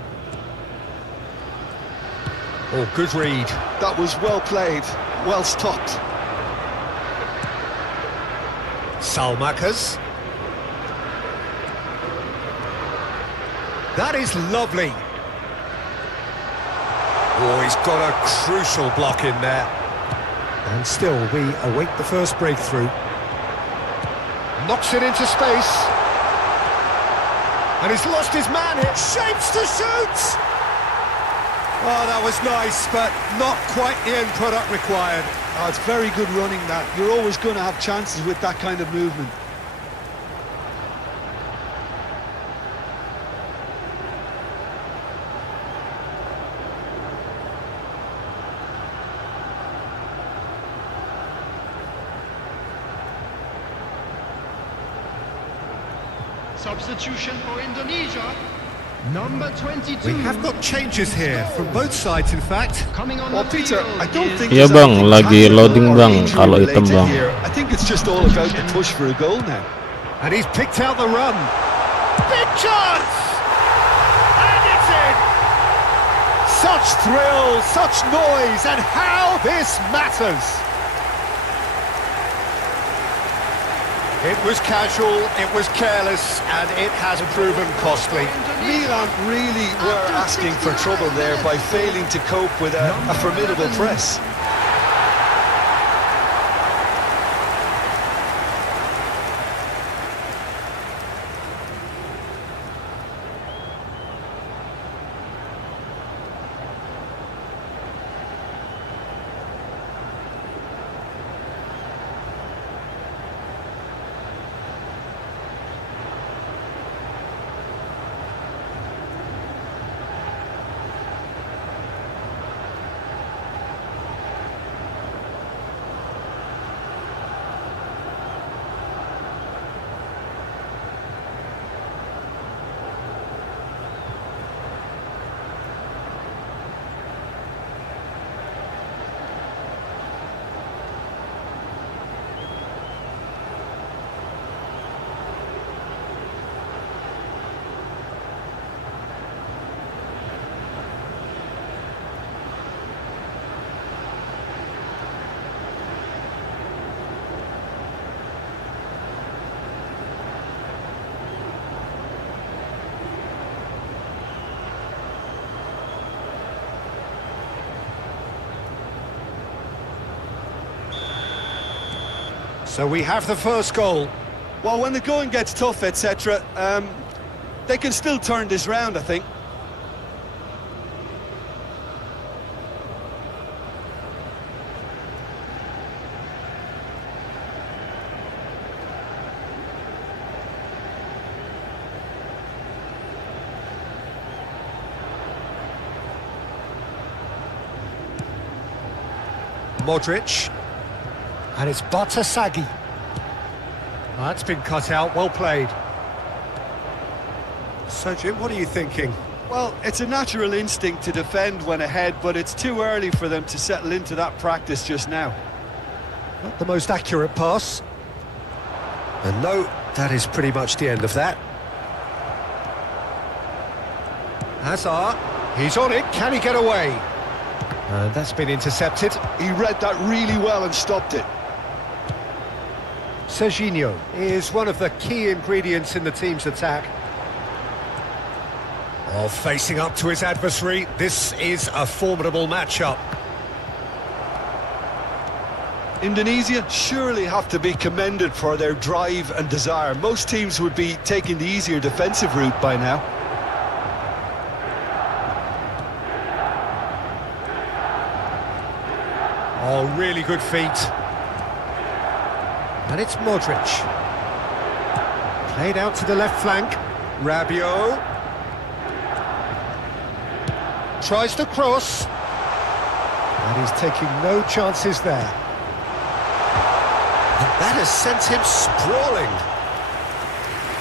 Oh, good read. That was well played, well stopped. Salmakers. That is lovely. Oh, he's got a crucial block in there. And still, we await the first breakthrough. Knocks it into space. And he's lost his man here. Shapes to shoot! Oh, that was nice, but not quite the end product required. Oh, it's very good running that. You're always going to have chances with that kind of movement. Substitution for Indonesia. Number 22. We have got changes here from both sides, in fact. Coming on Well, the Peter, field I don't is- think Iya, there's bang, anything lagi tactical loading, or bang, injury kalau hitam, related bang. here. I think it's just all about the push for a goal now. And he's picked out the run. Big chance! And it's in! Such thrill, such noise, and how this matters! It was casual, it was careless, and it has proven costly. Milan really were asking for trouble there by failing to cope with a formidable press. So we have the first goal. Well, when the going gets tough, etc., they can still turn this round, I think. Modric. And it's Batasagi. That's been cut out, well played. So, Jim, what are you thinking? Well, it's a natural instinct to defend when ahead, but it's too early for them to settle into that practice just now. Not the most accurate pass. And no, that is pretty much the end of that. Hazard, he's on it, can he get away? And that's been intercepted. He read that really well and stopped it. Serginho is one of the key ingredients in the team's attack. Oh, facing up to his adversary, this is a formidable matchup. Indonesia surely have to be commended for their drive and desire. Most teams would be taking the easier defensive route by now. Oh, really good feet. And it's Modric. Played out to the left flank. Rabiot. Tries to cross. And he's taking no chances there. And that has sent him sprawling.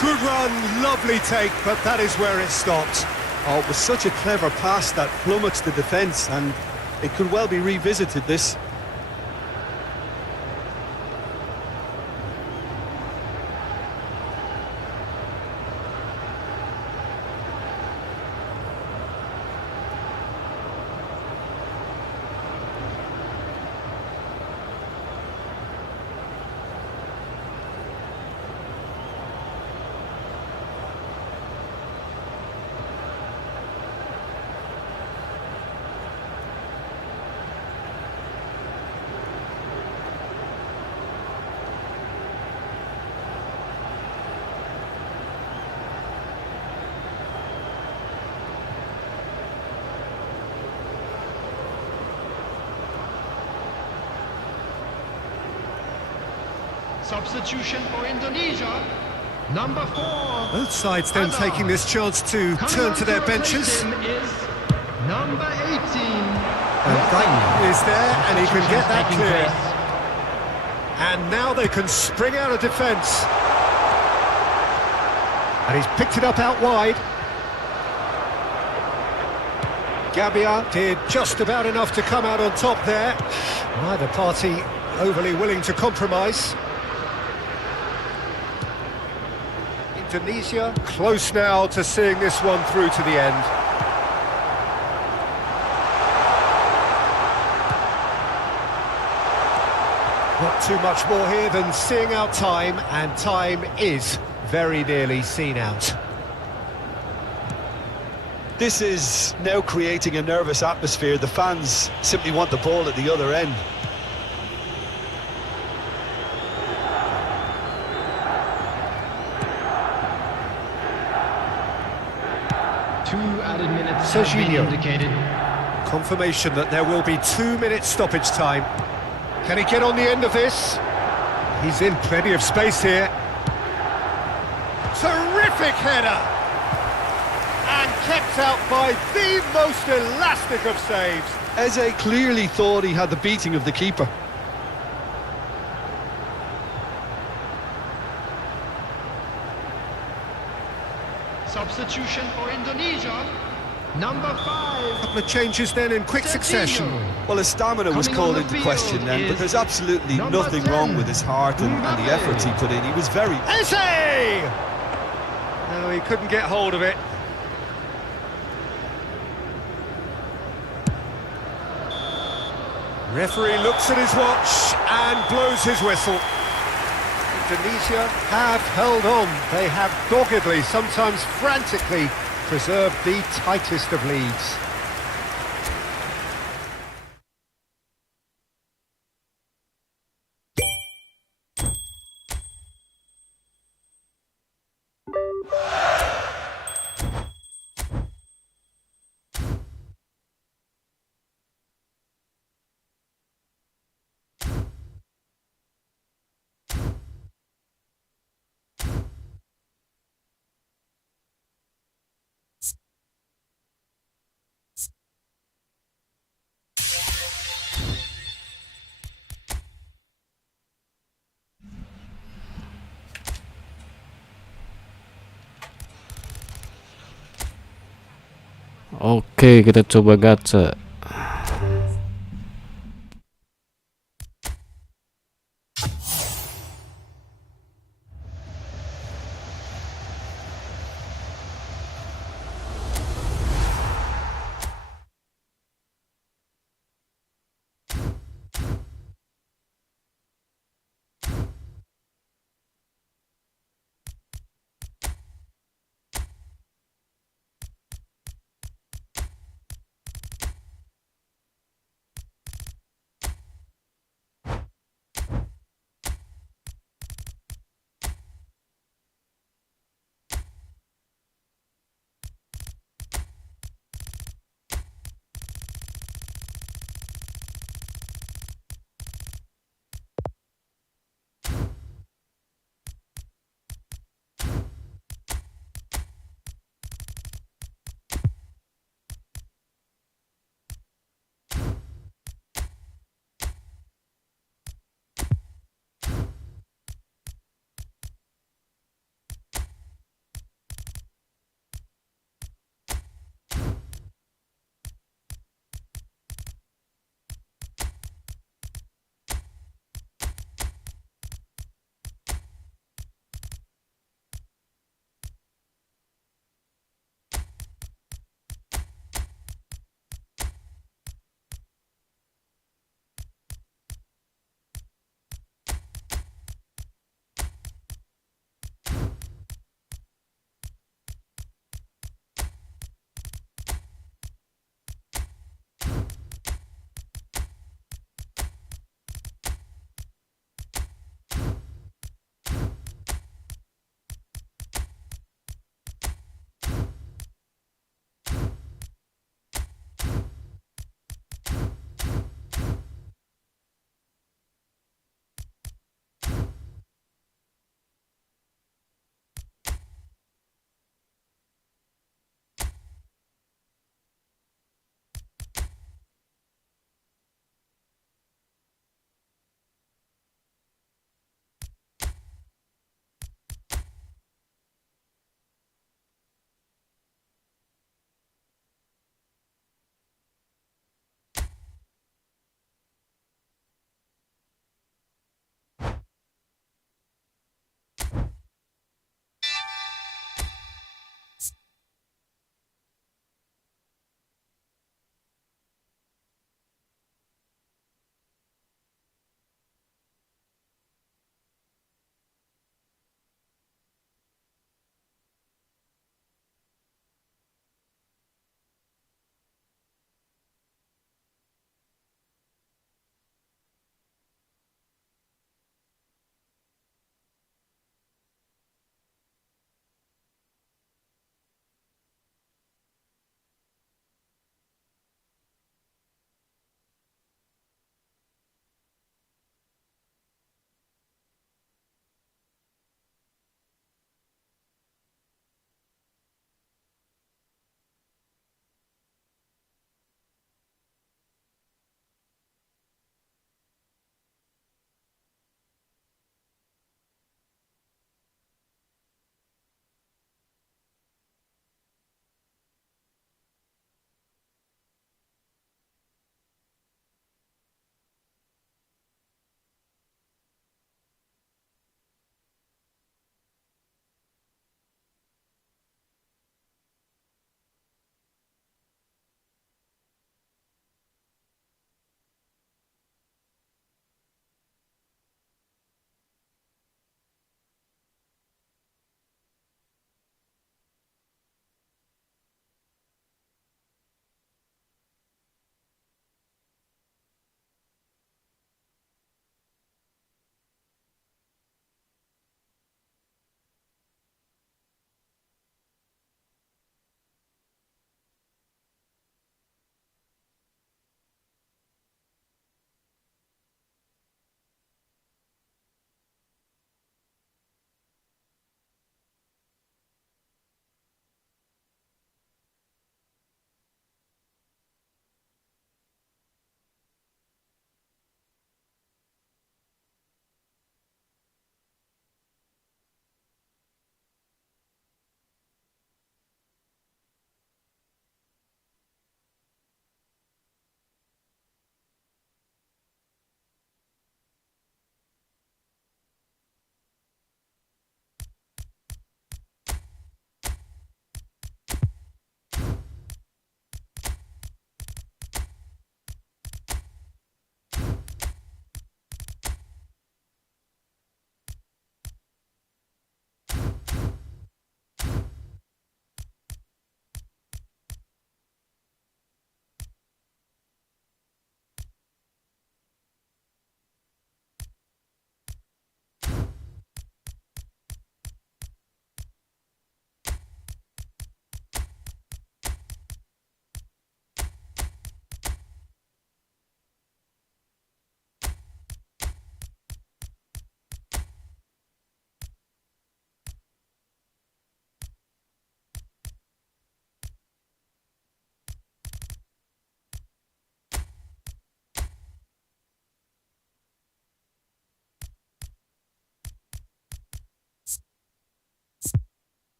Good run, lovely take, but that is where it stopped. Oh, it was such a clever pass that flummoxed the defence, and it could well be revisited, this. Substitution for Indonesia. Number 4. Both sides then taking this chance to turn to their benches. Him is number 18. And Bantu is there, and he can get that clear. And now they can spring out of defence. And he's picked it up out wide. Gabia did just about enough to come out on top there. Neither party overly willing to compromise. Indonesia close now to seeing this one through to the end. Not too much more here than seeing out time, and time is very nearly seen out. This is now creating a nervous atmosphere. The fans simply want the ball at the other end. 2 added minutes have been Serginho. indicated. Confirmation that there will be 2 minutes stoppage time. Can he get on the end of this? He's in plenty of space here. Terrific header! And kept out by the most elastic of saves. Eze clearly thought he had the beating of the keeper. Substitution for Indonesia. Number 5. Couple of changes then in quick succession. Well, his stamina was Coming on called the into field question then, but is there's absolutely number nothing 10, wrong with his heart and the efforts he put in. He was very... Eze! No, he couldn't get hold of it. Referee looks at his watch and blows his whistle. Indonesia have held on. They have doggedly, sometimes frantically, preserved the tightest of leads. Oke, kita coba gacha.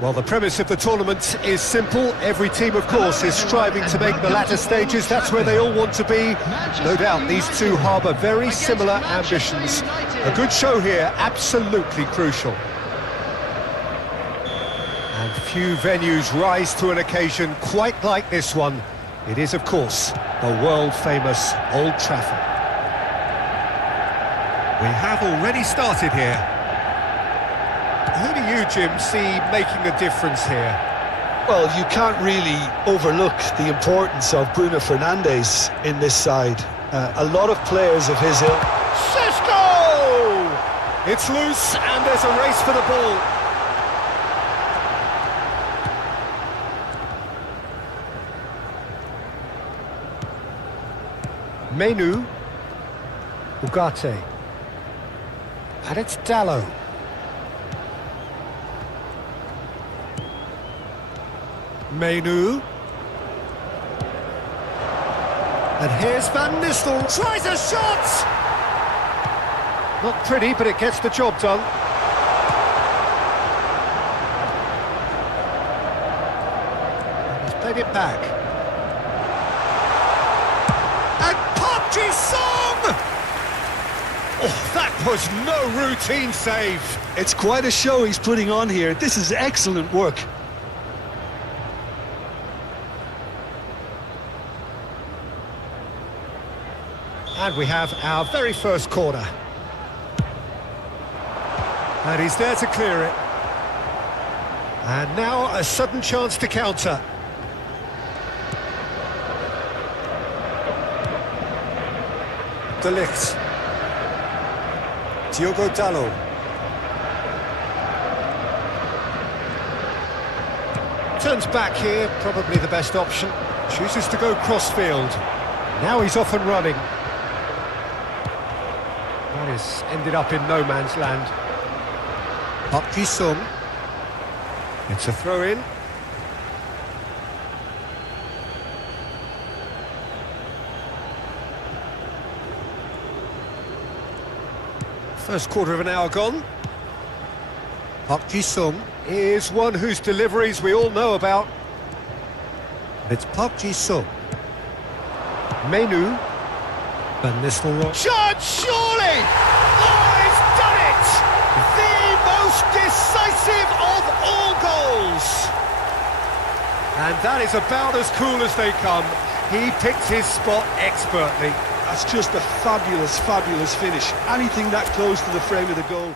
Well, the premise of the tournament is simple. Every team, of course, is striving to make the latter stages. That's where they all want to be. No doubt these two harbour very similar ambitions. A good show here, absolutely crucial. And few venues rise to an occasion quite like this one. It is, of course, the world-famous Old Trafford. We have already started here. Who do you, Jim, see making a difference here? Well, you can't really overlook the importance of Bruno Fernandes in this side. A lot of players of his ilk. Sesko! It's loose and there's a race for the ball. Menu. Ugarte. And it's Dallo. Menu. And here's Van Nistelrooy. Tries a shot! Not pretty, but it gets the job done. And he's played it back. And Park Ji-sung! Oh, that was no routine save. It's quite a show he's putting on here. This is excellent work. And we have our very first corner. And he's there to clear it. And now a sudden chance to counter. De Ligt. Diogo Dallo. Turns back here, probably the best option. Chooses to go cross-field. Now he's off and running. That has ended up in no man's land. Park Ji-sung. It's a throw-in. First quarter of an hour gone. Park Ji-sung is one whose deliveries we all know about. It's Park Ji-sung. Menu. Van Nistelrooy. Shot, surely! Oh, he's done it! The most decisive of all goals! And that is about as cool as they come. He picked his spot expertly. That's just a fabulous, fabulous finish. Anything that close to the frame of the goal.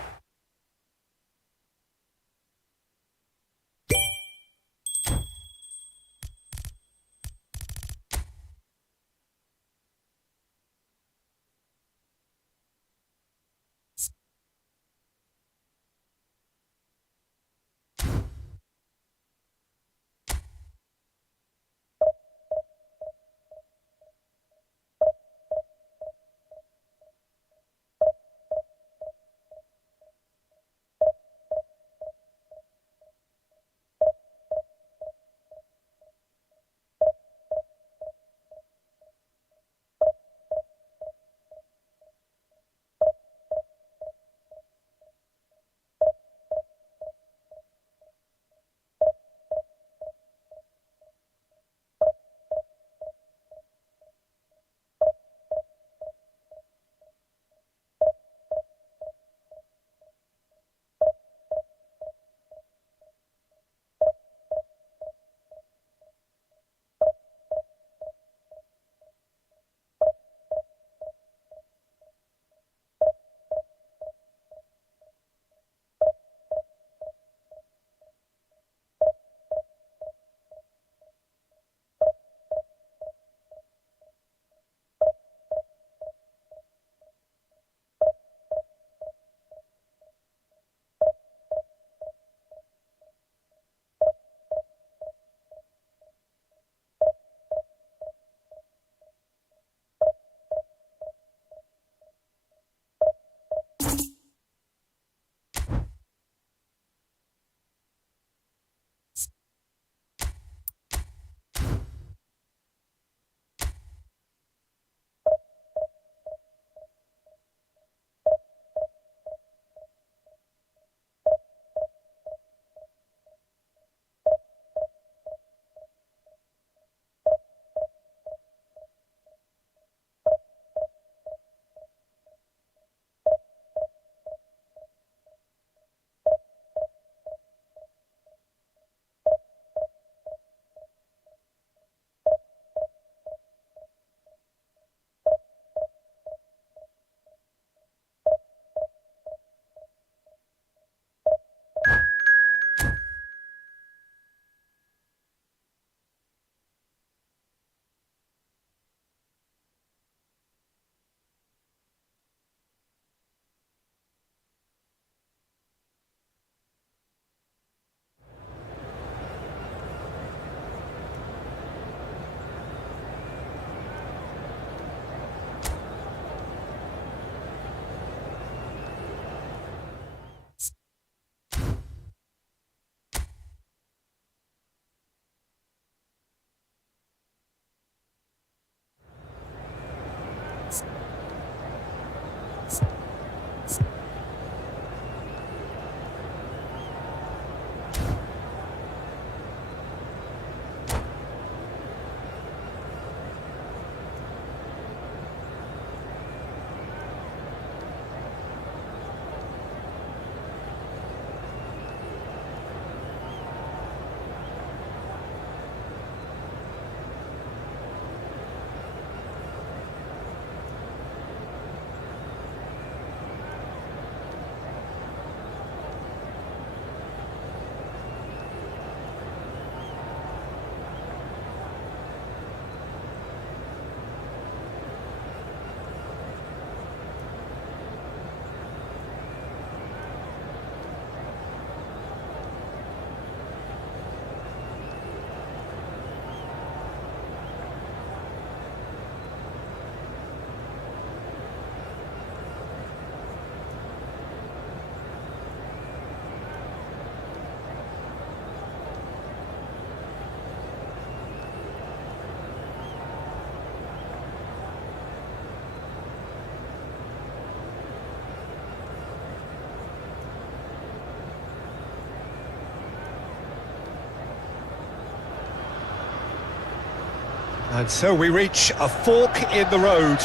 And so we reach a fork in the road.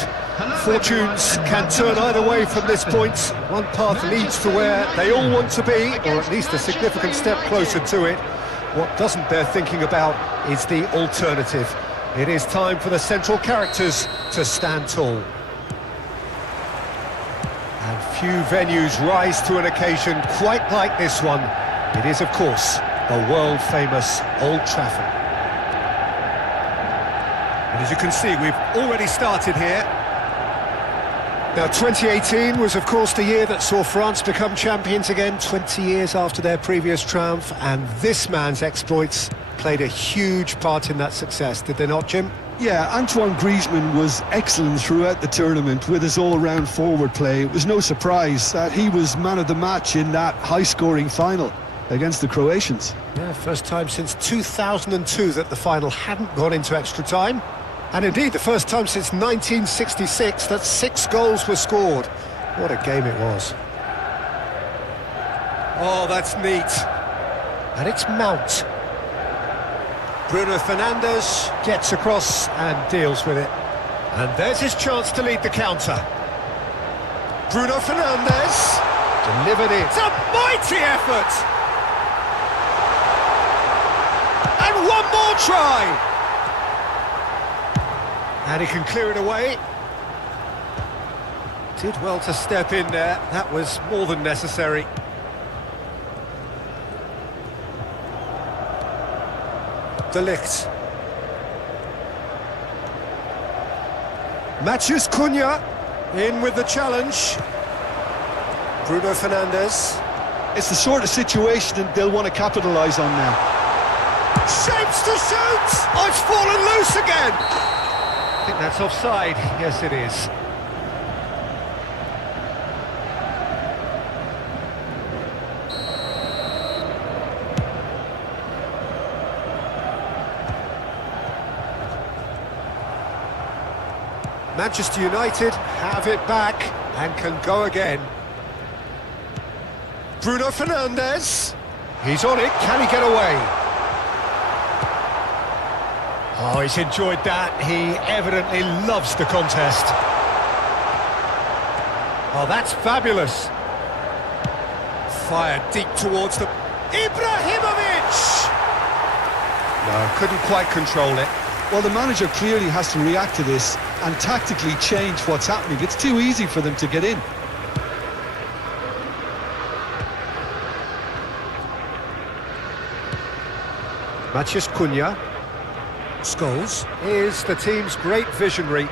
Fortunes can turn either way from this point. One path leads to where they all want to be, or at least a significant step closer to it. What doesn't bear thinking about is the alternative. It is time for the central characters to stand tall. And few venues rise to an occasion quite like this one. It is, of course, the world-famous Old Trafford. And as you can see, we've already started here. Now, 2018 was, of course, the year that saw France become champions again, 20 years after their previous triumph, and this man's exploits played a huge part in that success, did they not, Jim? Yeah, Antoine Griezmann was excellent throughout the tournament with his all-round forward play. It was no surprise that he was man of the match in that high-scoring final against the Croatians. Yeah, first time since 2002 that the final hadn't gone into extra time. And indeed, the first time since 1966 that 6 goals were scored. What a game it was. Oh, that's neat. And it's Mount. Bruno Fernandes gets across and deals with it. And there's his chance to lead the counter. Bruno Fernandes delivered it. It's a mighty effort! And one more try! And he can clear it away. Did well to step in there. That was more than necessary. De Ligt. Matheus Cunha in with the challenge. Bruno Fernandes. It's the sort of situation that they'll want to capitalise on now. Shapes to shoot! Oh, it's fallen loose again! I think that's offside. Yes, it is. Manchester United have it back and can go again. Bruno Fernandes. He's on it. Can he get away? Oh, he's enjoyed that. He evidently loves the contest. Oh, that's fabulous. Fired deep towards the... Ibrahimovic! No, couldn't quite control it. Well, the manager clearly has to react to this and tactically change what's happening. It's too easy for them to get in. Matheus Cunha. Scholes is the team's great visionary.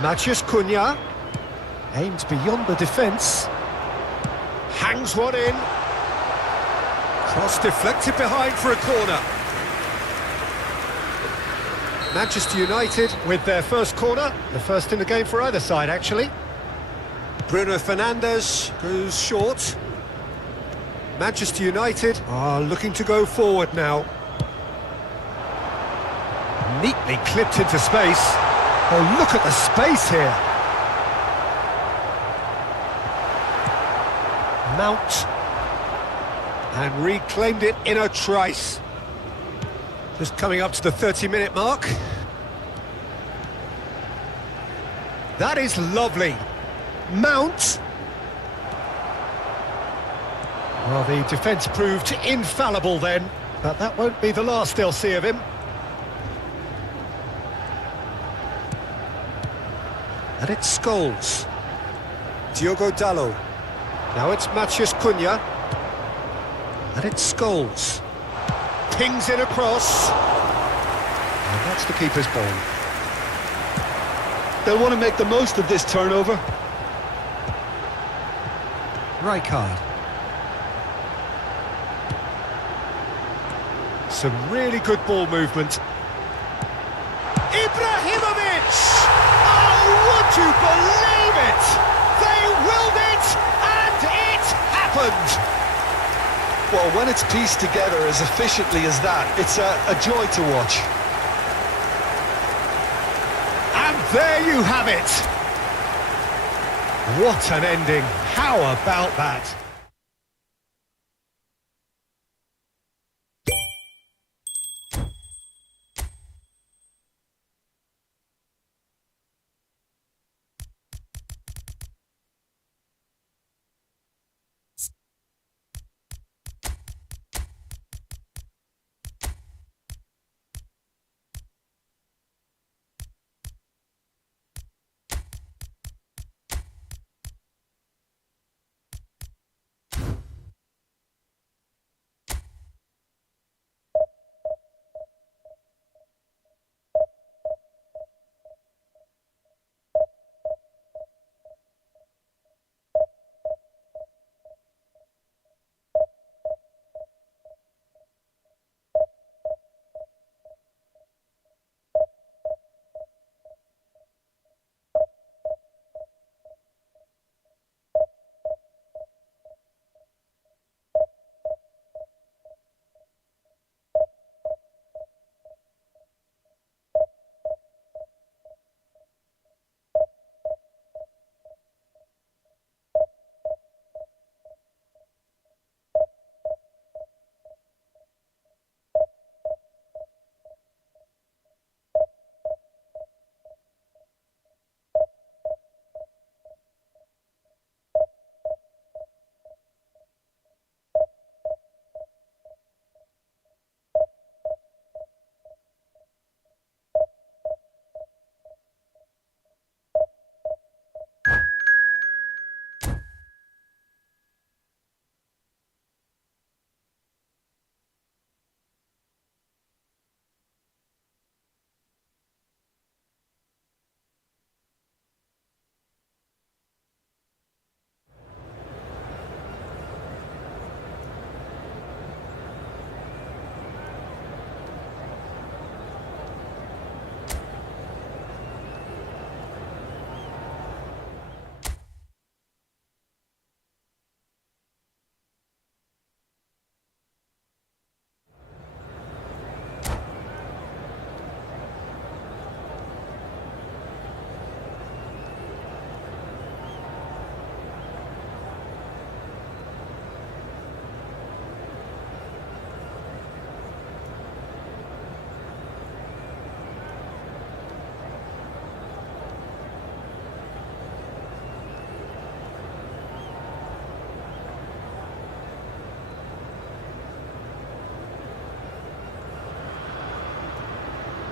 Matheus Cunha aims beyond the defence. Hangs one in. Cross deflected behind for a corner. Manchester United with their first corner. The first in the game for either side, actually. Bruno Fernandes goes short. Manchester United are looking to go forward now. Neatly clipped into space. Oh, look at the space here. Mount. And reclaimed it in a trice. Just coming up to the 30-minute mark. That is lovely. Mount. Well, the defence proved infallible then, but that won't be the last they'll see of him. And it's Scholes. Diogo Dalot. Now it's Matheus Cunha. And it's Scholes. Pings in across. And that's the keeper's ball. They'll want to make the most of this turnover. Rijkaard. Some really good ball movement. Ibrahimovic! Oh, would you believe it? They willed it, and it happened! Well, when it's pieced together as efficiently as that, it's a joy to watch. And there you have it! What an ending! How about that?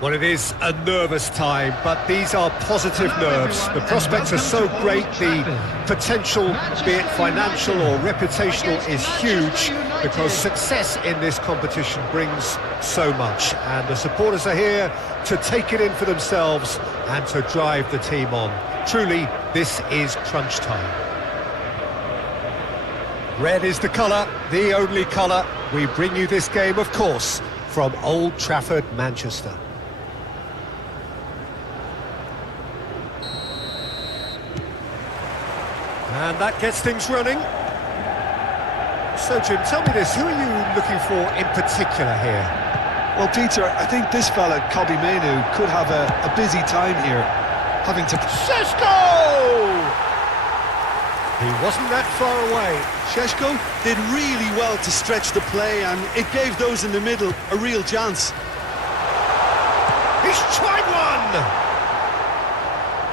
Well, it is a nervous time, but these are positive nerves. The prospects are so great, the potential, be it financial or reputational, is huge because success in this competition brings so much. And the supporters are here to take it in for themselves and to drive the team on. Truly, this is crunch time. Red is the colour, the only colour. We bring you this game, of course, from Old Trafford, Manchester. And that gets things running. So, Jim, tell me this, who are you looking for in particular here? Well, Peter, I think this fella, Kobbie Mainoo, could have a busy time here, having to... Šeško! He wasn't that far away. Šeško did really well to stretch the play, and it gave those in the middle a real chance. He's tried one!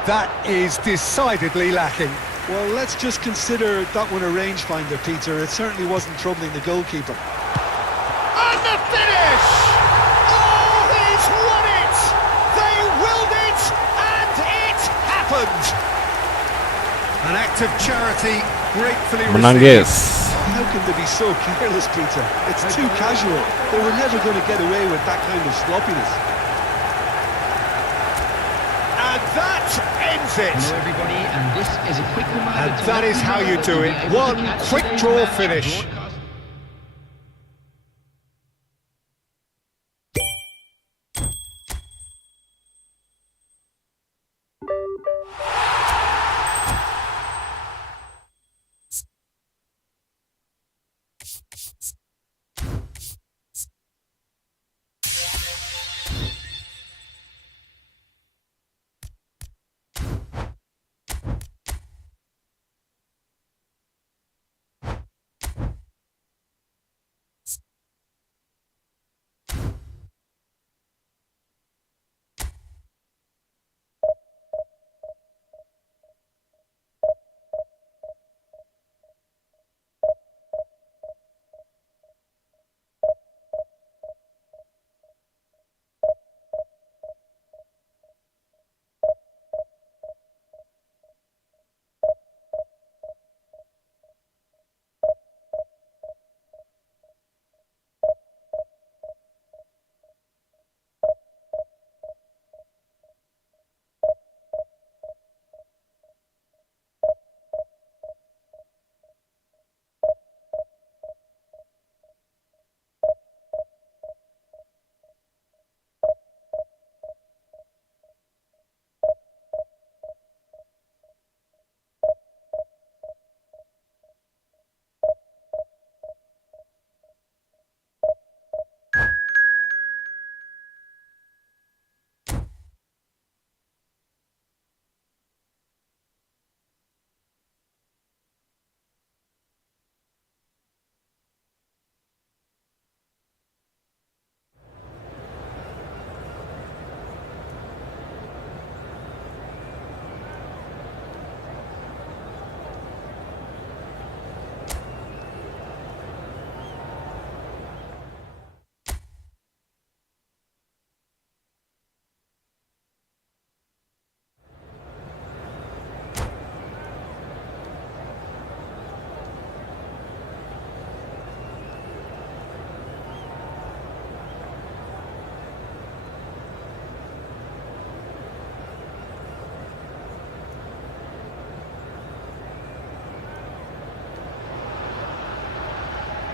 That is decidedly lacking. Well, let's just consider that one a rangefinder, Peter. It certainly wasn't troubling the goalkeeper. And the finish! Oh, he's won it! They willed it, and it happened! An act of charity, gratefully Menang received. guys. How can they be so careless, Peter? It's too casual. They were never going to get away with that kind of sloppiness. And that ends it. Hello everybody, and this is a quick reminder. And that is how you do it. One quick draw finish.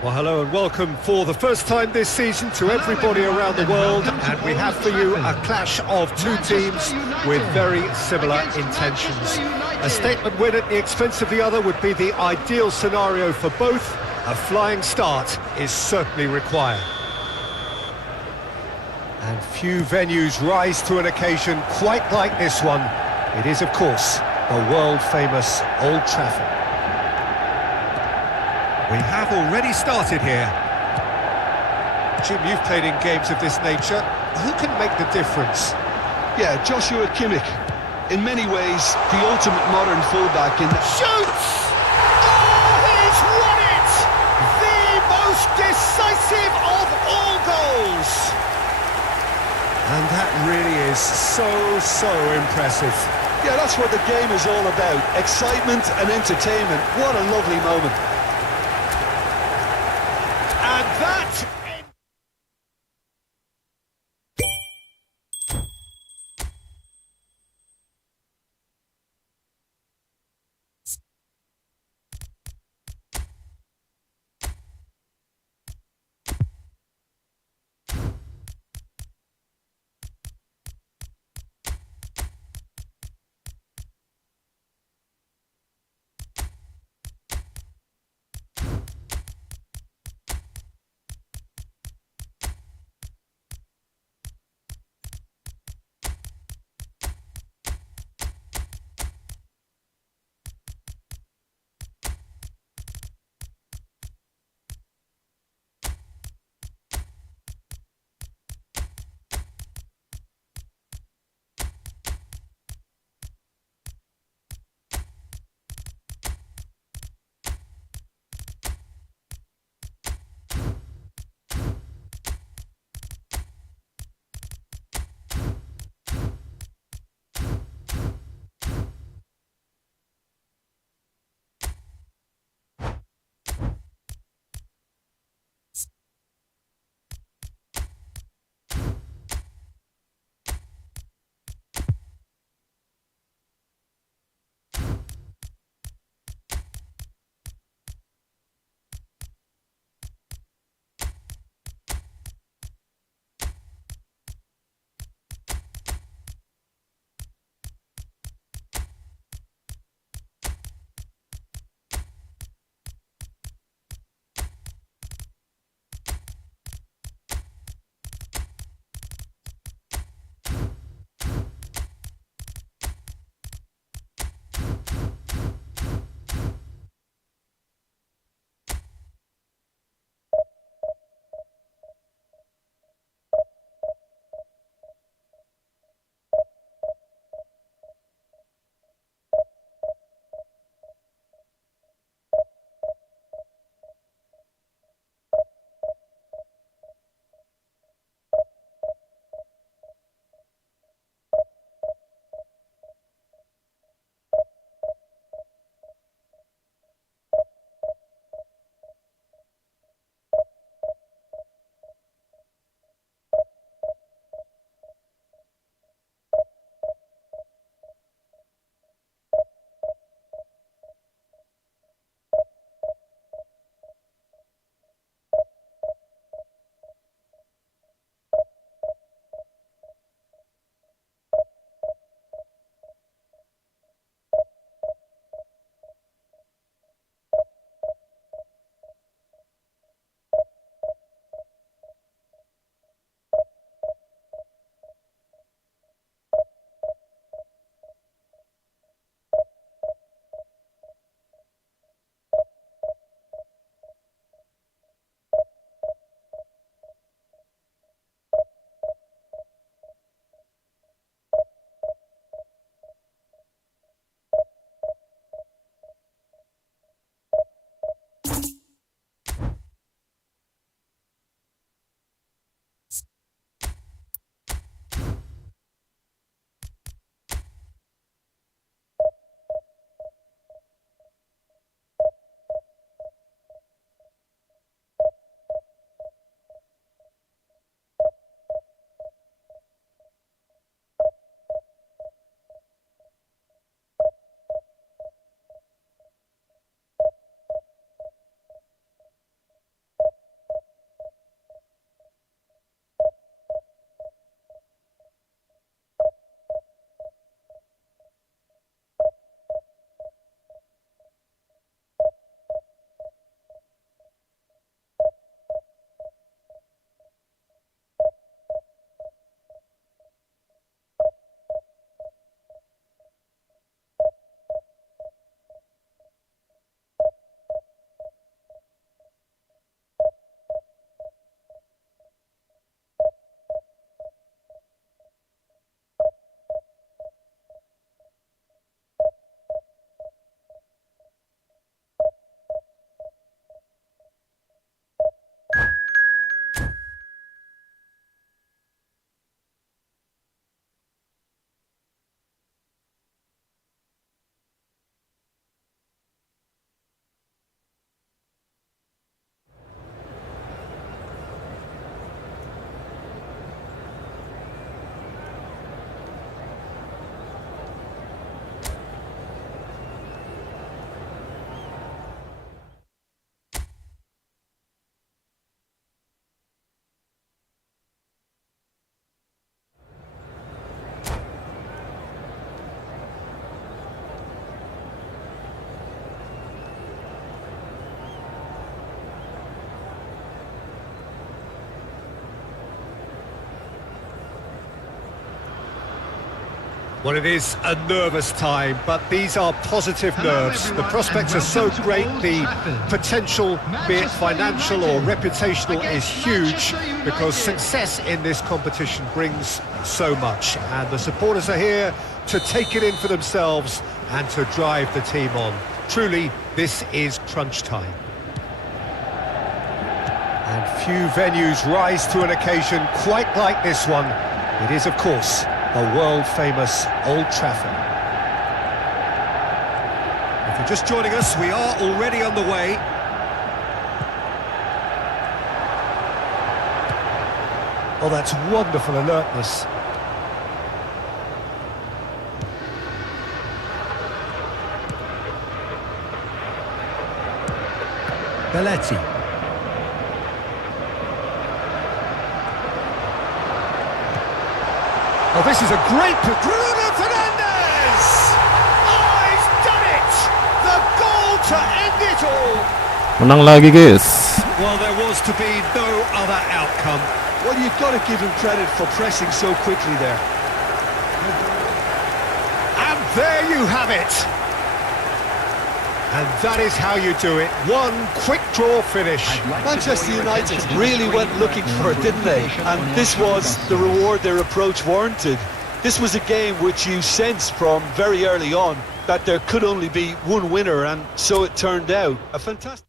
Well, hello and welcome for the first time this season to everybody around the world, and we have for you a clash of two teams with very similar intentions. A statement win at the expense of the other would be the ideal scenario for both. A flying start is certainly required. And few venues rise to an occasion quite like this one. It is, of course, the world-famous Old Trafford. We have already started here. Jim, you've played in games of this nature. Who can make the difference? Yeah, Joshua Kimmich. In many ways, the ultimate modern fullback in that... Shoots! Oh, he's won it! The most decisive of all goals! And that really is so impressive. Yeah, that's what the game is all about. Excitement and entertainment. What a lovely moment. And that... Well, it is a nervous time, but these are positive nerves. The prospects are so great, the potential, be it financial or reputational, is huge because success in this competition brings so much. And the supporters are here to take it in for themselves and to drive the team on. Truly, this is crunch time. And few venues rise to an occasion quite like this one. It is, of course, the world-famous Old Trafford. If you're just joining us, we are already on the way. Oh, that's wonderful alertness. Belletti. Oh, this is a great... Bruno Fernandes! Oh, he's done it! The goal to end it all! Menang lagi, guys. Well, there was to be no other outcome. Well, you've got to give him credit for pressing so quickly there. And there you have it! And that is how you do it. One quick draw finish. Manchester United really went looking for it, didn't they? And this was the reward their approach warranted. This was a game which you sensed from very early on that there could only be one winner, and so it turned out. A fantastic...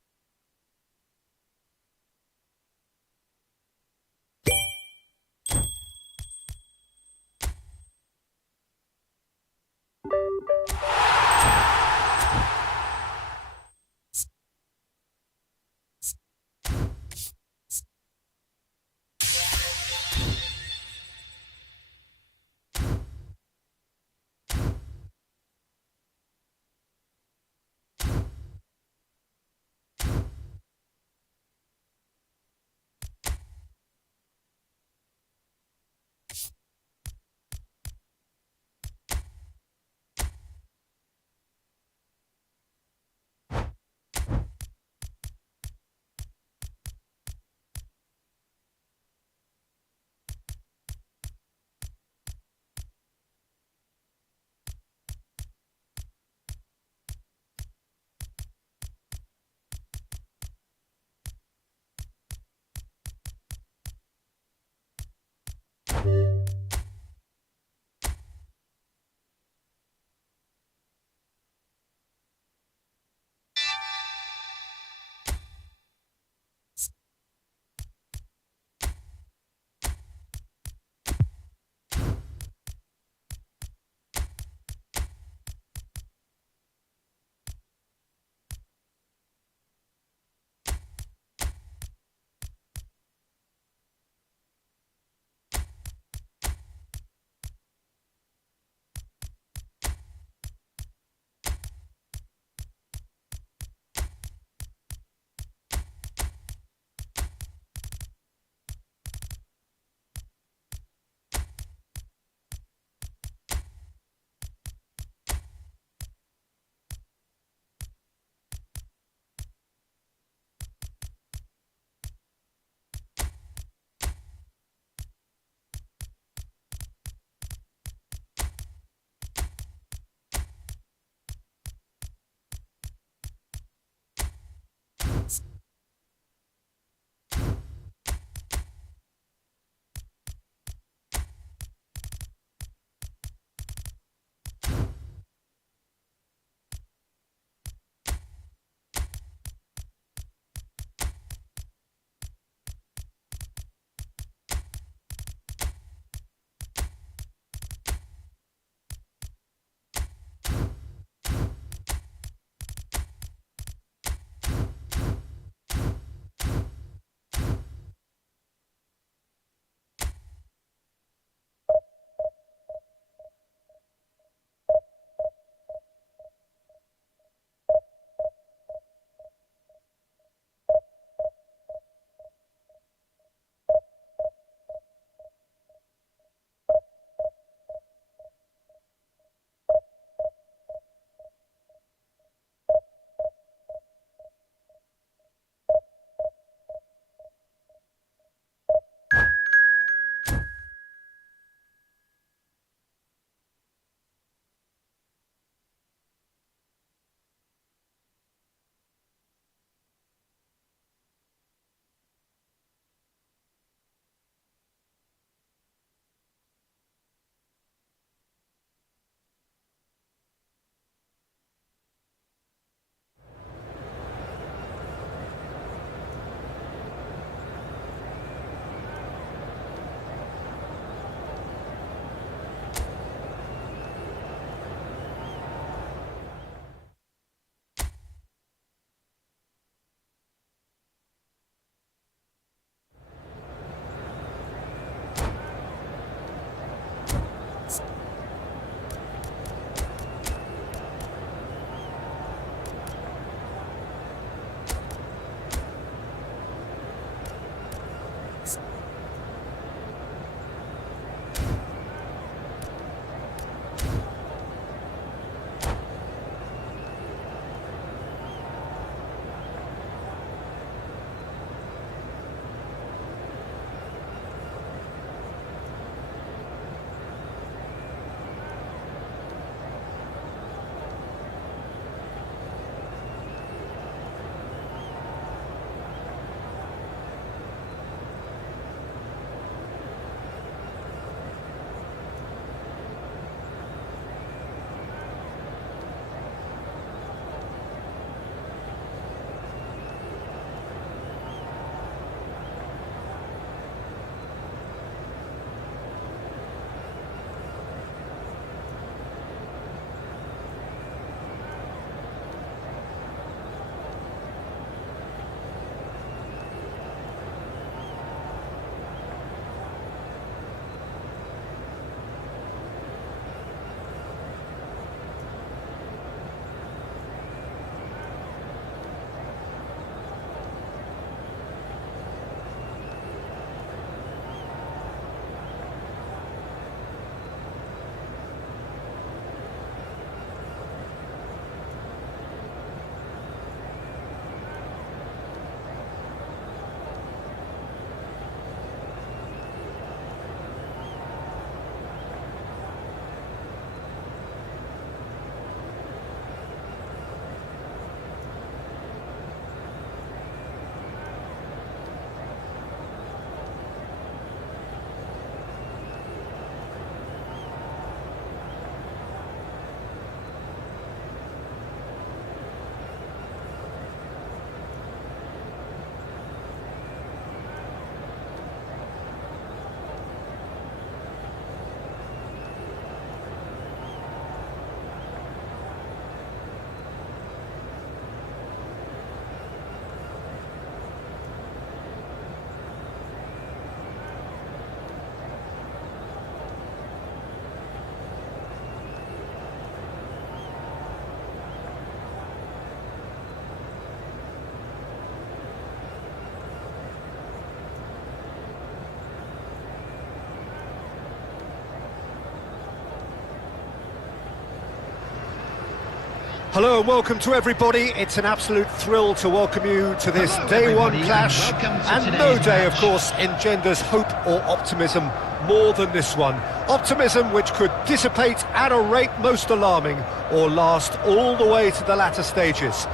Hello and welcome to everybody. It's an absolute thrill to welcome you to this Hello, day one everybody, clash. and welcome to And no today's day, of match. course, engenders hope or optimism more than this one. Optimism which could dissipate at a rate most alarming or last all the way to the latter stages.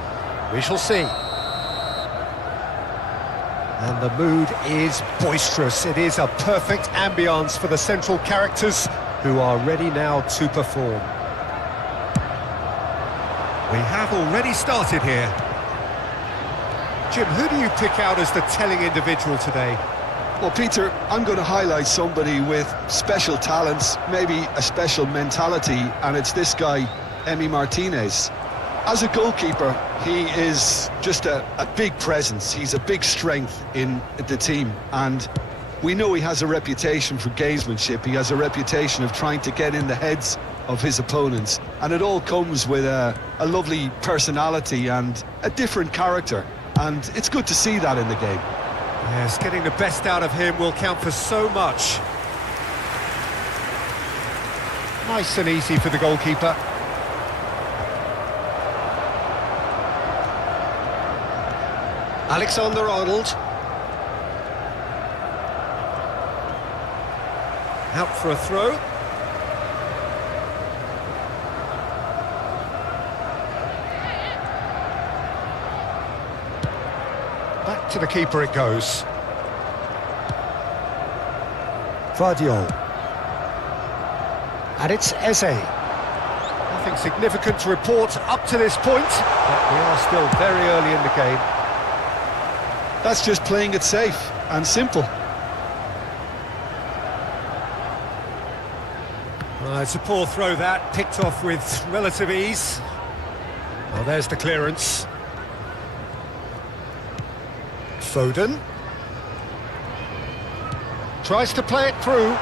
We shall see. And the mood is boisterous. It is a perfect ambience for the central characters who are ready now to perform. We have already started here. Jim, who do you pick out as the telling individual today? Well, Peter, I'm going to highlight somebody with special talents, maybe a special mentality, and it's this guy, Emi Martinez. As a goalkeeper, he is just a big presence. He's a big strength in the team, and we know he has a reputation for gamesmanship. He has a reputation of trying to get in the heads of his opponents, and it all comes with a lovely personality and a different character, and it's good to see that in the game. Yes, getting the best out of him will count for so much. Nice and easy for the goalkeeper. Alexander-Arnold. Out for a throw. Back to the keeper it goes. Vardiol. And it's Eze. Nothing significant to report up to this point, but we are still very early in the game. That's just playing it safe and simple. It's a poor throw that, picked off with relative ease. Well, there's the clearance. Foden. Tries to play it through.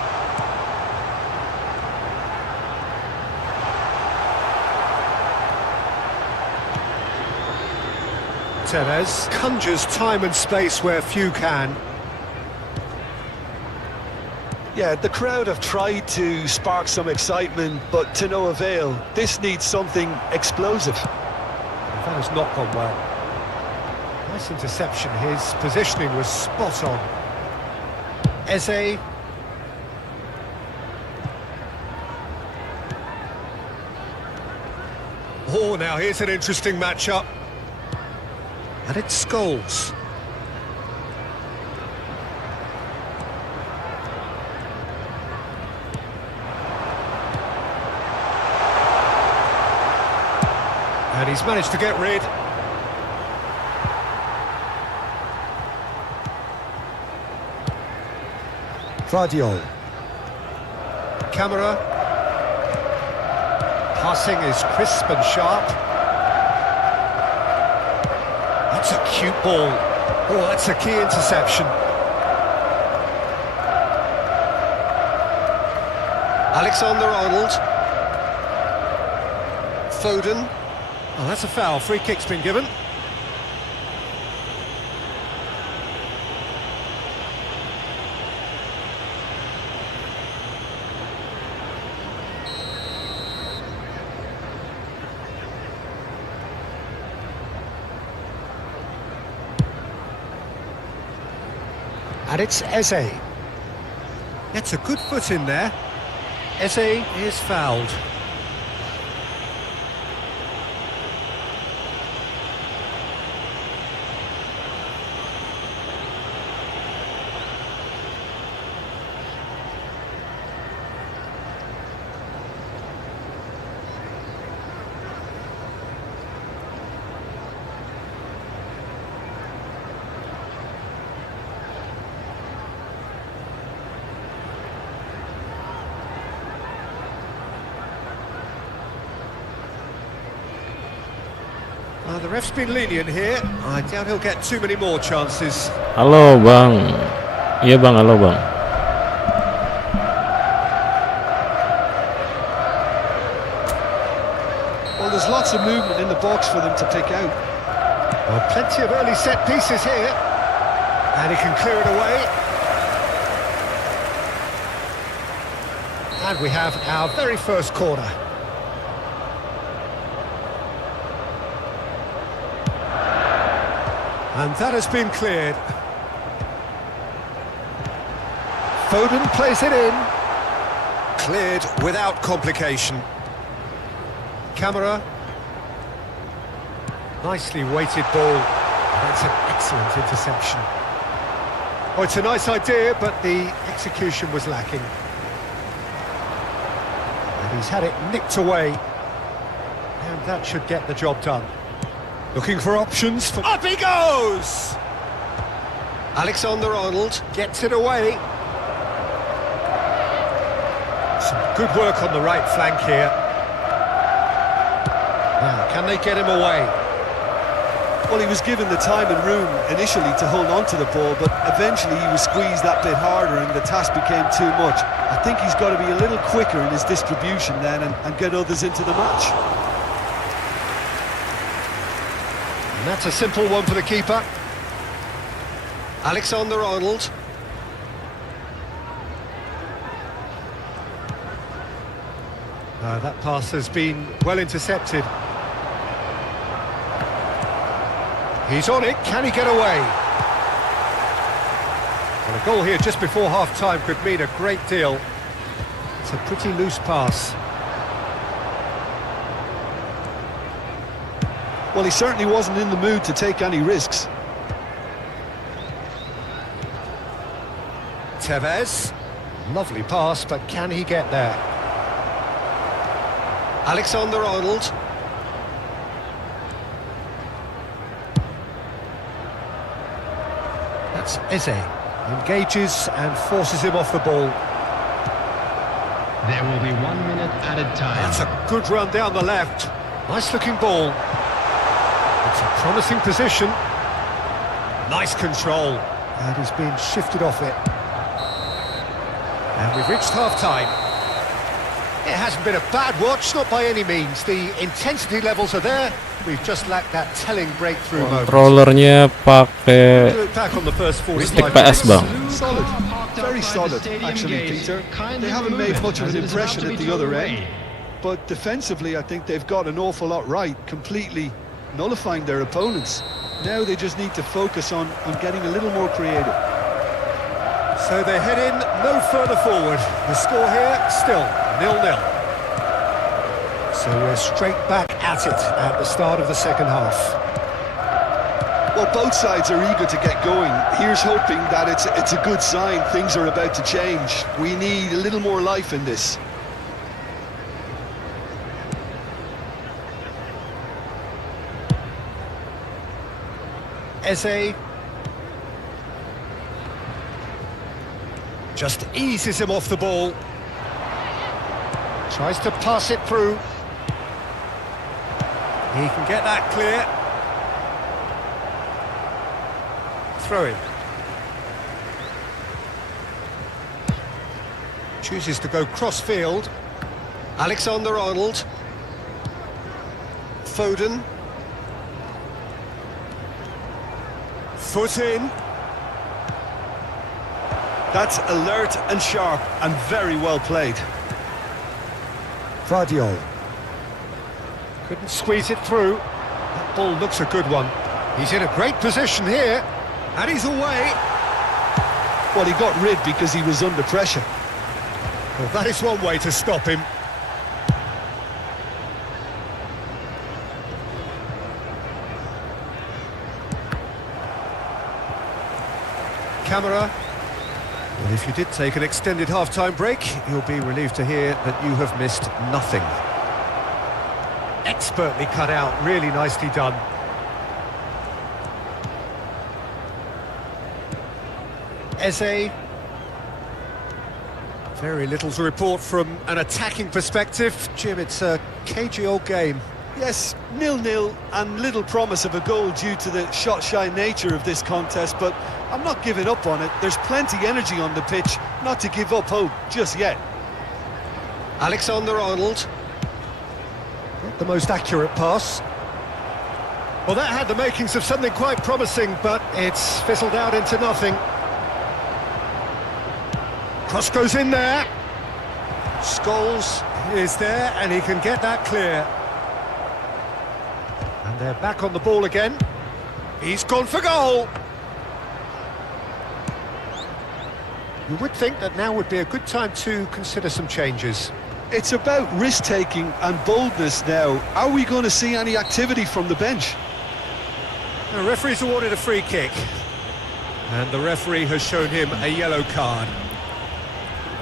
Tevez conjures time and space where few can. Yeah, the crowd have tried to spark some excitement, but to no avail. This needs something explosive. That has not gone well. Nice interception. His positioning was spot on. Eze. Oh, now here's an interesting matchup. And it's Scholes. And he's managed to get rid. Vardiol. Camera. Passing is crisp and sharp. That's a cute ball. Oh, that's a key interception. Alexander-Arnold. Foden. Oh, that's a foul. Free kick's been given. And it's Eze. Gets a good foot in there. Eze is fouled. The ref's been lenient here. I doubt he'll get too many more chances. Halo bang. Iya bang, halo bang. Well, there's lots of movement in the box for them to pick out. Well, plenty of early set pieces here. And he can clear it away. And we have our very first corner. And that has been cleared. Foden plays it in. Cleared without complication. Camera. Nicely weighted ball. That's an excellent interception. Oh, it's a nice idea, but the execution was lacking. And he's had it nicked away. And that should get the job done. Looking for options. Up he goes! Alexander-Arnold gets it away. Some good work on the right flank here. Now, can they get him away? Well, he was given the time and room initially to hold on to the ball, but eventually he was squeezed that bit harder and the task became too much. I think he's got to be a little quicker in his distribution then and get others into the match. And that's a simple one for the keeper. Alexander-Arnold. That pass has been well intercepted. He's on it, can he get away? Well, a goal here just before half-time could mean a great deal. It's a pretty loose pass. Well, he certainly wasn't in the mood to take any risks. Tevez. Lovely pass, but can he get there? Alexander-Arnold. That's Eze. Engages and forces him off the ball. There will be 1 minute added time. That's a good run down the left. Nice looking ball. It's a promising position. Nice control. And he's been shifted off it. And we've reached half-time. It hasn't been a bad watch, not by any means. The intensity levels are there. We've just lacked that telling breakthrough moment. Controllernya pakai Look back on the first 45 stick PS bang. Solid, very solid, actually, Peter. They haven't made much of an impression at the other end, but defensively I think they've got an awful lot right, completely nullifying their opponents. Now they just need to focus on getting a little more creative. So they head in no further forward. The score here, still 0-0. So we're straight back at it at the start of the second half. Well, both sides are eager to get going. Here's hoping that it's a good sign. Things are about to change. We need a little more life in this. Eze. Just eases him off the ball. Tries to pass it through. He can get that clear. Throw in. Chooses to go cross-field. Alexander-Arnold. Foden. Foot in. That's alert and sharp and very well played. Vardiol. Couldn't squeeze it through. That ball looks a good one. He's in a great position here. And he's away. Well, he got rid because he was under pressure. Well, that is one way to stop him. Camera. Well, if you did take an extended half-time break, you'll be relieved to hear that you have missed nothing. Expertly cut out, really nicely done. Eze. Very little to report from an attacking perspective. Jim, it's a cagey old game. Yes, 0-0 and little promise of a goal due to the shot-shy nature of this contest, but I'm not giving up on it. There's plenty energy on the pitch, not to give up hope just yet. Alexander-Arnold. Not the most accurate pass. Well, that had the makings of something quite promising, but it's fizzled out into nothing. Cross goes in there. Scholes is there, and he can get that clear. And they're back on the ball again. He's gone for goal. You would think that now would be a good time to consider some changes. It's about risk-taking and boldness now. Are we going to see any activity from the bench? The referee's awarded a free kick. And the referee has shown him a yellow card.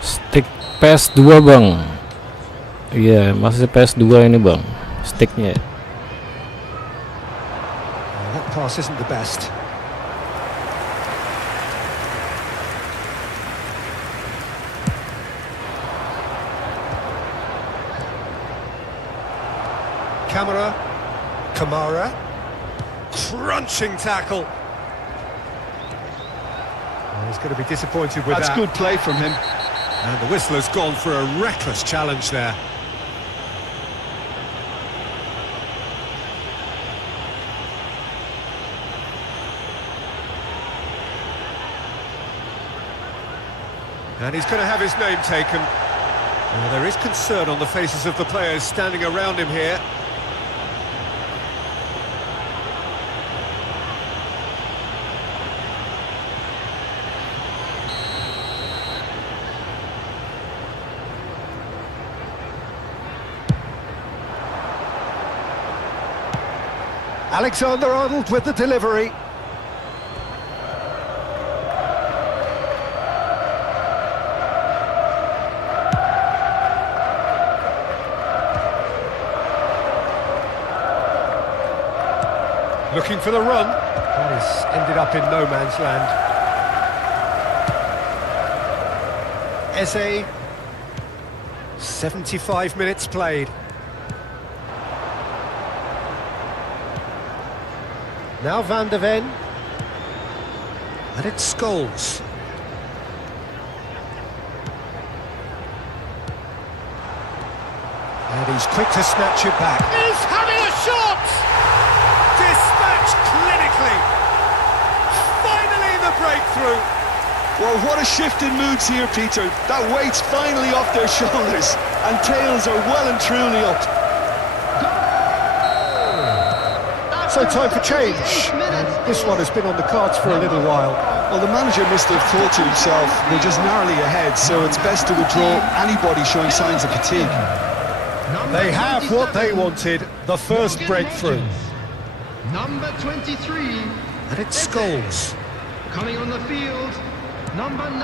Stick PS2 bang. Iya, masih PS2 ini bang, sticknya. That pass isn't the best. Kamara, crunching tackle. Oh, he's going to be disappointed with that. That's good play from him. And the whistle has gone for a reckless challenge there. And he's going to have his name taken. Well, there is concern on the faces of the players standing around him here. Alexander-Arnold with the delivery. Looking for the run. That has ended up in no man's land. Eze. 75 minutes played. Now Van de Ven. And it's Scholes. And he's quick to snatch it back. He's having a shot! Dispatched clinically. Finally the breakthrough. Well, what a shift in moods here, Peter. That weight's finally off their shoulders, and tails are well and truly up. So time for change. This one has been on the cards for a little while. Well, the manager must have thought to himself, we're just narrowly ahead, so it's best to withdraw anybody showing signs of fatigue. They have what they wanted, the first breakthrough. Number 23. And it's Scholes. Coming on the field, number 9.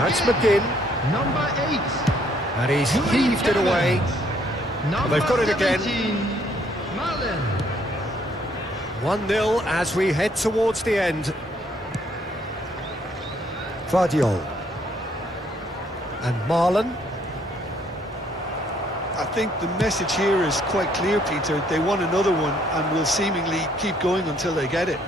That's McGinn. Number 8. And he's heaved it away. They've got it again. 1-0 as we head towards the end. Vardiol. And Marlon. I think the message here is quite clear, Peter. They want another one and will seemingly keep going until they get it.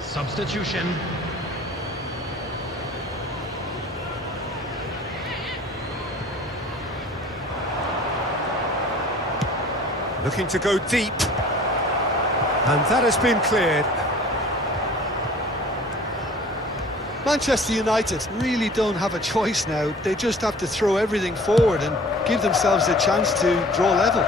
Substitution. Looking to go deep. And that has been cleared. Manchester United really don't have a choice now. They just have to throw everything forward and give themselves a chance to draw level.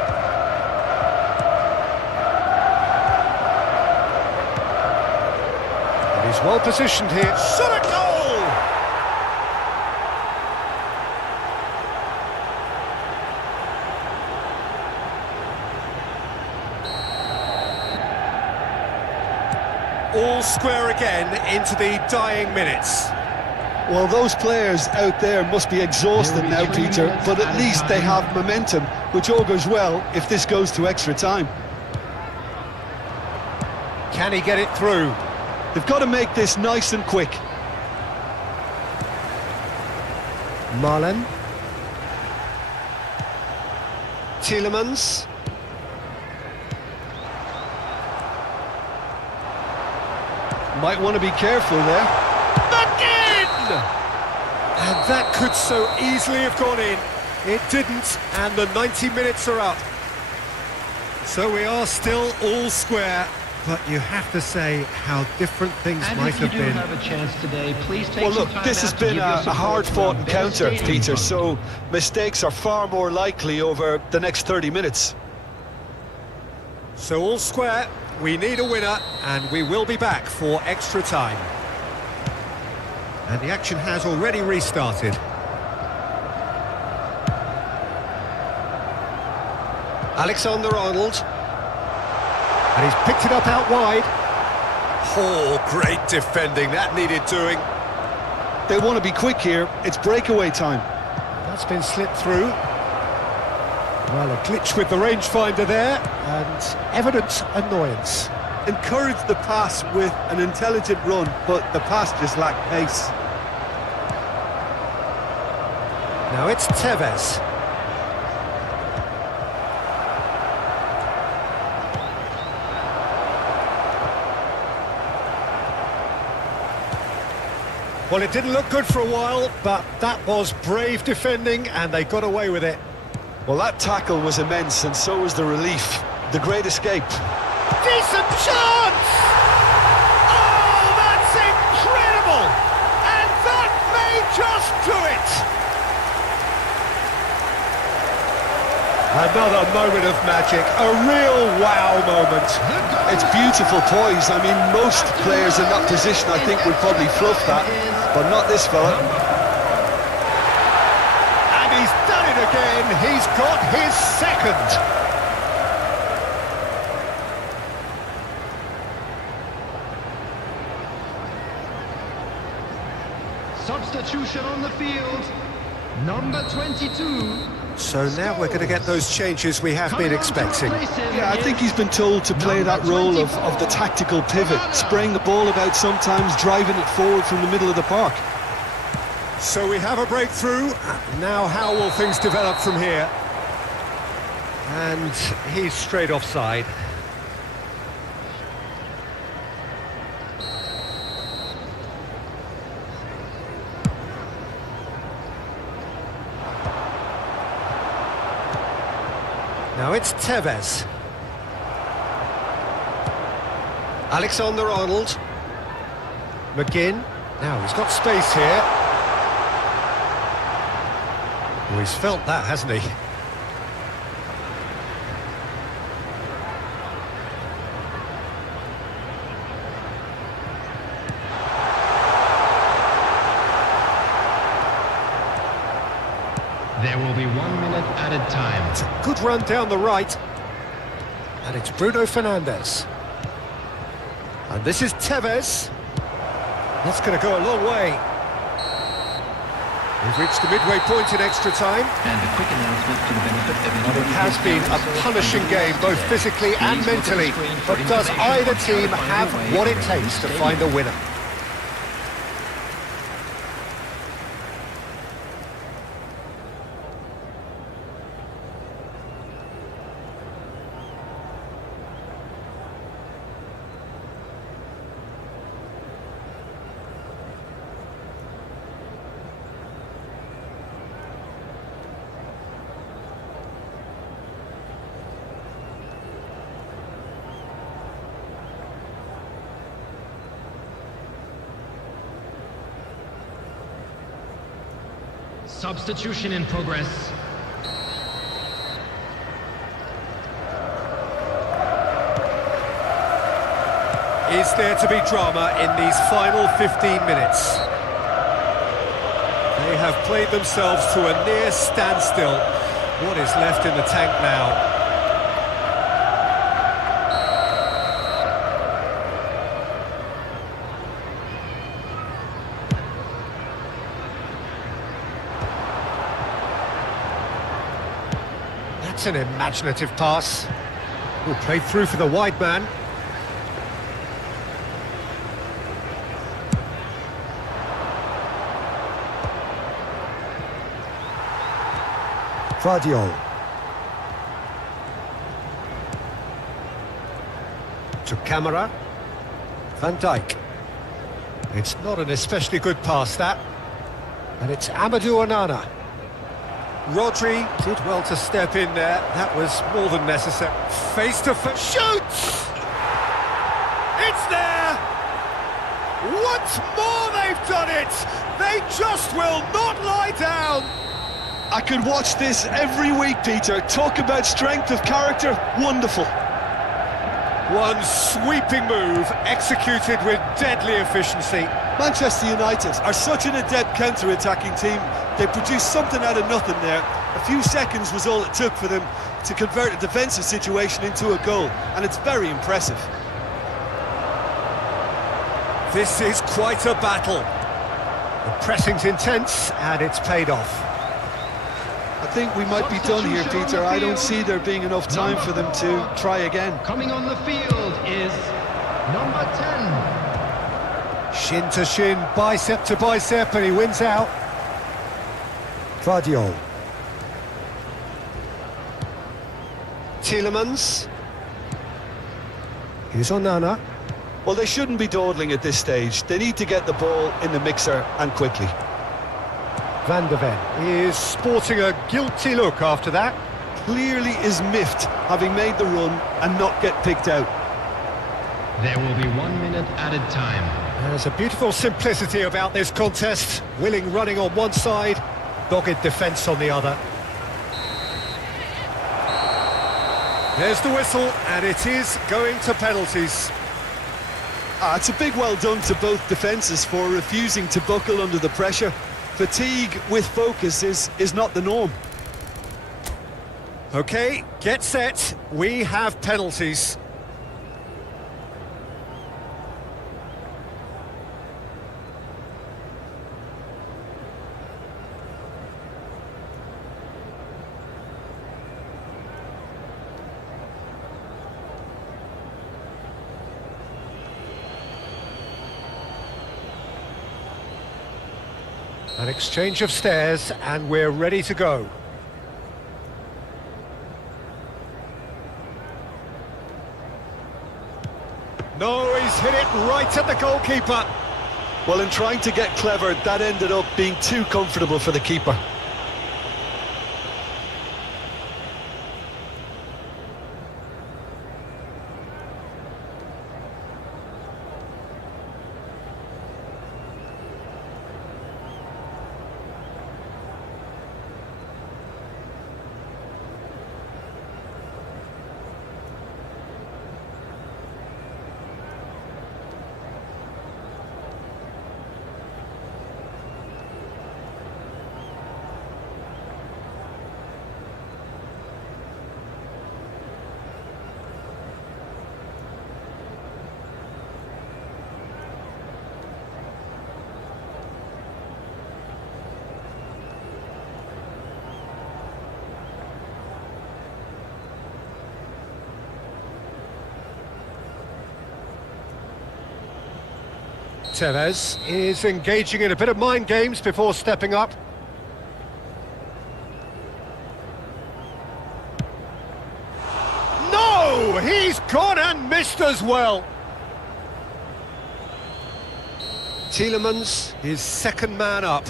He's well positioned here. Shot a goal! All square again into the dying minutes. Well, those players out there must be exhausted now, Peter, but at least they have momentum, which augurs well if this goes to extra time. Can he get it through? They've got to make this nice and quick. Marlon. Tielemans. Might want to be careful there. Again! And that could so easily have gone in. It didn't, and the 90 minutes are up. So we are still all square, but you have to say how different things And might if you have do been. have a chance today, please take Well, some look, time this out has to been give your a support hard-fought to our encounter, stadium Peter, partner. so mistakes are far more likely over the next 30 minutes. So all square, we need a winner, and we will be back for extra time. And the action has already restarted. Alexander-Arnold. And he's picked it up out wide. Oh, great defending, that needed doing. They want to be quick here. It's breakaway time. That's been slipped through. Well, a glitch with the rangefinder there, and evident annoyance. Encourage the pass with an intelligent run, but the pass just lacked pace. Now it's Tevez. Well, it didn't look good for a while, but that was brave defending, and they got away with it. Well, that tackle was immense, and so was the relief. The great escape. Decent chance! Oh, that's incredible! And that may just do it! Another moment of magic, a real wow moment. It's beautiful poise. I mean, most players in that position, I think, would probably fluff that, but not this fella. And he's done it again. He's got his second. Substitution on the field. Number 22. So now we're going to get those changes we have been expecting. Yeah, I think he's been told to play that role of the tactical pivot, spraying the ball about sometimes, driving it forward from the middle of the park. So we have a breakthrough. Now how will things develop from here? And he's straight offside. Now it's Tevez. Alexander-Arnold. McGinn. Now he's got space here. Oh, he's felt that, hasn't he? There will be 1 minute added time. It's a good run down the right. And it's Bruno Fernandes. And this is Tevez. That's going to go a long way. We've reached the midway point in extra time. And a quick announcement to the benefit of And anybody it has who's been listening a punishing game, both physically and Please look at the mentally. screen for But does information either on how team to find have your way what it around takes the to stadium? find a winner? Substitution in progress. Is there to be drama in these final 15 minutes? They have played themselves to a near standstill. What is left in the tank now? That's an imaginative pass. Oh, played through for the wide man. Vardiol. To Camera. Van Dijk. It's not an especially good pass, that. And it's Amadou Onana. Rodri did well to step in there. That was more than necessary. Face to face. Shoots! It's there! Once more they've done it! They just will not lie down! I could watch this every week, Peter. Talk about strength of character. Wonderful. One sweeping move, executed with deadly efficiency. Manchester United are such an adept counter-attacking team. They produced something out of nothing there. A few seconds was all it took for them to convert a defensive situation into a goal, and it's very impressive. This is quite a battle. The pressing's intense, and it's paid off. I think we might be done here, Peter. I don't see there being enough time for them to try again. Coming on the field is number 10. Shin to shin, bicep to bicep, and he wins out. Vardiol. Tielemans. Here's Onana. Well, they shouldn't be dawdling at this stage. They need to get the ball in the mixer, and quickly. Van de Ven is sporting a guilty look after that. Clearly is miffed, having made the run and not get picked out. There will be 1 minute added time. There's a beautiful simplicity about this contest. Willing running on one side, dogged defence on the other. There's the whistle, and it is going to penalties. It's a big well done to both defences for refusing to buckle under the pressure. Fatigue with focus is not the norm. OK, get set. We have penalties. An exchange of stares, and we're ready to go. No, he's hit it right at the goalkeeper. Well, in trying to get clever, that ended up being too comfortable for the keeper. Tevez is engaging in a bit of mind games before stepping up. No! He's gone and missed as well. Tielemans is second man up.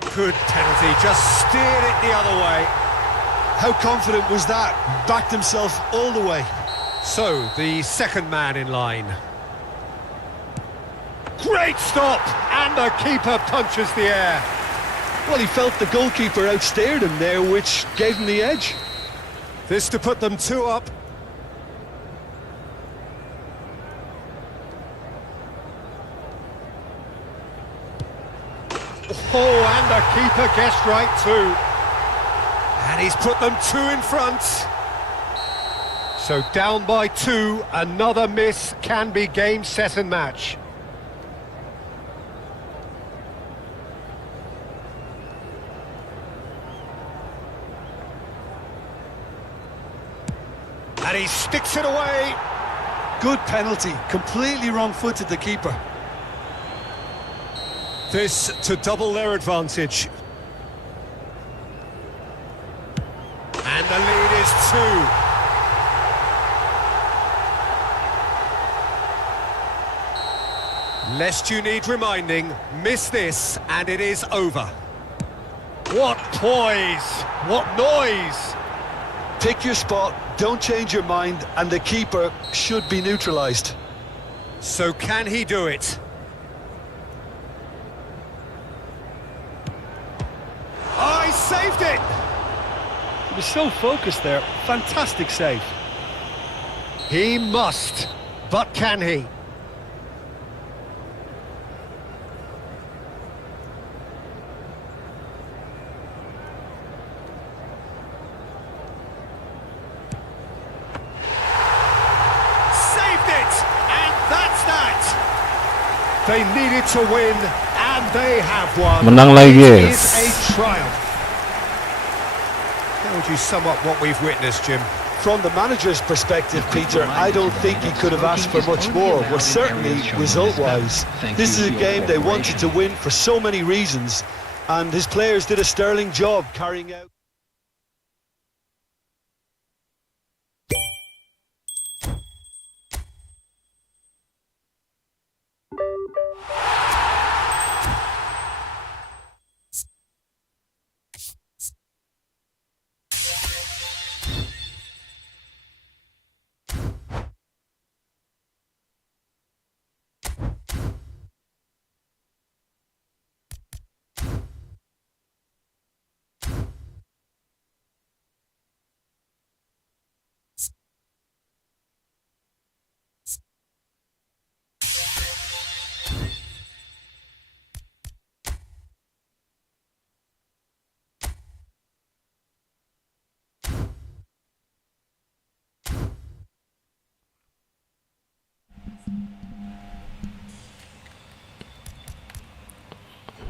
Good penalty, just steered it the other way. How confident was that? Backed himself all the way. So, the second man in line. Great stop! And the keeper punches the air. Well, he felt the goalkeeper outstared him there, which gave him the edge. This to put them 2 up. Oh, and the keeper guessed right too. And he's put them 2 in front. So down by 2, another miss can be game, set and match. And he sticks it away. Good penalty, completely wrong-footed the keeper. This to double their advantage. And the is two. Lest you need reminding, miss this and it is over. What poise! What noise! Pick your spot, don't change your mind, and the keeper should be neutralised. So can he do it? Oh, he saved it! He was so focused there. Fantastic save. He must, but can he? They needed to win, and they have won. Menang lagi, It guys. is a triumph. How would you sum up what we've witnessed, Jim? From the manager's perspective, Peter, I don't think he could have asked for much more. Well, certainly result-wise. This is a game they wanted to win for so many reasons, and his players did a sterling job carrying out.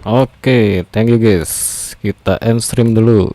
Oke, thank you guys. Kita end stream dulu.